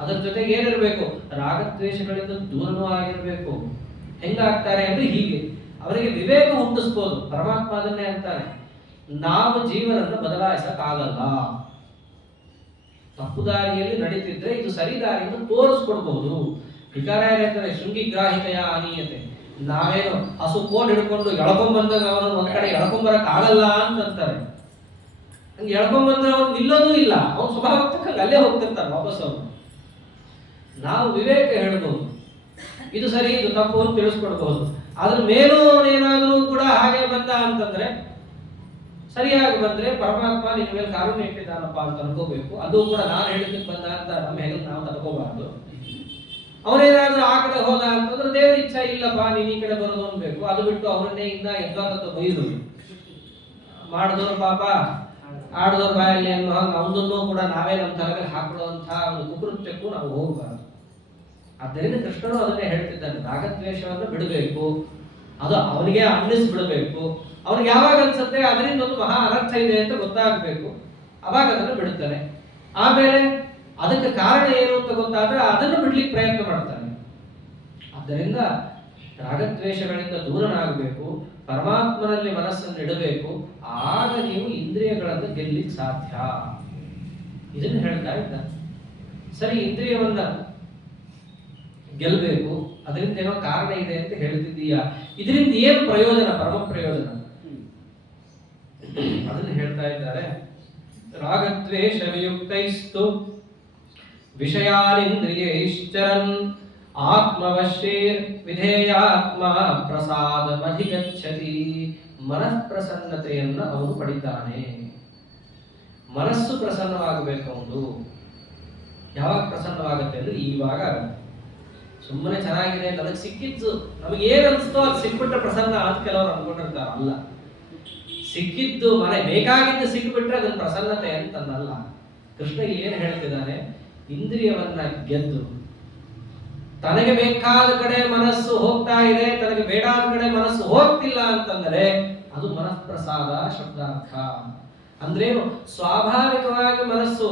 ಅದರ ಜೊತೆಗೆ ಏನಿರಬೇಕು? ರಾಗದ್ವೇಷಗಳಿಂದ ದೂರನೂ ಆಗಿರ್ಬೇಕು. ಹೆಂಗಾಗ್ತಾರೆ ಅಂದ್ರೆ ಹೀಗೆ ಅವರಿಗೆ ವಿವೇಕ ಹುಟ್ಟಿಸ್ಬೋದು. ಪರಮಾತ್ಮ ಅದನ್ನೇ ಅಂತಾನೆ, ನಾವು ಜೀವನನ್ನು ಬದಲಾಯಿಸಕ್ಕಾಗಲ್ಲ. ತಪ್ಪು ದಾರಿಯಲ್ಲಿ ನಡೀತಿದ್ರೆ ಇದು ಸರಿ ದಾರಿಯನ್ನು ತೋರಿಸ್ಕೊಡ್ಬಹುದು. ವಿಕಾರ ಹೇಳ್ತಾರೆ ಶೃಂಗಿಗ್ರಾಹಿಕೆಯ ಅನೀಯತೆ. ನಾವೇನು ಹಸು ಕೋಡ್ ಹಿಡ್ಕೊಂಡು ಎಳ್ಕೊಂಡ್ಬಂದಾಗ ಅವನನ್ನು ಒಂದ್ ಕಡೆ ಎಳ್ಕೊಂಬರಕ್ ಆಗಲ್ಲ ಅಂತಾರೆ. ಹಂಗೆ ಎಳ್ಕೊಂಡ್ಬಂದ್ರೆ ಅವನು ನಿಲ್ಲೋದೂ ಇಲ್ಲ, ಅವನು ಸ್ವಭಾವಕ್ಕೆ ಅಲ್ಲೇ ಹೋಗ್ತಿರ್ತಾನೆ ವಾಪಸ್. ಅವನು ನಾವು ವಿವೇಕ ಹೇಳ್ಬೋದು, ಇದು ಸರಿ ಇದು ತಪ್ಪು ಅಂತ ತಿಳಿಸ್ಕೊಡ್ಬಹುದು. ಅದ್ರ ಮೇಲೂ ಏನಾದರೂ ಕೂಡ ಹಾಗೆ ಬಂದ ಅಂತಂದ್ರೆ, ಸರಿಯಾಗಿ ಬಂದ್ರೆ ಪರಮಾತ್ಮ ನಿನ್ನ ಮೇಲೆ ಕಾರುಣ್ಯ ಇಟ್ಟಿದ್ದಾನಪ್ಪ ಅಂತ ಅನ್ಕೋಬೇಕು. ಅದು ಕೂಡ ನಾನು ಹೇಳಿದ್ದಕ್ಕೆ ಬಂದ ಅಂತ ನಮ್ಮ ಹೆಗಲು ನಾವು ತಡ್ಕೋಬಾರ್ದು. ಅವನೇನಾದ್ರೂ ಆ ಕಡೆ ಹೋದ ಅಂತಂದ್ರೆ ದೇವ್ರ ಇಚ್ಛಾ ಇಲ್ಲಪ್ಪ ನೀನ್ ಈ ಕಡೆ ಬರೋದು ಅನ್ಬೇಕು. ಅದು ಬಿಟ್ಟು ಅವರನ್ನೇ ಇನ್ನ ಎದ್ವಾಗತ್ತ ಬೈದು ಮಾಡಿದವರು ಪಾಪ ಆಡದವ್ರ ಬಾಯಲ್ಲಿ ಅನ್ನೋ ಹಂಗೆ ಅವನನ್ನು ಕೂಡ ನಾವೇ ನಮ್ಮ ತಲೆ ಮೇಲೆ ಹಾಕೊಳ್ಳುವಂತಹ ಒಂದು ಕುಕೃತ್ಯಕ್ಕೂ ನಾವು ಹೋಗಬಾರದು. ಆದ್ದರಿಂದ ಕೃಷ್ಣನು ಅದನ್ನೇ ಹೇಳ್ತಿದ್ದಾನೆ, ರಾಗದ್ವೇಷವನ್ನು ಬಿಡಬೇಕು, ಅದು ಅವನಿಗೆ ಅನ್ನಿಸ್ಬಿಡಬೇಕು. ಅವ್ನಿಗೆ ಯಾವಾಗ ಅನ್ಸುತ್ತೆ ಅದರಿಂದ ಒಂದು ಮಹಾ ಅನರ್ಥ ಇದೆ ಅಂತ ಗೊತ್ತಾಗಬೇಕು, ಅವಾಗ ಅದನ್ನು ಬಿಡುತ್ತಾನೆ. ಆಮೇಲೆ ಅದಕ್ಕೆ ಕಾರಣ ಏನು ಅಂತ ಗೊತ್ತಾದ್ರೆ ಅದನ್ನು ಬಿಡ್ಲಿಕ್ಕೆ ಪ್ರಯತ್ನ ಮಾಡ್ತಾನೆ. ಆದ್ದರಿಂದ ರಾಗದ್ವೇಷಗಳಿಂದ ದೂರನಾಗಬೇಕು, ಪರಮಾತ್ಮನಲ್ಲಿ ಮನಸ್ಸನ್ನು ಇಡಬೇಕು, ಆಗ ನೀವು ಇಂದ್ರಿಯಗಳನ್ನು ಗೆಲ್ಲಿಕ್ಕೆ ಸಾಧ್ಯ. ಇದನ್ನು ಹೇಳ್ತಾ ಇದ್ದ. ಸರಿ, ಇಂದ್ರಿಯವನ್ನ ಗೆಲ್ಲಬೇಕು, ಅದರಿಂದ ಏನೋ ಕಾರಣ ಇದೆ ಅಂತ ಹೇಳ್ತಿದ್ದೀಯಾ, ಇದರಿಂದ ಏನು ಪ್ರಯೋಜನ, ಪರಮ ಪ್ರಯೋಜನ ಅದನ್ನು ಹೇಳ್ತಾ ಇದ್ದಾರೆ. ರಾಗದ್ವೇಷ ವಿಯುಕ್ತೈಸ್ತು ವಿಷಯಾನಿಂದ್ರಿಯೈಶ್ಚರನ್ ಆತ್ಮವಶ್ಯೇರ್ ವಿಧೇಯಾತ್ಮ ಪ್ರಸಾದಮಧಿಗಚ್ಚತಿ. ಮನಃಪ್ರಸನ್ನತೆಯನ್ನು ಅವನು ಪಡಿತಾನೆ. ಮನಸ್ಸು ಪ್ರಸನ್ನವಾಗಬೇಕು. ಅವನು ಯಾವಾಗ ಪ್ರಸನ್ನವಾಗುತ್ತೆ ಅಂದ್ರೆ ಇವಾಗ ಆಗುತ್ತೆ. ಸುಮ್ಮನೆ ಚೆನ್ನಾಗಿದೆ, ನನಗೆ ಸಿಕ್ಕಿದ್ದು ನಮಗೆ ಏನು ಅನಿಸ್ತೋ ಅದು ಸಿಕ್ಬಿಟ್ರೆ ಪ್ರಸನ್ನ ಅಂತ ಕೆಲವರು ಅನ್ಕೊಂಡಿರ್ತಾರೆ. ಅಲ್ಲ, ಸಿಕ್ಕಿದ್ದು ಮನೆ ಬೇಕಾಗಿದ್ದು ಸಿಕ್ಬಿಟ್ರೆ ಅದನ್ನ ಪ್ರಸನ್ನತೆ ಅಂತಂದಲ್ಲ. ಕೃಷ್ಣ ಏನು ಹೇಳ್ತಿದ್ದಾನೆ, ಇಂದ್ರಿಯವನ್ನ ಗೆದ್ದು ತನಗೆ ಬೇಕಾದ ಕಡೆ ಮನಸ್ಸು ಹೋಗ್ತಾ ಇದೆ, ತನಗೆ ಬೇಡಾದ ಕಡೆ ಮನಸ್ಸು ಹೋಗ್ತಿಲ್ಲ ಅಂತಂದರೆ ಅದು ಮನಃಪ್ರಸಾದ ಶಬ್ದಾರ್ಥ. ಅಂದ್ರೇನು, ಸ್ವಾಭಾವಿಕವಾಗಿ ಮನಸ್ಸು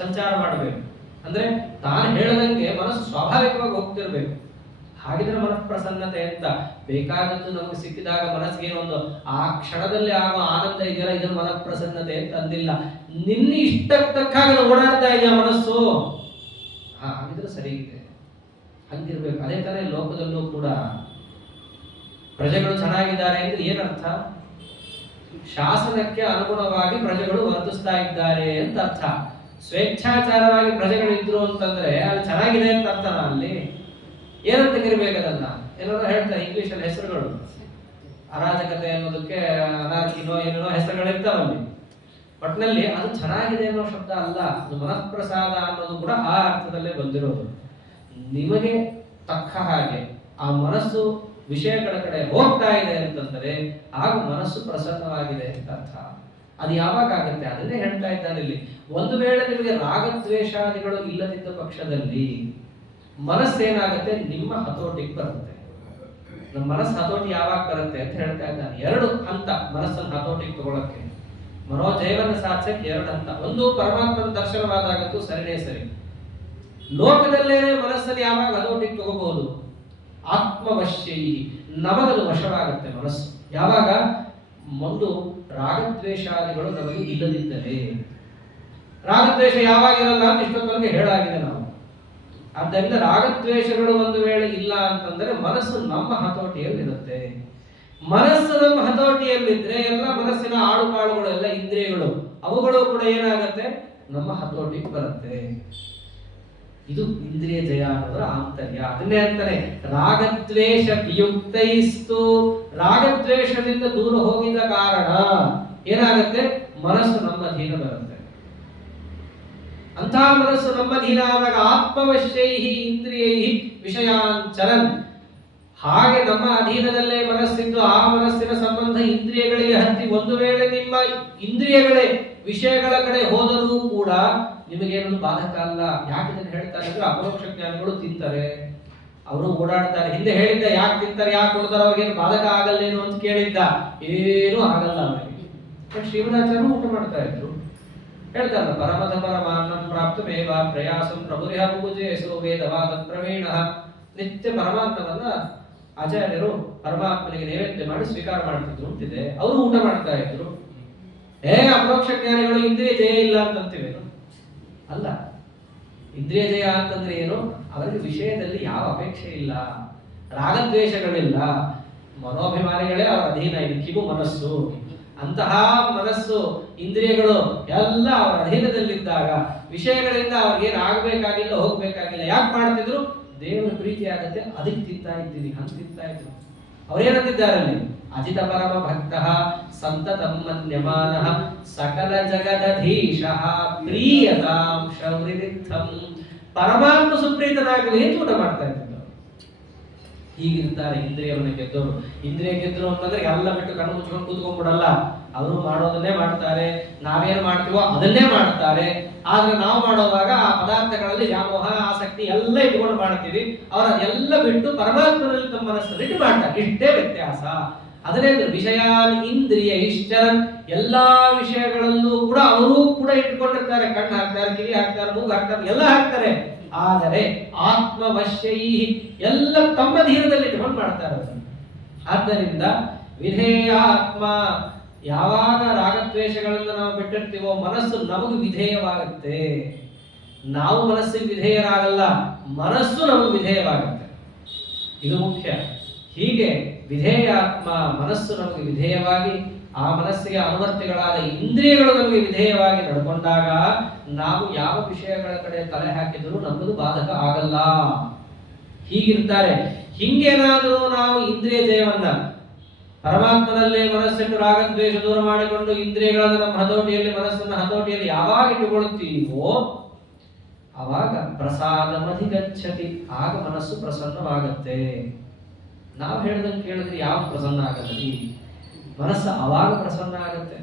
ಸಂಚಾರ ಮಾಡಬೇಕು. ಅಂದ್ರೆ ತಾನು ಹೇಳದಂಗೆ ಮನಸ್ಸು ಸ್ವಾಭಾವಿಕವಾಗಿ ಹೋಗ್ತಿರ್ಬೇಕು. ಹಾಗಿದ್ರೆ ಮನಃಪ್ರಸನ್ನತೆ ಅಂತ. ಬೇಕಾದದ್ದು ನಮಗೆ ಸಿಕ್ಕಿದಾಗ ಮನಸ್ಸಿಗೆ ಒಂದು ಆ ಕ್ಷಣದಲ್ಲಿ ಆಗುವ ಆನಂದ ಇದೆಯಲ್ಲ, ಇದನ್ನು ಮನಃಪ್ರಸನ್ನತೆ ಅಂತ ಅಂದಿಲ್ಲ. ನಿನ್ನ ಇಷ್ಟಕ್ಕೆ ತಕ್ಕಾಗ ಓಡಾಡ್ತಾ ಇದೆಯಾ ಮನಸ್ಸು, ಹಾಗಿದ್ರೆ ಸರಿ ಇದೆ, ಹಂಗಿರ್ಬೇಕು. ಅದೇ ತರ ಲೋಕದಲ್ಲೂ ಕೂಡ ಪ್ರಜೆಗಳು ಚೆನ್ನಾಗಿದ್ದಾರೆ ಅಂದ್ರೆ ಏನರ್ಥ, ಶಾಸನಕ್ಕೆ ಅನುಗುಣವಾಗಿ ಪ್ರಜೆಗಳು ವರ್ತಿಸ್ತಾ ಇದ್ದಾರೆ ಅಂತ ಅರ್ಥ. ಸ್ವೇಚ್ಛಾಚಾರವಾಗಿ ಪ್ರಜೆಗಳಿದ್ರು ಅಂತಂದ್ರೆ ಅಲ್ಲಿ ಚೆನ್ನಾಗಿದೆ ಅಂತ ಅರ್ಥನ. ಅಲ್ಲಿ ಏನಂತ ಕರಿಬೇಕದನ್ನ, ಏನಾದ್ರು ಹೇಳ್ತಾರೆ ಇಂಗ್ಲಿಷ್ ಅಲ್ಲಿ ಹೆಸರುಗಳು, ಅರಾಜಕತೆ ಅನ್ನೋದಕ್ಕೆ ಅನಾರ್ಕಿನೋ ಏನೇನೋ ಹೆಸರುಗಳಿರ್ತಾವಲ್ಲಿ. ಒಟ್ಟಿನಲ್ಲಿ ಅದು ಚೆನ್ನಾಗಿದೆ ಅನ್ನೋ ಶಬ್ದ ಅಲ್ಲ, ಅದು ಮನಃಪ್ರಸಾದ ಅನ್ನೋದು ಕೂಡ ಆ ಅರ್ಥದಲ್ಲೇ ಬಂದಿರೋದು. ನಿಮಗೆ ತಕ್ಕ ಹಾಗೆ ಆ ಮನಸ್ಸು ವಿಷಯಗಳ ಕಡೆ ಹೋಗ್ತಾ ಇದೆ ಅಂತಂದ್ರೆ ಆಗ ಮನಸ್ಸು ಪ್ರಸನ್ನವಾಗಿದೆ ಅಂತ ಅರ್ಥ. ಅದು ಯಾವಾಗ ಆಗುತ್ತೆ ಅದನ್ನೇ ಹೇಳ್ತಾ ಇದ್ದಾನೆ ಇಲ್ಲಿ. ಒಂದು ವೇಳೆ ನಿಮಗೆ ರಾಗದ್ವೇಷಾದಿಗಳು ಇಲ್ಲದಿದ್ದ ಪಕ್ಷದಲ್ಲಿ ಮನಸ್ಸೇನಾಗುತ್ತೆ, ನಿಮ್ಮ ಹತೋಟಿಗೆ ಬರುತ್ತೆ. ನಮ್ಮ ಮನಸ್ಸು ಹತೋಟಿ ಯಾವಾಗ ಬರುತ್ತೆ ಅಂತ ಹೇಳ್ತಾ ಇದ್ದಾನೆ. ಎರಡು ಹಂತ ಮನಸ್ಸನ್ನು ಹತೋಟಿಗೆ ತಗೊಳಕ್ಕೆ, ಮನೋಜೈವನ ಸಾಧಿಸಕ್ಕೆ ಎರಡು ಹಂತ. ಒಂದು ಪರಮಾತ್ಮನ ದರ್ಶನವಾದಾಗತ್ತೂ ಸರಿನೇ ಸರಿ. ಲೋಕದಲ್ಲೇನೆ ಮನಸ್ಸನ್ನು ಯಾವಾಗ ಹತೋಟಿಗೆ ತಗೋಬಹುದು, ಆತ್ಮವಶ್ಯೈ, ನಮಗದು ವಶವಾಗುತ್ತೆ ಮನಸ್ಸು ಯಾವಾಗ, ಒಂದು ರಾಗದ್ವೇಷಾದಿಗಳು ನಮಗೆ ಇಲ್ಲದಿದ್ದರೆ. ರಾಗದ್ವೇಷ ಯಾವಾಗ ಇರಲ್ಲ ಅಂತ ಇಷ್ಟೊತ್ತವರೆಗೆ ಹೇಳಾಗಿದೆ ನಾವು. ಆದ್ದರಿಂದ ರಾಗದ್ವೇಷಗಳು ಒಂದು ವೇಳೆ ಇಲ್ಲ ಅಂತಂದ್ರೆ ಮನಸ್ಸು ನಮ್ಮ ಹತೋಟಿಯಲ್ಲಿರುತ್ತೆ. ಮನಸ್ಸು ನಮ್ಮ ಹತೋಟಿಯಲ್ಲಿದ್ರೆ ಎಲ್ಲ ಮನಸ್ಸಿನ ಆಡುಕಾಳುಗಳು, ಎಲ್ಲ ಇಂದ್ರಿಯಗಳು, ಅವುಗಳು ಕೂಡ ಏನಾಗುತ್ತೆ, ನಮ್ಮ ಹತೋಟಿಗೆ ಬರುತ್ತೆ. ಇದು ಇಂದ್ರಿಯ ಜಯ ಅನ್ನೋದರ ಆಂತರ್ಯ. ಅದನ್ನೇ ಅಂತಾನೆ ರಾಗದ್ವೇಷ ವಿಯುಕ್ತೈಸ್ತು. ರಾಗದ್ವೇಷದಿಂದ ದೂರ ಹೋಗಿದ ಕಾರಣ ಏನಾಗುತ್ತೆ, ಮನಸ್ಸು ನಮ್ಮ ಅಧೀನ ಬರುತ್ತೆ. ಅಂತಹ ಮನಸ್ಸು ನಮ್ಮ ಅಧೀನ ಆದಾಗ ಆತ್ಮವಶ್ಯೈಹಿ ಇಂದ್ರಿಯೈಹಿ ವಿಷಯಾಂಚರನ್. ಹಾಗೆ ನಮ್ಮ ಅಧೀನದಲ್ಲೇ ಮನಸ್ಸಿದ್ದು ಆ ಮನಸ್ಸಿನ ಸಂಬಂಧ ಇಂದ್ರಿಯಗಳಿಗೆ ಹತ್ತಿ ಒಂದು ವೇಳೆ ನಿಮ್ಮ ಇಂದ್ರಿಯಗಳೇ ವಿಷಯಗಳ ಕಡೆ ಹೋದರೂ ಕೂಡ ನಿಮಗೇನೊಂದು ಬಾಧಕ ಅಲ್ಲ. ಯಾಕೆ ಇದನ್ನು ಹೇಳ್ತಾರೆ ಅಂದ್ರೆ ಅಪರೋಕ್ಷ ಜ್ಞಾನಿಗಳು ತಿಂತಾರೆ, ಅವರು ಓಡಾಡ್ತಾರೆ. ಹಿಂದೆ ಹೇಳಿದ್ದ ಯಾಕೆ ತಿಂತಾರೆ, ಯಾಕೆ ಕೊಡ್ತಾರೆ, ಅವ್ರಿಗೇನು ಬಾಧಕ ಆಗಲ್ಲೇನು ಅಂತ ಕೇಳಿದ್ದ, ಏನೂ ಆಗಲ್ಲ ಅವರಿಗೆ. ಶ್ರೀಮದಾಚಾರ್ಯರು ಊಟ ಮಾಡ್ತಾ ಇದ್ರು, ಹೇಳ್ತಾರಲ್ಲ, ಪರಮಧ ಪರಮಾನ್ನಂ ಪ್ರಾಪ್ತಮೇವ ಪ್ರಯಾಸಂ ಪ್ರಭುರಿಹ ಪೂಜೆ ಸೋ ವೇದವಾದ ಪ್ರವೀಣ. ನಿತ್ಯ ಪರಮಾತ್ಮವನ್ನ ಆಚಾರ್ಯರು ಪರಮಾತ್ಮನಿಗೆ ನೈವೇದ್ಯ ಮಾಡಿ ಸ್ವೀಕಾರ ಮಾಡ್ತಿದ್ರು ಅಂತಿದೆ. ಅವರು ಊಟ ಮಾಡ್ತಾ ಇದ್ರು. ಅಪರೋಕ್ಷ ಜ್ಞಾನಿಗಳು ಇಂದ್ರಿಯ ಜಯ ಇಲ್ಲ ಅಂತಂತೀವೇನು? ಅಲ್ಲ. ಇಂದ್ರಿಯ ಜಯ ಅಂತಂದ್ರೆ ಏನು, ಅವರಿಗೆ ವಿಷಯದಲ್ಲಿ ಯಾವ ಅಪೇಕ್ಷೆ ಇಲ್ಲ, ರಾಗದ್ವೇಷಗಳಿಲ್ಲ, ಮನೋಭಿಮಾನಿಗಳೇ ಅವರ ಅಧೀನ. ಇದು ಕಿವು ಮನಸ್ಸು. ಅಂತಹ ಮನಸ್ಸು ಇಂದ್ರಿಯಗಳು ಎಲ್ಲ ಅವರ ಅಧೀನದಲ್ಲಿದ್ದಾಗ ವಿಷಯಗಳಿಂದ ಅವ್ರಿಗೇನು ಆಗ್ಬೇಕಾಗಿಲ್ಲ, ಹೋಗ್ಬೇಕಾಗಿಲ್ಲ. ಯಾಕೆ ಮಾಡ್ತಿದ್ರು, ದೇವರ ಪ್ರೀತಿ ಆಗತ್ತೆ ಅದಕ್ಕೆ ತಿಂತಾ ಇದ್ದೀನಿ ಅಂತ ತಿಂತಾ ಇದ್ರು. ಅವ್ರೇನಂತಿದ್ದಾರೆ ಅಲ್ಲಿ, ಅಜಿತ ಪರಮ ಭಕ್ತ ಸಂತತಂ ಮನ್ಯಮಾನಃ ಸಕಲ ಜಗದಧೀಶಃ ಪ್ರೀಯತಾಂ ಶೌರಿರಿಕ್ತಂ. ಪರಮಾತ್ಮ ಸುಪ್ರೀತನಾಗಲಿ ಅಂತ ಊಟ ಮಾಡ್ತಾ ಇದ್ರು. ಹೀಗಿರ್ತಾರೆ ಇಂದ್ರಿಯವನ್ನು ಗೆದ್ದವರು. ಇಂದ್ರಿಯ ಗೆದ್ರು ಅಂತಂದ್ರೆ ಎಲ್ಲ ಬಿಟ್ಟು ಕಣ್ಣು ಮುಚ್ಕೊಂಡು ಕೂತ್ಕೊಂಡ್ಬಿಡಲ್ಲ. ಅವರು ಮಾಡೋದನ್ನೇ ಮಾಡ್ತಾರೆ, ನಾವೇನು ಮಾಡ್ತೀವೋ ಅದನ್ನೇ ಮಾಡ್ತಾರೆ. ಆದ್ರೆ ನಾವು ಮಾಡುವಾಗ ಆ ಪದಾರ್ಥಗಳಲ್ಲಿ ವ್ಯಾಮೋಹ ಆಸಕ್ತಿ ಎಲ್ಲ ಇಟ್ಕೊಂಡು ಮಾಡ್ತೀವಿ. ಅವರ ಎಲ್ಲ ಬಿಟ್ಟು ಪರಮಾತ್ಮನಲ್ಲಿ ತಮ್ಮ ಮನಸ್ಸನ್ನು ಮಾಡ್ತಾರೆ. ಇಷ್ಟೇ ವ್ಯತ್ಯಾಸ. ಅದನ್ನೇ ವಿಷಯಾನ್ ಇಂದ್ರಿಯ ಇಷ್ಟರನ್, ಎಲ್ಲಾ ವಿಷಯಗಳಲ್ಲೂ ಕೂಡ ಅವರು ಕೂಡ ಇಟ್ಕೊಂಡಿರ್ತಾರೆ. ಕಣ್ಣು ಹಾಕ್ತಾರೆ, ಕಿವಿ ಹಾಕ್ತಾರೆ, ಮೂಗು ಹಾಕ್ತಾರೆ, ಎಲ್ಲ ಹಾಕ್ತಾರೆ. ಆದರೆ ಆತ್ಮವಶ್ಯೈ, ಎಲ್ಲ ತಮ್ಮ ಧೀರದಲ್ಲಿ ಇಟ್ಕೊಂಡು ಮಾಡ್ತಾರೆ. ಆದ್ದರಿಂದ ವಿಧೇಯ ಆತ್ಮ, ಯಾವಾಗ ರಾಗದ್ವೇಷಗಳಿಂದ ನಾವು ಬಿಟ್ಟಿರ್ತೀವೋ ಮನಸ್ಸು ನಮಗೆ ವಿಧೇಯವಾಗುತ್ತೆ. ನಾವು ಮನಸ್ಸಿಗೆ ವಿಧೇಯರಾಗಲ್ಲ, ಮನಸ್ಸು ನಮಗೆ ವಿಧೇಯವಾಗುತ್ತೆ. ಇದು ಮುಖ್ಯ. ಹೀಗೆ ವಿಧೇಯ ಆತ್ಮ, ಮನಸ್ಸು ನಮಗೆ ವಿಧೇಯವಾಗಿ, ಆ ಮನಸ್ಸಿಗೆ ಅನುವರ್ತಿಗಳಾದ ಇಂದ್ರಿಯಗಳು ನಮಗೆ ವಿಧೇಯವಾಗಿ ನಡ್ಕೊಂಡಾಗ ನಾವು ಯಾವ ವಿಷಯಗಳ ಕಡೆ ತಲೆ ಹಾಕಿದರೂ ನಮಗೂ ಬಾಧಕ ಆಗಲ್ಲ. ಹೀಗಿರ್ತಾರೆ. ಹಿಂಗೇನಾದರೂ ನಾವು ಇಂದ್ರಿಯ ಜಯವನ್ನ, ಪರಮಾತ್ಮನಲ್ಲೇ ಮನಸ್ಸನ್ನು ರಾಗದ್ವೇಷ ದೂರ ಮಾಡಿಕೊಂಡು ಇಂದ್ರಿಯಗಳನ್ನು ನಮ್ಮ ಹತೋಟಿಯಲ್ಲಿ, ಮನಸ್ಸನ್ನು ಹತೋಟಿಯಲ್ಲಿ ಯಾವಾಗ ಇಟ್ಟುಕೊಳ್ಳುತ್ತೀವೋ ಆವಾಗ ಪ್ರಸಾದ ಮಧಿಗಚ್ಚತಿ, ಆಗ ಮನಸ್ಸು ಪ್ರಸನ್ನವಾಗುತ್ತೆ. ನಾವು ಹೇಳ್ದಂಗೆ ಕೇಳಿದ್ರೆ ಯಾವ ಪ್ರಸನ್ನ ಆಗತ್ತೆ? ಮನಸ್ಸು ಆವಾಗ ಪ್ರಸನ್ನ ಆಗುತ್ತೆ.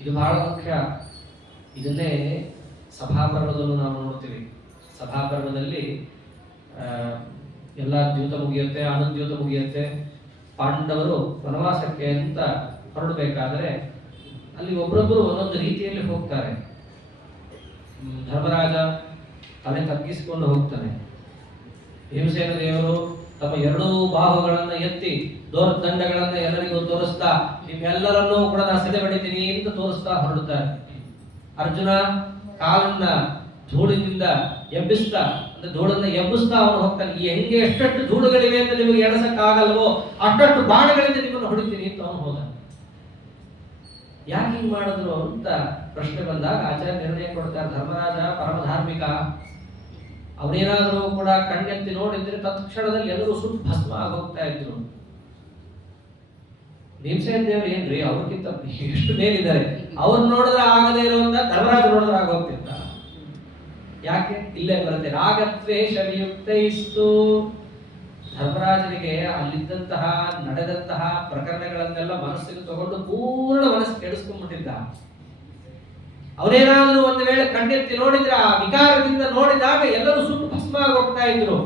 ಇದು ಬಹಳ ಮುಖ್ಯ. ಇದನ್ನೇ ಸಭಾಪರ್ವದಲ್ಲೂ ನಾವು ನೋಡ್ತೀವಿ. ಸಭಾಪರ್ವದಲ್ಲಿ ಎಲ್ಲ ದ್ಯೂತ ಮುಗಿಯುತ್ತೆ, ಆನಂದ ದ್ಯೂತ ಮುಗಿಯುತ್ತೆ. ಪಾಂಡವರು ವನವಾಸಕ್ಕೆ ಅಂತ ಹೊರಡಬೇಕಾದ್ರೆ ಅಲ್ಲಿ ಒಬ್ಬರೊಬ್ಬರು ಒಂದೊಂದು ರೀತಿಯಲ್ಲಿ ಹೋಗ್ತಾರೆ. ಧರ್ಮರಾಜ ತಲೆ ತಗ್ಗಿಸಿಕೊಂಡು ಹೋಗ್ತಾನೆ. ಭೀಮಸೇನ ದೇವರು ತಮ್ಮ ಎರಡೂ ಬಾಹುಗಳನ್ನ ಎತ್ತಿ ದೋರ್ದಂಡಗಳನ್ನ ಎಲ್ಲರಿಗೂ ತೋರಿಸ್ತಾ, ನಿಮ್ಮೆಲ್ಲರನ್ನೂ ಕೂಡ ನಾ ಸೆದೆ ಬಡಿತೀನಿ ಅಂತ ತೋರಿಸ್ತಾ ಹೊರಡುತ್ತಾರೆ. ಅರ್ಜುನ ಕಾಲನ್ನ ಧೂಳಿನಿಂದ ಎಬ್ಬಿಸ್ತಾ, ಅಂದ್ರೆ ಧೂಳನ್ನ ಎಬ್ಬಿಸ್ತಾ ಅವನು ಹೋಗ್ತಾನೆ. ಈ ಹೆಂಗೆ ಎಷ್ಟೆಷ್ಟು ಧೂಳುಗಳಿವೆ ಅಂತ ನಿಮಗೆ ಎಣಸಕ್ಕಾಗಲ್ವೋ ಅಷ್ಟಷ್ಟು ಬಾಣಗಳಿಂದ ನಿಮ್ಮನ್ನು ಹೊಡಿತೀನಿ ಅಂತ ಅವನು ಹೋದ. ಯಾಕೆ ಹಿಂಗ್ ಮಾಡಿದ್ರು ಅಂತ ಪ್ರಶ್ನೆ ಬಂದಾಗ ಆಚಾರ್ಯ ನಿರ್ಣಯ ಕೊಡ್ತಾರೆ. ಧರ್ಮರಾಜ ಪರಮ ಧಾರ್ಮಿಕ, ಅವನೇನಾದರೂ ಕೂಡ ಕಣ್ಣೆತ್ತಿ ನೋಡಿದ್ರೆ ತತ್ಕ್ಷಣದಲ್ಲಿ ಎಲ್ಲರೂ ಸುಟ್ಟು ಭಸ್ಮ ಆಗೋಗ್ತಾ ಇದ್ರು. ಭೀಮಸೇನ ದೇವರು ಏನ್ರಿ ಅವ್ರಿಗಿಂತ ಎಷ್ಟು ಮೇಲಿದ್ದಾರೆ, ಅವ್ರು ನೋಡಿದ್ರೆ ಆಗದೇ ಇರುವಂತ ಧರ್ಮರಾಜ ನೋಡಿದ್ರೆ ಆಗೋಗ್ತಿರ್ತ. ಯಾಕೆ? ಇಲ್ಲೇ ಬರುತ್ತೆ ರಾಗದ್ವೇಷ ವಿಯುಕ್ತೈಸ್ತು. ಧರ್ಮರಾಜನಿಗೆ ಅಲ್ಲಿದ್ದಂತಹ ನಡೆದಂತಹ ಪ್ರಕರಣಗಳನ್ನೆಲ್ಲ ಮನಸ್ಸಿಗೆ ತಗೊಂಡು ಪೂರ್ಣ ಮನಸ್ಸು ಕೆಡಿಸ್ಕೊಂಡ್ಬಿಟ್ಟಿದ್ದ. ಅವನೇನಾದ್ರೂ ಒಂದು ವೇಳೆ ಕಣ್ಣೆತ್ತಿ ನೋಡಿದ್ರೆ ಆ ವಿಕಾರದಿಂದ ನೋಡಿದಾಗ ಎಲ್ಲರೂ ಸುಟ್ಟು ಭಸ್ಮ ಹೋಗ್ತಾ ಇದ್ರು.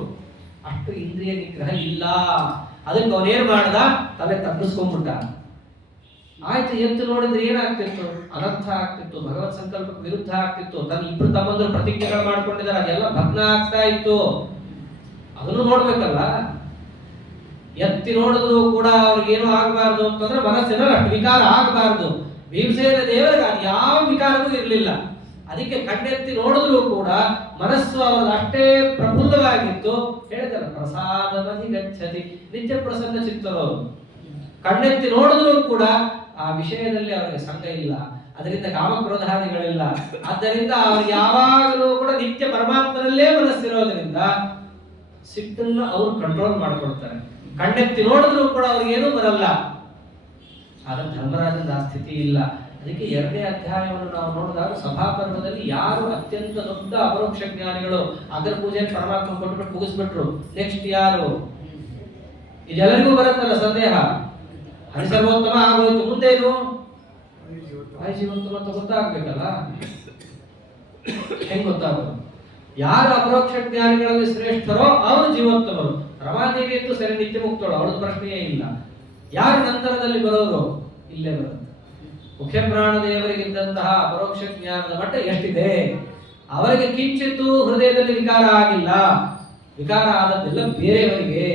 ಅಷ್ಟು ಇಂದ್ರಿಯ ನಿಗ್ರಹ ಇಲ್ಲ. ಅದಕ್ಕೆ ಅವನೇನ್ ಮಾಡ್ದ? ತಲೆ ತಪ್ಪಿಸ್ಕೊಂಡ್ಬಿಟ್ಟ. ಆಯ್ತು, ಎತ್ತು ನೋಡಿದ್ರೆ ಏನಾಗ್ತಿತ್ತು? ಅನರ್ಥ ಆಗ್ತಿತ್ತು, ಭಗವತ್ ಸಂಕಲ್ಪಕ್ಕೆ ವಿರುದ್ಧ ಆಗ್ತಿತ್ತು. ತನ್ನ ಇಬ್ರು ತಮ್ಮಂದ್ರು ಪ್ರತಿಜ್ಞೆಗಳು ಮಾಡ್ಕೊಂಡಿದ್ದಾರೆ, ಅದೆಲ್ಲ ಭಗ್ನ ಆಗ್ತಾ ಇತ್ತು. ಅದನ್ನು ನೋಡ್ಬೇಕಲ್ಲ. ಎತ್ತಿ ನೋಡಿದ್ರು ಕೂಡ ಅವ್ರಿಗೇನು ಆಗಬಾರ್ದು ಅಂತಂದ್ರೆ ಮನಸ್ಸಿನಲ್ಲಿ ಅಷ್ಟು ವಿಕಾರ ಆಗಬಾರ್ದು. ಭೀಮಸೇನ ದೇವರಿಗೆ ಅದು ಯಾವ ವಿಕಾರವೂ ಇರಲಿಲ್ಲ. ಅದಕ್ಕೆ ಕಣ್ಣೆತ್ತಿ ನೋಡಿದ್ರು ಕೂಡ ಮನಸ್ಸು ಅವರದ್ದು ಅಷ್ಟೇ ಪ್ರಫುಲ್ಲವಾಗಿತ್ತು. ಹೇಳಿದಲ್ಲ, ಪ್ರಸಾದ ಮಧಿಗಚ್ಚತಿ, ನಿತ್ಯ ಪ್ರಸನ್ನ ಚಿತ್ತರು. ಕಣ್ಣೆತ್ತಿ ನೋಡಿದ್ರು ಕೂಡ ಆ ವಿಷಯದಲ್ಲಿ ಅವರಿಗೆ ಸಂಘ ಇಲ್ಲ, ಅದರಿಂದ ಕಾಮಕ್ರೋಧಾದಿಗಳಿಲ್ಲ. ಆದ್ದರಿಂದ ಅವರು ಯಾವಾಗಲೂ ಕೂಡ ನಿತ್ಯ ಪರಮಾತ್ಮನಲ್ಲೇ ಮನಸ್ಸಿರೋದ್ರಿಂದ ಸಿಟ್ಟನ್ನು ಅವರು ಕಂಟ್ರೋಲ್ ಮಾಡಿಕೊಳ್ತಾರೆ. ಕಣ್ಣೆತ್ತಿ ನೋಡಿದ್ರು ಕೂಡ ಅವ್ರಿಗೇನೂ ಬರಲ್ಲ. ಆದ್ರೆ ಧರ್ಮರಾಜನ ಆ ಸ್ಥಿತಿ ಇಲ್ಲ. ಅದಕ್ಕೆ 2ನೇ ಅಧ್ಯಾಯವನ್ನು ನಾವು ನೋಡಿದಾಗ ಸಭಾಪರ್ವದಲ್ಲಿ ಯಾರು ಅತ್ಯಂತ ದೊಡ್ಡ ಅಪರೋಕ್ಷ ಜ್ಞಾನಿಗಳು, ಅಗ್ರ ಪೂಜೆ ಪರಮಾತ್ಮ ಕೊಟ್ಬಿಟ್ಟು ಮುಗಿಸ್ಬಿಟ್ರು. ನೆಕ್ಸ್ಟ್ ಯಾರು? ಇದೆಲ್ಲರಿಗೂ ಬರುತ್ತಲ್ಲ ಸಂದೇಹ. ಹರಿಸರ್ವೋತ್ತಮ ಆಗೋಯ್ತು, ಮುಂದೇನು? ಜೀವೋತ್ತಮ ಅಂತ ಗೊತ್ತಾಗ್ಬೇಕಲ್ಲ. ಹೆಂಗ್ ಗೊತ್ತಾಗೋದು? ಯಾರು ಅಪರೋಕ್ಷ ಜ್ಞಾನಿಗಳಲ್ಲಿ ಶ್ರೇಷ್ಠರೋ ಅವರು ಜೀವೋತ್ತಮರು. ರಮಾದೇವಿ ಅಂತೂ ಸರಿ ನಿತ್ಯ ಮುಕ್ತೋಳು, ಅವಳದ ಪ್ರಶ್ನೆಯೇ ಇಲ್ಲ. ಯಾರು ನಂತರದಲ್ಲಿ ಬರೋರು? ಇಲ್ಲೇ ಬರುತ್ತೆ. ಮುಖ್ಯ ಪ್ರಾಣ ದೇವರಿಗಿದ್ದಂತಹ ಅಪರೋಕ್ಷ ಜ್ಞಾನದ ಮಟ್ಟ ಎಷ್ಟಿದೆ? ಅವರಿಗೆ ಕಿಂಚಿತ್ತೂ ಹೃದಯದಲ್ಲಿ ವಿಕಾರ ಆಗಿಲ್ಲ. ವಿಕಾರ ಆದದ್ದೆಲ್ಲ ಬೇರೆಯವರಿಗೆ.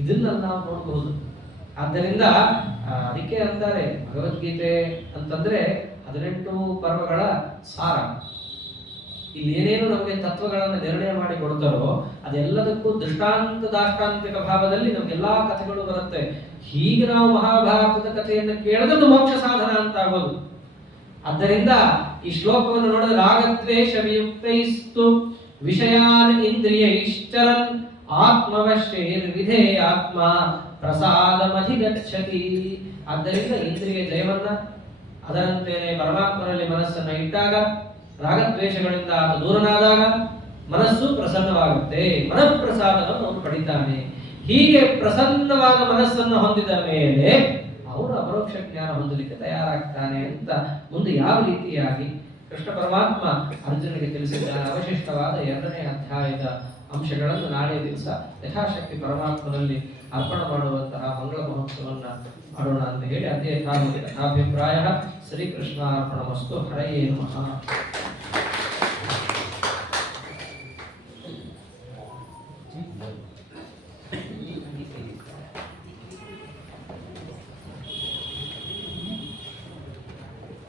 ಇದನ್ನ ನಾವು ನೋಡಬಹುದು. ಆದ್ದರಿಂದ ಅದಕ್ಕೆ ಅಂತಾರೆ ಭಗವದ್ಗೀತೆ ಅಂತಂದ್ರೆ 18 ಪರ್ವಗಳ ಸಾರ. ಇಲ್ಲಿ ಏನೇನು ನಮಗೆ ತತ್ವಗಳನ್ನು ನಿರ್ಣಯ ಮಾಡಿ ಕೊಡ್ತಾರೋ ಅದೆಲ್ಲದಕ್ಕೂ ದೃಷ್ಟಾಂತ ದಾಷ್ಟಾಂತಿಕ ಭಾವದಲ್ಲಿ ನಮ್ಗೆಲ್ಲಾ ಕಥೆಗಳು ಬರುತ್ತೆ. ಹೀಗೆ ನಾವು ಮಹಾಭಾರತದ ಕಥೆಯನ್ನು ಕೇಳಿದ್ರೆ ಮೋಕ್ಷ ಸಾಧನ ಅಂತ ಆಗೋದು. ಆದ್ದರಿಂದ ಈ ಶ್ಲೋಕವನ್ನು ನೋಡಿದ್ರೆ ರಾಗದ್ವೇಷ ವಿಯುಕ್ತೈಸ್ತು ವಿಷಯಾನ್ ಇಂದ್ರಿಯ ಇಷ್ಟರನ್ ಆತ್ಮವಶ್ಯೈರ್ ವಿಧೇಯಾತ್ಮ ಪ್ರಸಾದಮಧಿಗಚ್ಚತಿ. ಆದ್ದರಿಂದ ಇಂದ್ರಿಯ ಜಯವನ್ನ, ಅದರಂತೆಯೇ ಪರಮಾತ್ಮನಲ್ಲಿ ಮನಸ್ಸನ್ನು ಇಟ್ಟಾಗ, ರಾಗದ್ವೇಷಗಳಿಂದ ಆತ ದೂರನಾದಾಗ ಮನಸ್ಸು ಪ್ರಸನ್ನವಾಗುತ್ತೆ. ಮನಃಪ್ರಸಾದವನ್ನು ಅವನು ಪಡಿತಾನೆ. ಹೀಗೆ ಪ್ರಸನ್ನವಾದ ಮನಸ್ಸನ್ನು ಹೊಂದಿದ ಮೇಲೆ ಅವನು ಅಪರೋಕ್ಷ ಅಪರೋಕ್ಷ ಜ್ಞಾನ ಹೊಂದಲಿಕ್ಕೆ ತಯಾರಾಗ್ತಾನೆ ಅಂತ ಮುಂದೆ ಯಾವ ರೀತಿಯಾಗಿ ಕೃಷ್ಣ ಪರಮಾತ್ಮ ಅರ್ಜುನಿಗೆ ತಿಳಿಸಿದ್ದಾನೆ. ಅವಶಿಷ್ಟವಾದ 2ನೇ ಅಧ್ಯಾಯದ ಅಂಶಗಳನ್ನು ನಾಳೆ ದಿವಸ ಯಥಾಶಕ್ತಿ ಪರಮಾತ್ಮನಲ್ಲಿ ಅರ್ಪಣ ಮಾಡುವಂತಹ ಮಂಗಳ ಮಹೋತ್ಸವವನ್ನು ಮಾಡೋಣ ಅಂತ ಹೇಳಿ ಅದೇ ಯಥಾಭಿಪ್ರಾಯ ಶ್ರೀಕೃಷ್ಣ ಅರ್ಪಣಮಸ್ತು. ಹರಯೇ ನಮಃ.